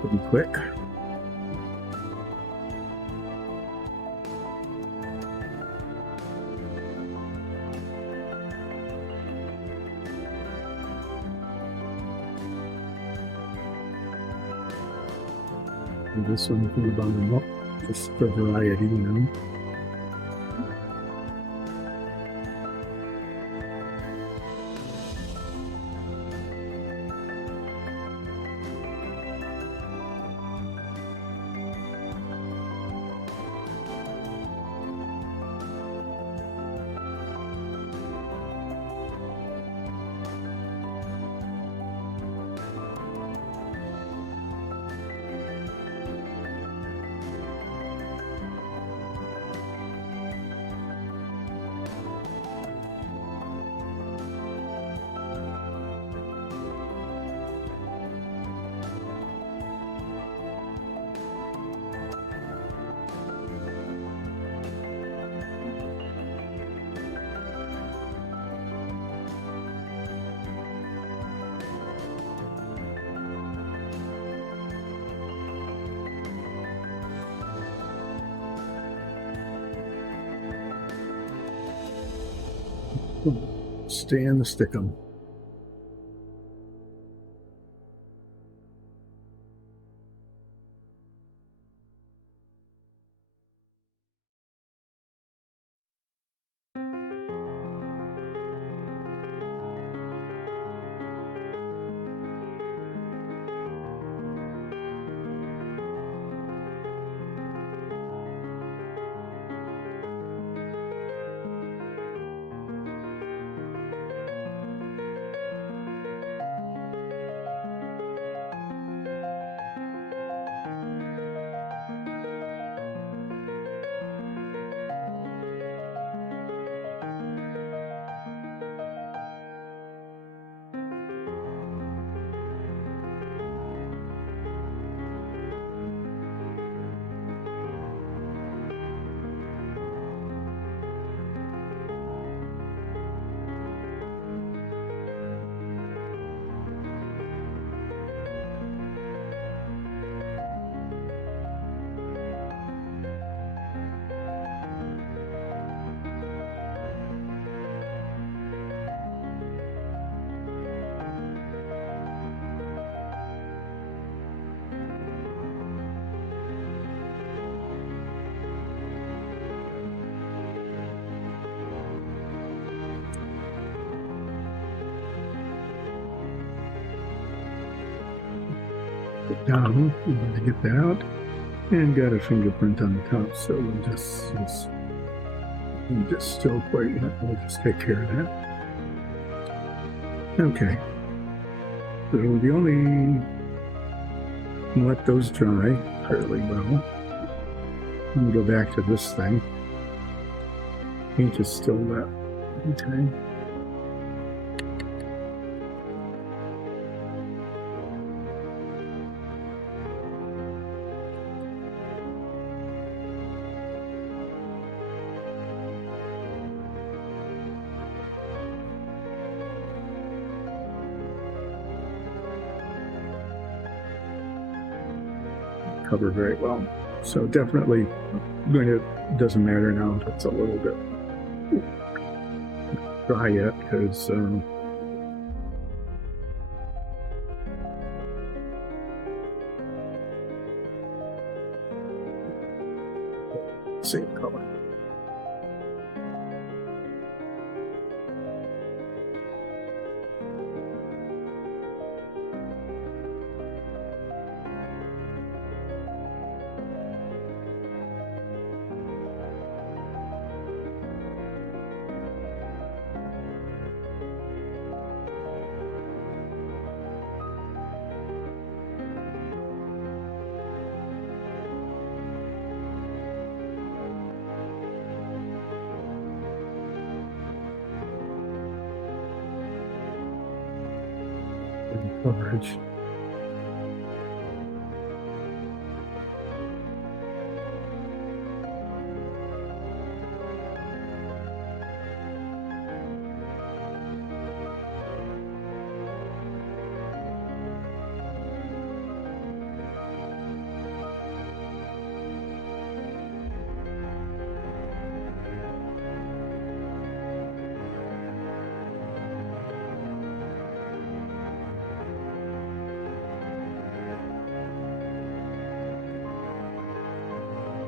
Pretty quick. And this one from the bottom up, just for variety, you know. Stay in the stickum. Down, we want to get that out, and got a fingerprint on the top, so we'll just still quite yet. We'll just take care of that. Okay. So the only let those dry fairly well. Let me go back to this thing. Paint is still wet. Okay. Cover very well. So definitely doesn't matter now if it's a little bit dry yet, because same color. Coverage.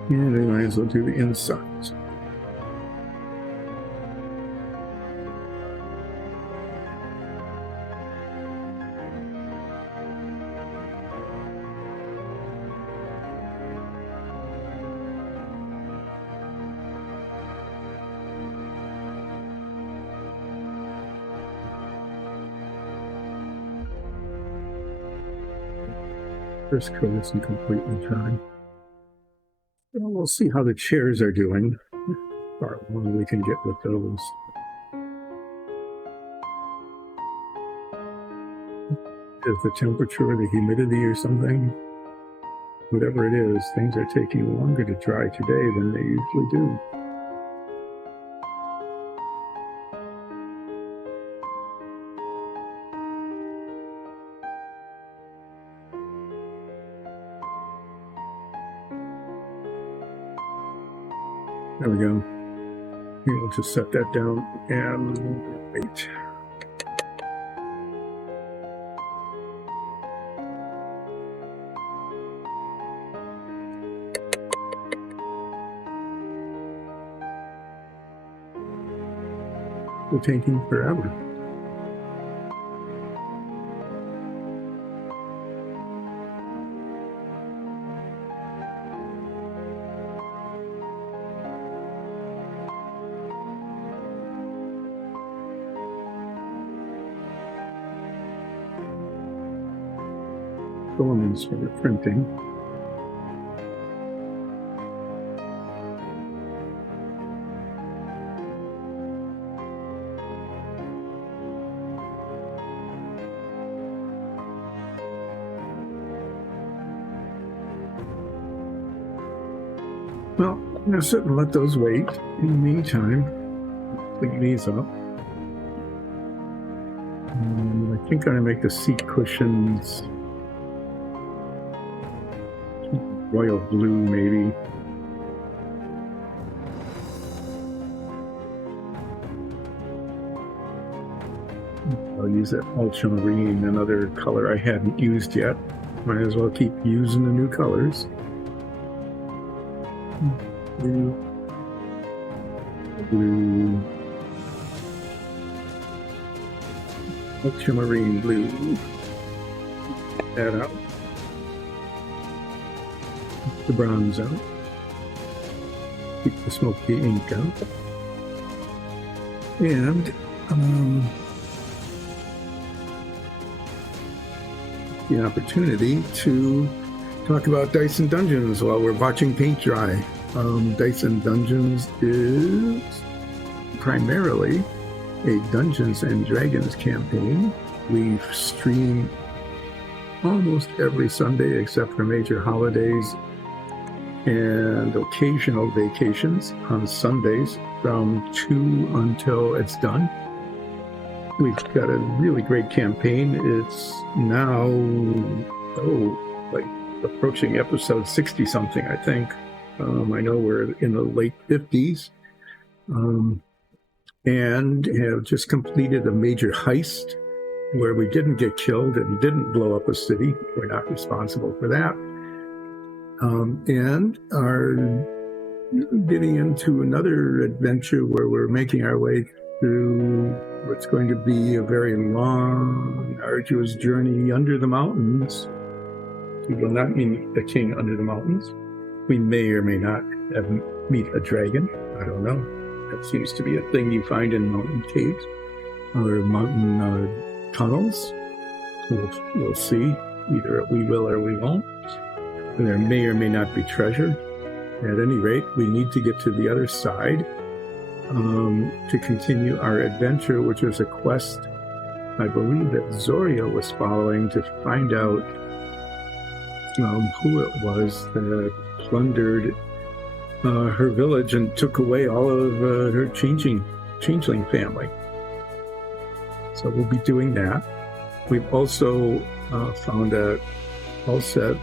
And we might as well do the insides. First coat isn't completely dry. We'll see how the chairs are doing. How long we can get with those. Is the temperature or the humidity or something? Whatever it is, things are taking longer to dry today than they usually do. There we go. We'll just set that down and wait. It's taking forever. Filaments for the printing. Well, I'm going to sit and let those wait. In the meantime, clean these up. I think I'm going to make the seat cushions royal blue, maybe. I'll use that ultramarine, another color I hadn't used yet. Might as well keep using the new colors. Blue, ultramarine blue. That out. The bronze out. Keep the smoky ink out. And the opportunity to talk about Dice and Dungeons while we're watching paint dry. Dice and Dungeons is primarily a Dungeons and Dragons campaign. We stream almost every Sunday except for major holidays and occasional vacations on Sundays from 2 until it's done. We've got a really great campaign. It's now, approaching episode 60-something, I think. I know we're in the late 50s. And have just completed a major heist where we didn't get killed and didn't blow up a city. We're not responsible for that. And are getting into another adventure where we're making our way through what's going to be a very long, arduous journey under the mountains. We will not meet a king under the mountains. We may or may not meet a dragon. I don't know. That seems to be a thing you find in mountain caves or mountain tunnels. We'll see. Either we will or we won't. There may or may not be treasure. At any rate, we need to get to the other side to continue our adventure, which was a quest I believe that Zoria was following to find out who it was that plundered her village and took away all of her changeling family. So we'll be doing that. We've also found out Ulset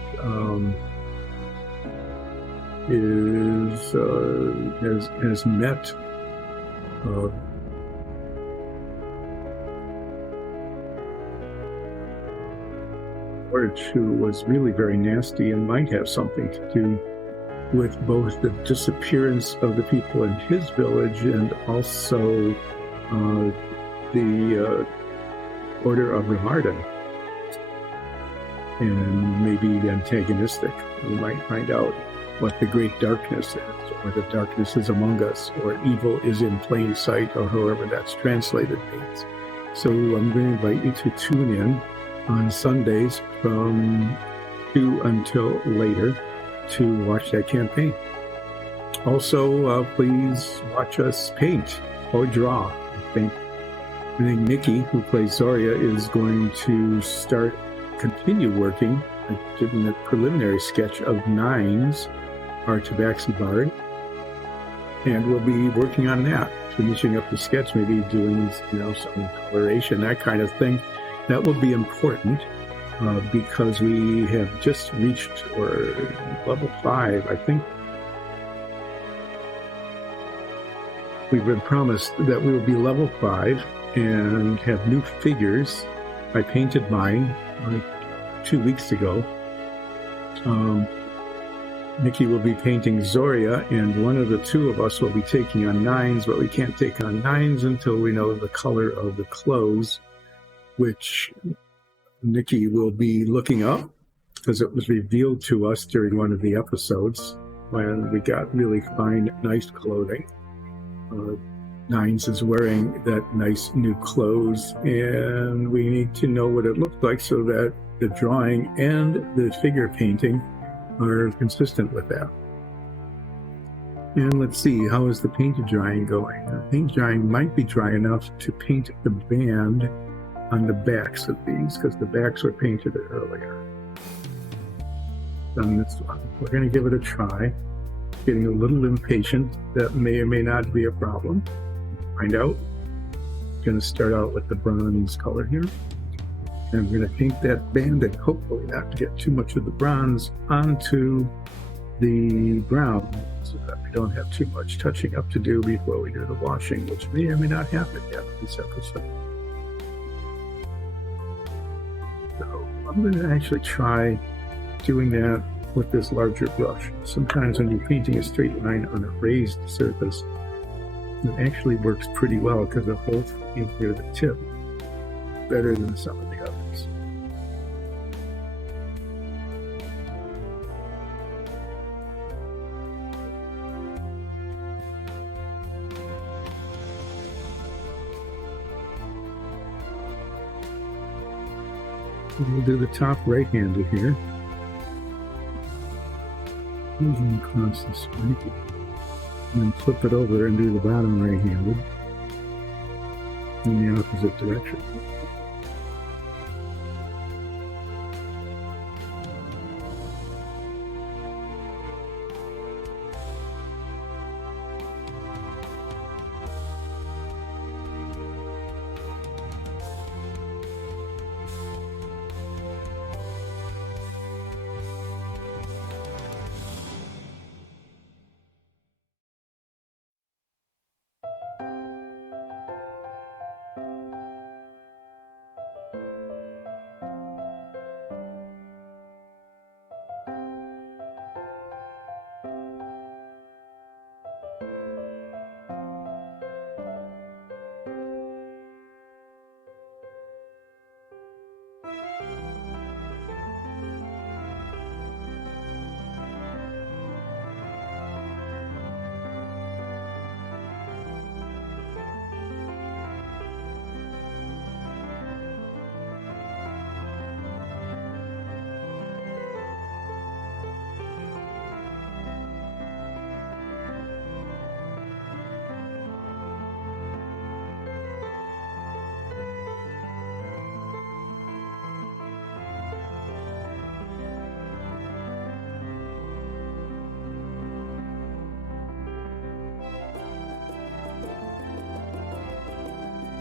has met who was really very nasty and might have something to do with both the disappearance of the people in his village and also the Order of Remarden, and maybe antagonistic. We might find out what the Great Darkness is, or the darkness is among us, or evil is in plain sight, or however that's translated means. So I'm going to invite you to tune in on Sundays from 2 until later to watch that campaign. Also, please watch us paint or draw. I think Nikki, who plays Zoria, is going to continue working. I've given a preliminary sketch of Nines, our Tabaxi Bard, and we'll be working on that, finishing up the sketch, maybe doing some coloration, that kind of thing. That will be important because we have just reached level 5. I think we've been promised that we will be level 5 and have new figures. I painted mine 2 weeks ago. Nikki will be painting Zoria, and one of the two of us will be taking on Nines, but we can't take on Nines until we know the color of the clothes, which Nikki will be looking up because it was revealed to us during one of the episodes when we got really fine, nice clothing. Nines is wearing that nice new clothes, and we need to know what it looks like so that the drawing and the figure painting are consistent with that. And let's see, how is the paint drying going? The paint drying might be dry enough to paint the band on the backs of these, because the backs were painted earlier. On this one, we're going to give it a try. Getting a little impatient. That may or may not be a problem. Find out. I'm going to start out with the bronze color here. And I'm going to paint that band and hopefully not get too much of the bronze onto the brown so that we don't have too much touching up to do before we do the washing, which may or may not happen yet this episode. So I'm going to actually try doing that with this larger brush. Sometimes when you're painting a straight line on a raised surface, it actually works pretty well because it holds in here the tip better than some of the others. We'll do the top right-handed here. Moving across the screen. And then flip it over and do the bottom right-handed in the opposite direction.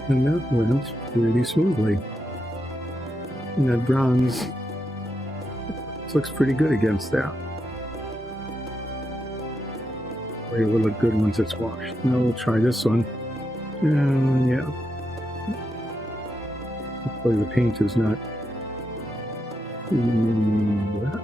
And that went pretty smoothly. And that bronze looks pretty good against that. It will look good once it's washed. Now we'll try this one. Yeah. Hopefully the paint is not wet.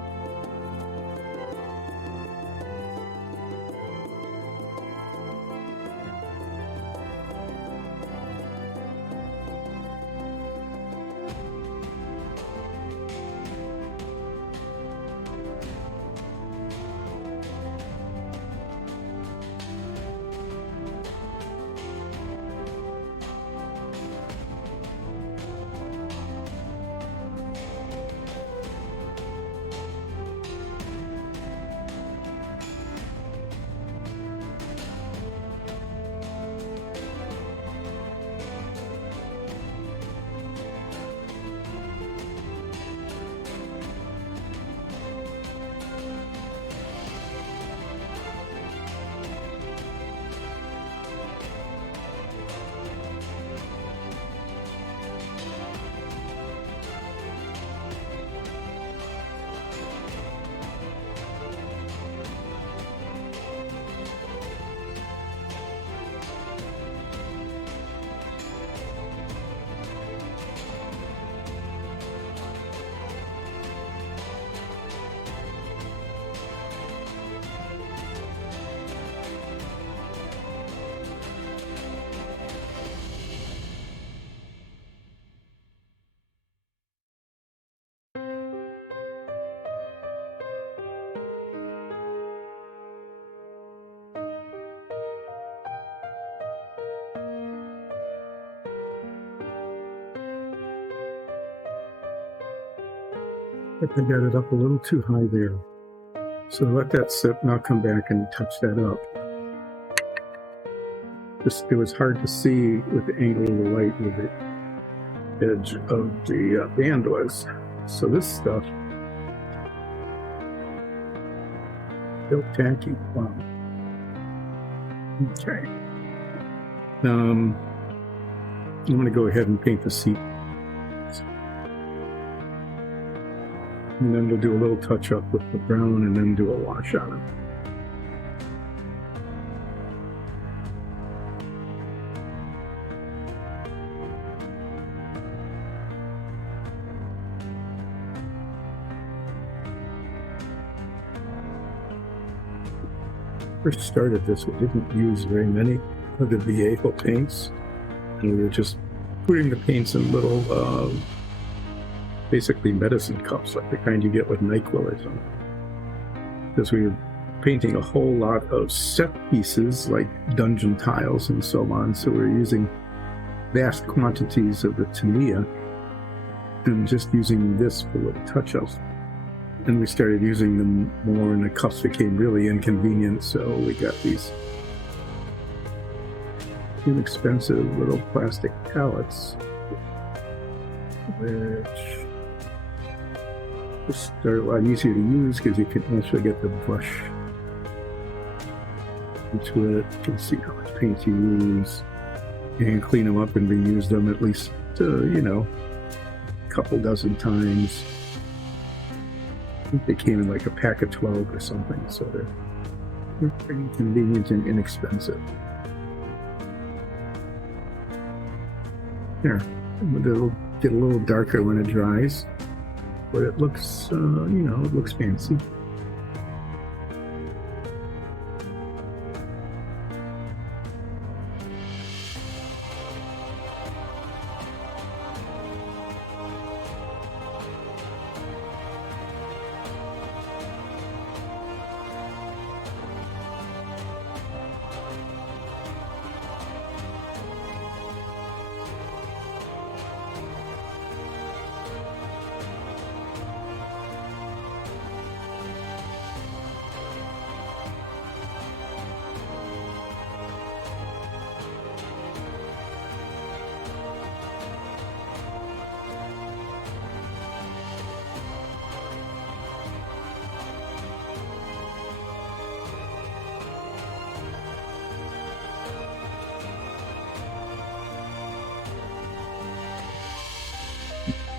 I think I got it up a little too high there. So let that sit and I'll come back and touch that up. It was hard to see with the angle of the light where the edge of the band was. So this stuff, still tacky. Wow. Okay. I'm going to go ahead and paint the seat. And then we'll do a little touch up with the brown and then do a wash on it. First started this, we didn't use very many of the Viejo paints, and we were just putting the paints in little basically medicine cups, like the kind you get with NyQuil or something. Because we were painting a whole lot of set pieces like dungeon tiles and so on, so we were using vast quantities of the Tamiya and just using this for little touch-ups. And we started using them more, and the cups became really inconvenient, so we got these inexpensive little plastic pallets, which just are a lot easier to use because you can actually get the brush into it. You can see how much paint you use and clean them up and reuse them at least, a couple dozen times. I think they came in like a pack of 12 or something, so they're pretty convenient and inexpensive. There, it'll get a little darker when it dries, but it looks, it looks fancy.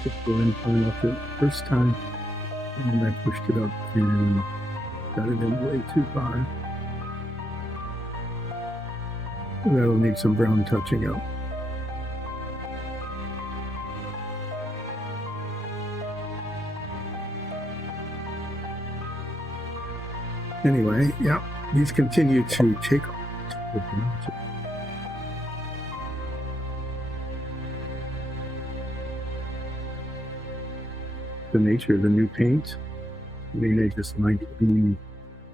Just go in fine off it first time, and I pushed it up and got it in way too far. That'll need some brown touching up. Anyway, yeah, these continue to take the nature of the new paint. I mean, they just might be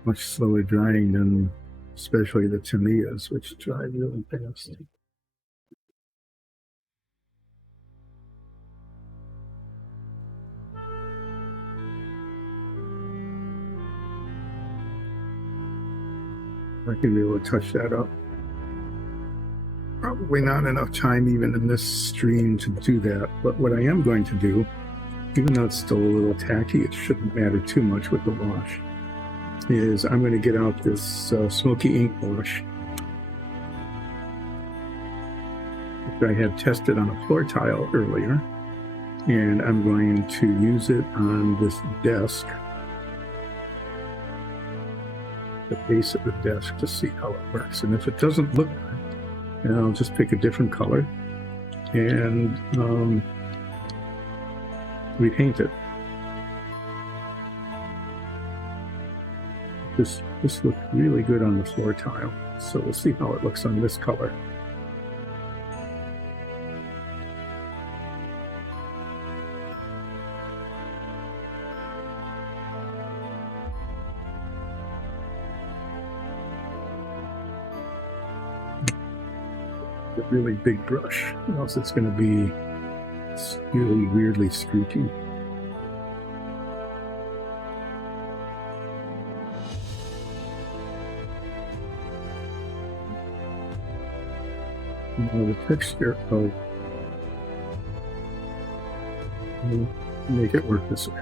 much slower drying than especially the Tamias, which dry really fast. I can be able to touch that up. Probably not enough time even in this stream to do that, but what I am going to do, even though it's still a little tacky, it shouldn't matter too much with the wash, is I'm going to get out this smoky ink wash that I had tested on a floor tile earlier, and I'm going to use it on this desk, the base of the desk, to see how it works. And if it doesn't look good, I'll just pick a different color and repaint it. This looked really good on the floor tile, so we'll see how it looks on this color. A really big brush, or else it's going to be really weirdly streaky. Now the texture of will make it work this way.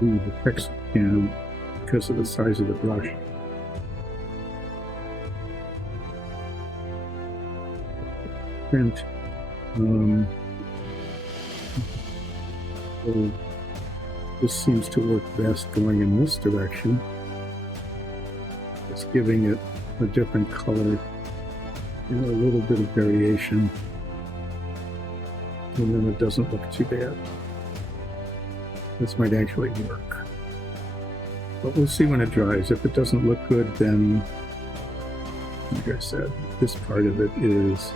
The text can, because of the size of the brush. Print. So this seems to work best going in this direction. It's giving it a different color, a little bit of variation, and then it doesn't look too bad. This might actually work, but we'll see when it dries. If it doesn't look good, then, like I said, this part of it is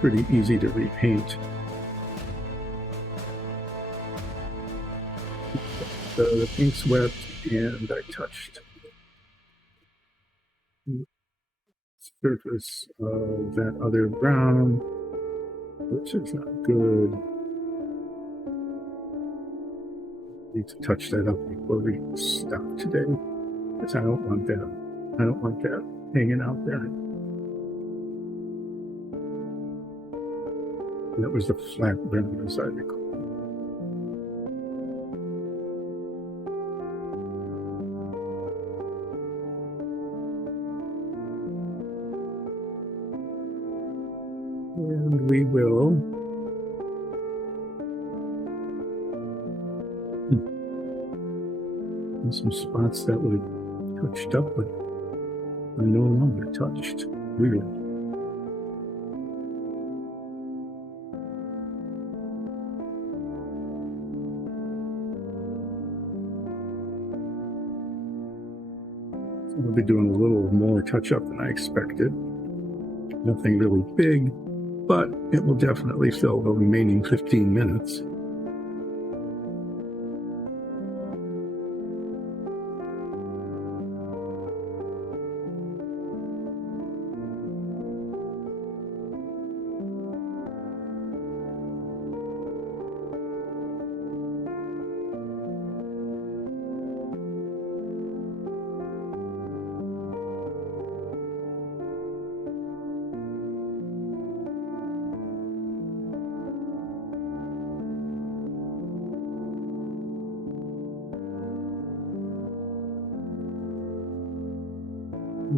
pretty easy to repaint. The paint's wet, and I touched surface of that other brown, which is not good. Need to touch that up before we stop today, because I don't want that. I don't want that hanging out there. And that was the flat brown, as I recall. And we will in some spots that were touched up but are no longer touched. Weird. So I'll be doing a little more touch up than I expected. Nothing really big, but it will definitely fill the remaining 15 minutes.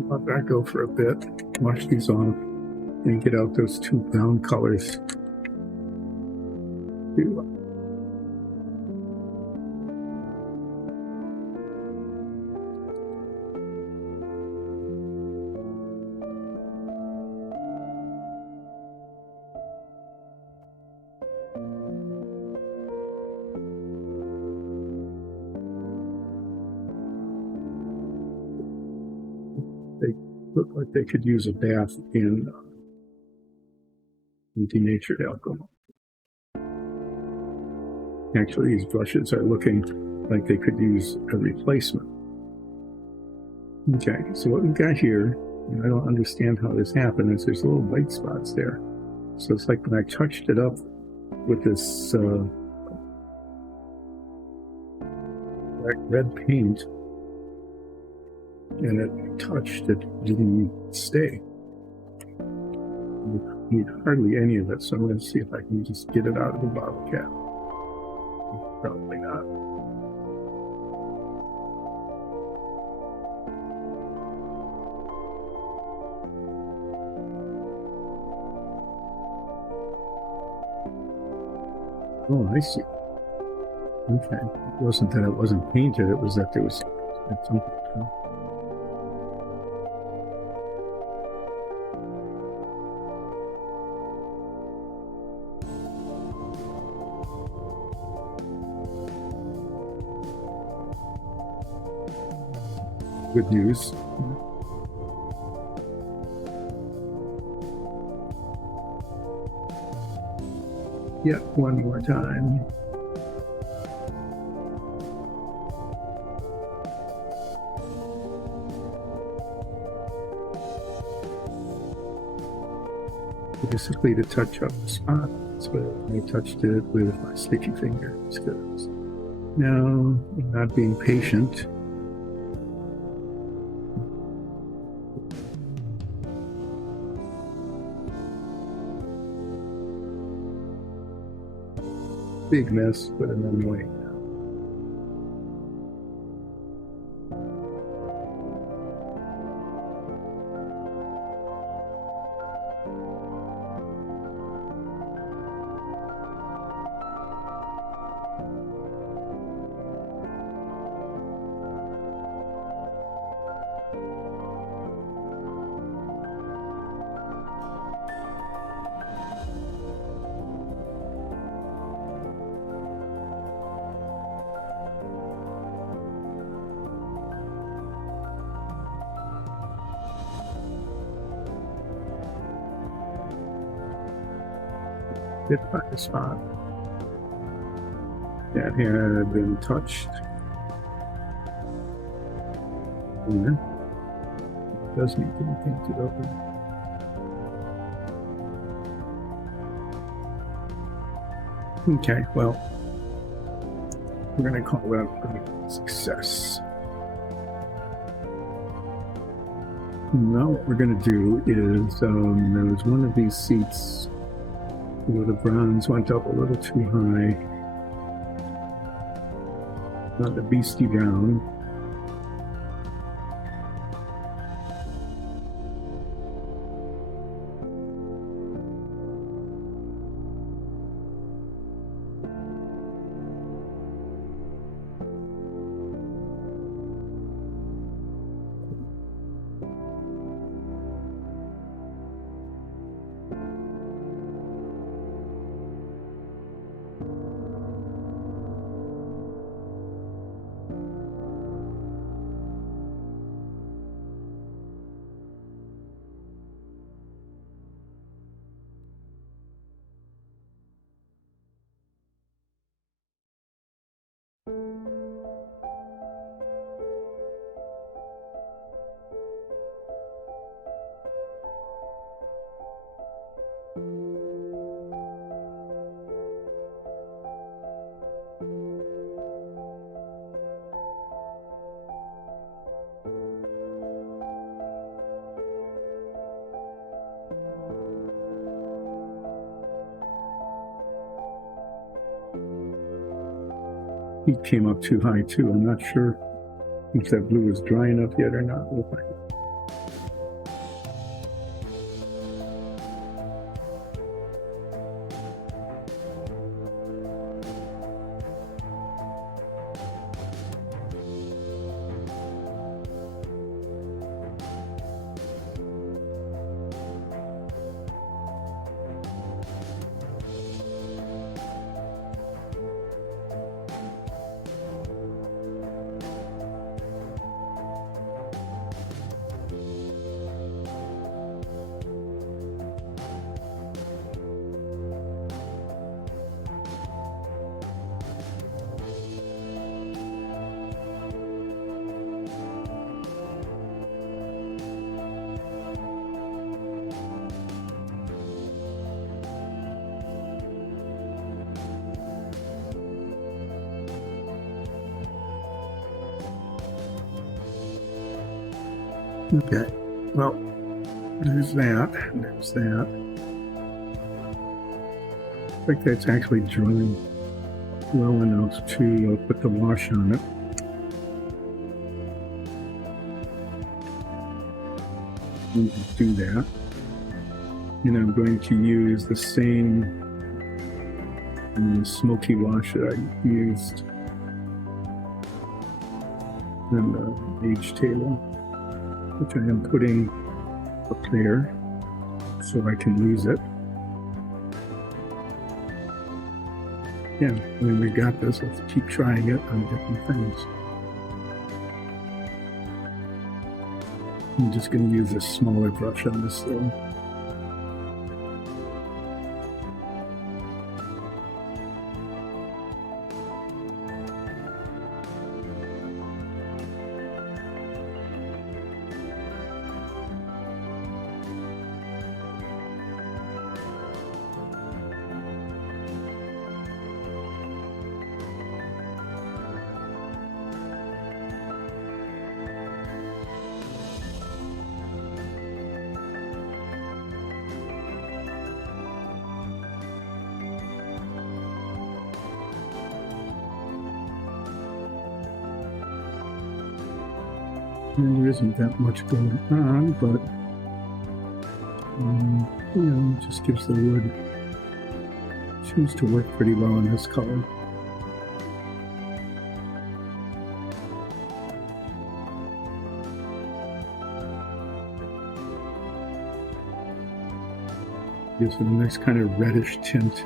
Let that go for a bit, wash these off, and get out those two brown colors. They look like they could use a bath in denatured alcohol. Actually, these brushes are looking like they could use a replacement. Okay, so what we've got here, and I don't understand how this happened, is there's little white spots there. So it's like when I touched it up with this red paint, and it touched, it didn't stay. I need hardly any of it, so I'm going to see if I can just get it out of the bottle cap. Probably not. Oh, I see. Okay. It wasn't that it wasn't painted, it was that there was something. Good news. Yet one more time. Basically to touch up the spot. That's where I touched it with my sticky finger. It's good. Now, I'm not being patient. Big mess, but I'm annoying now. Hit by the spot that had been touched. does need to be painted over. Okay, well, we're going to call that a success. Now what we're going to do is, there was one of these seats where the bronze went up a little too high. Not the beastie brown. Heat came up too high too. I'm not sure if that blue is dry enough yet or not. We'll find out. Okay, well, there's that, and there's that. I think that's actually drying well enough to put the wash on it. We can do that. And I'm going to use the same smoky wash that I used in the Mage Table, which I am putting up there so I can use it. Yeah, I mean, we got this. Let's keep trying it on different things. I'm just going to use a smaller brush on this though. There isn't that much going on, but you know, it just gives the wood, seems to work pretty well in this color. Gives it a nice kind of reddish tint.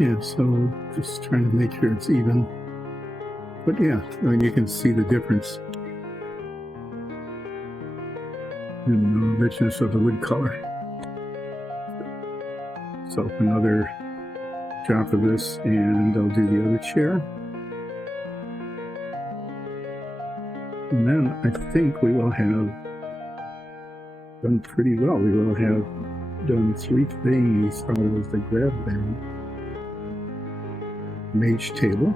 Yeah, so just trying to make sure it's even. But yeah, I mean, you can see the difference in the richness of the wood color. So another drop of this, and I'll do the other chair. And then I think we will have done pretty well. We will have done 3 things out of the grab bag. Mage Table.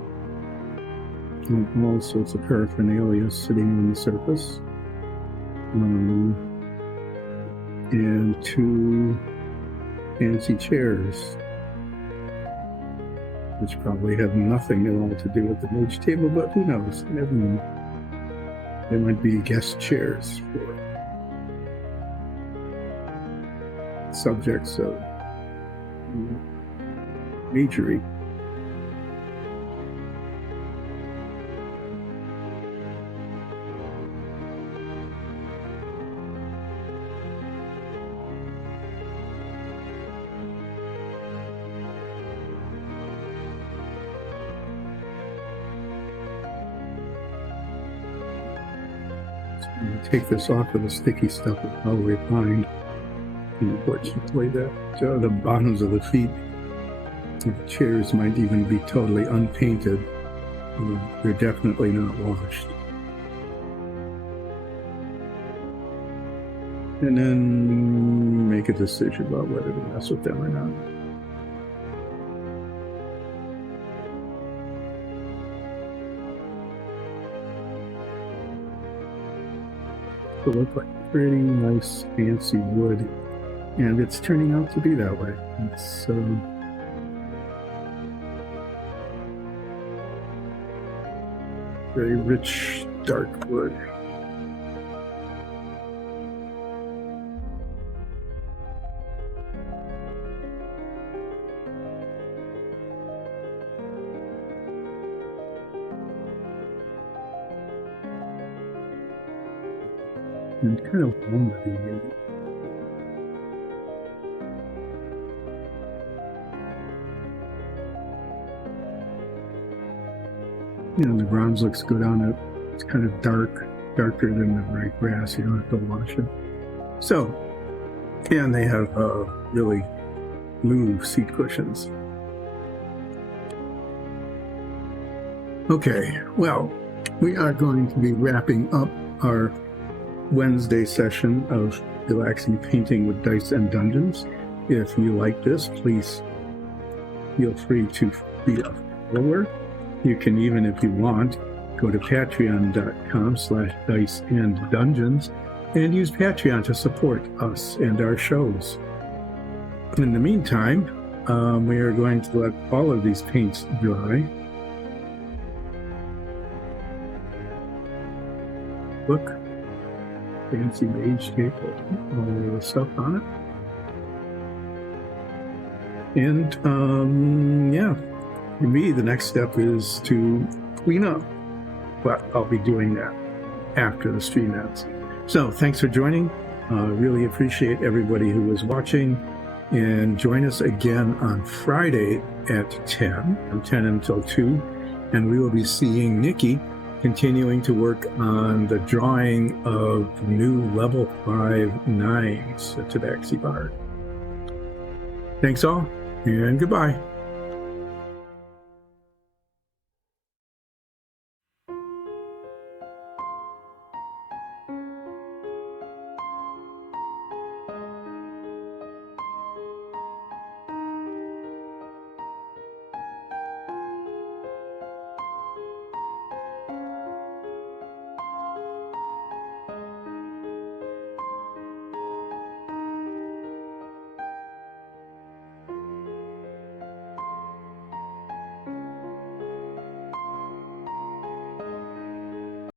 And all sorts of paraphernalia sitting on the surface. And 2 fancy chairs, which probably have nothing at all to do with the Mage Table, but who knows? Never know. There might be guest chairs for subjects of magery. Take this off of the sticky stuff, it's probably fine. Unfortunately, the bottoms of the feet of the chairs might even be totally unpainted. They're definitely not washed. And then make a decision about whether to mess with them or not. It looks like pretty nice fancy wood, and it's turning out to be that way. It's very rich dark wood. And kind of wonderful. You know, the bronze looks good on it. It's kind of darker than the bright grass. You don't have to wash it. So, and they have really blue seat cushions. Okay, well, we are going to be wrapping up our Wednesday session of relaxing painting with dice and dungeons. If you like this, please feel free to be a follower. You can, even if you want, go to patreon.com/diceanddungeons and use Patreon to support us and our shows. In the meantime, we are going to let all of these paints dry. Look. Fancy Mage Table, all the stuff on it. And yeah, for me, the next step is to clean up. But I'll be doing that after the stream ends. So thanks for joining. Really appreciate everybody who was watching. And join us again on Friday at 10, from 10 until 2. And we will be seeing Nikki continuing to work on the drawing of new level 5 knives to Tabaxi Bard. Thanks all, and goodbye.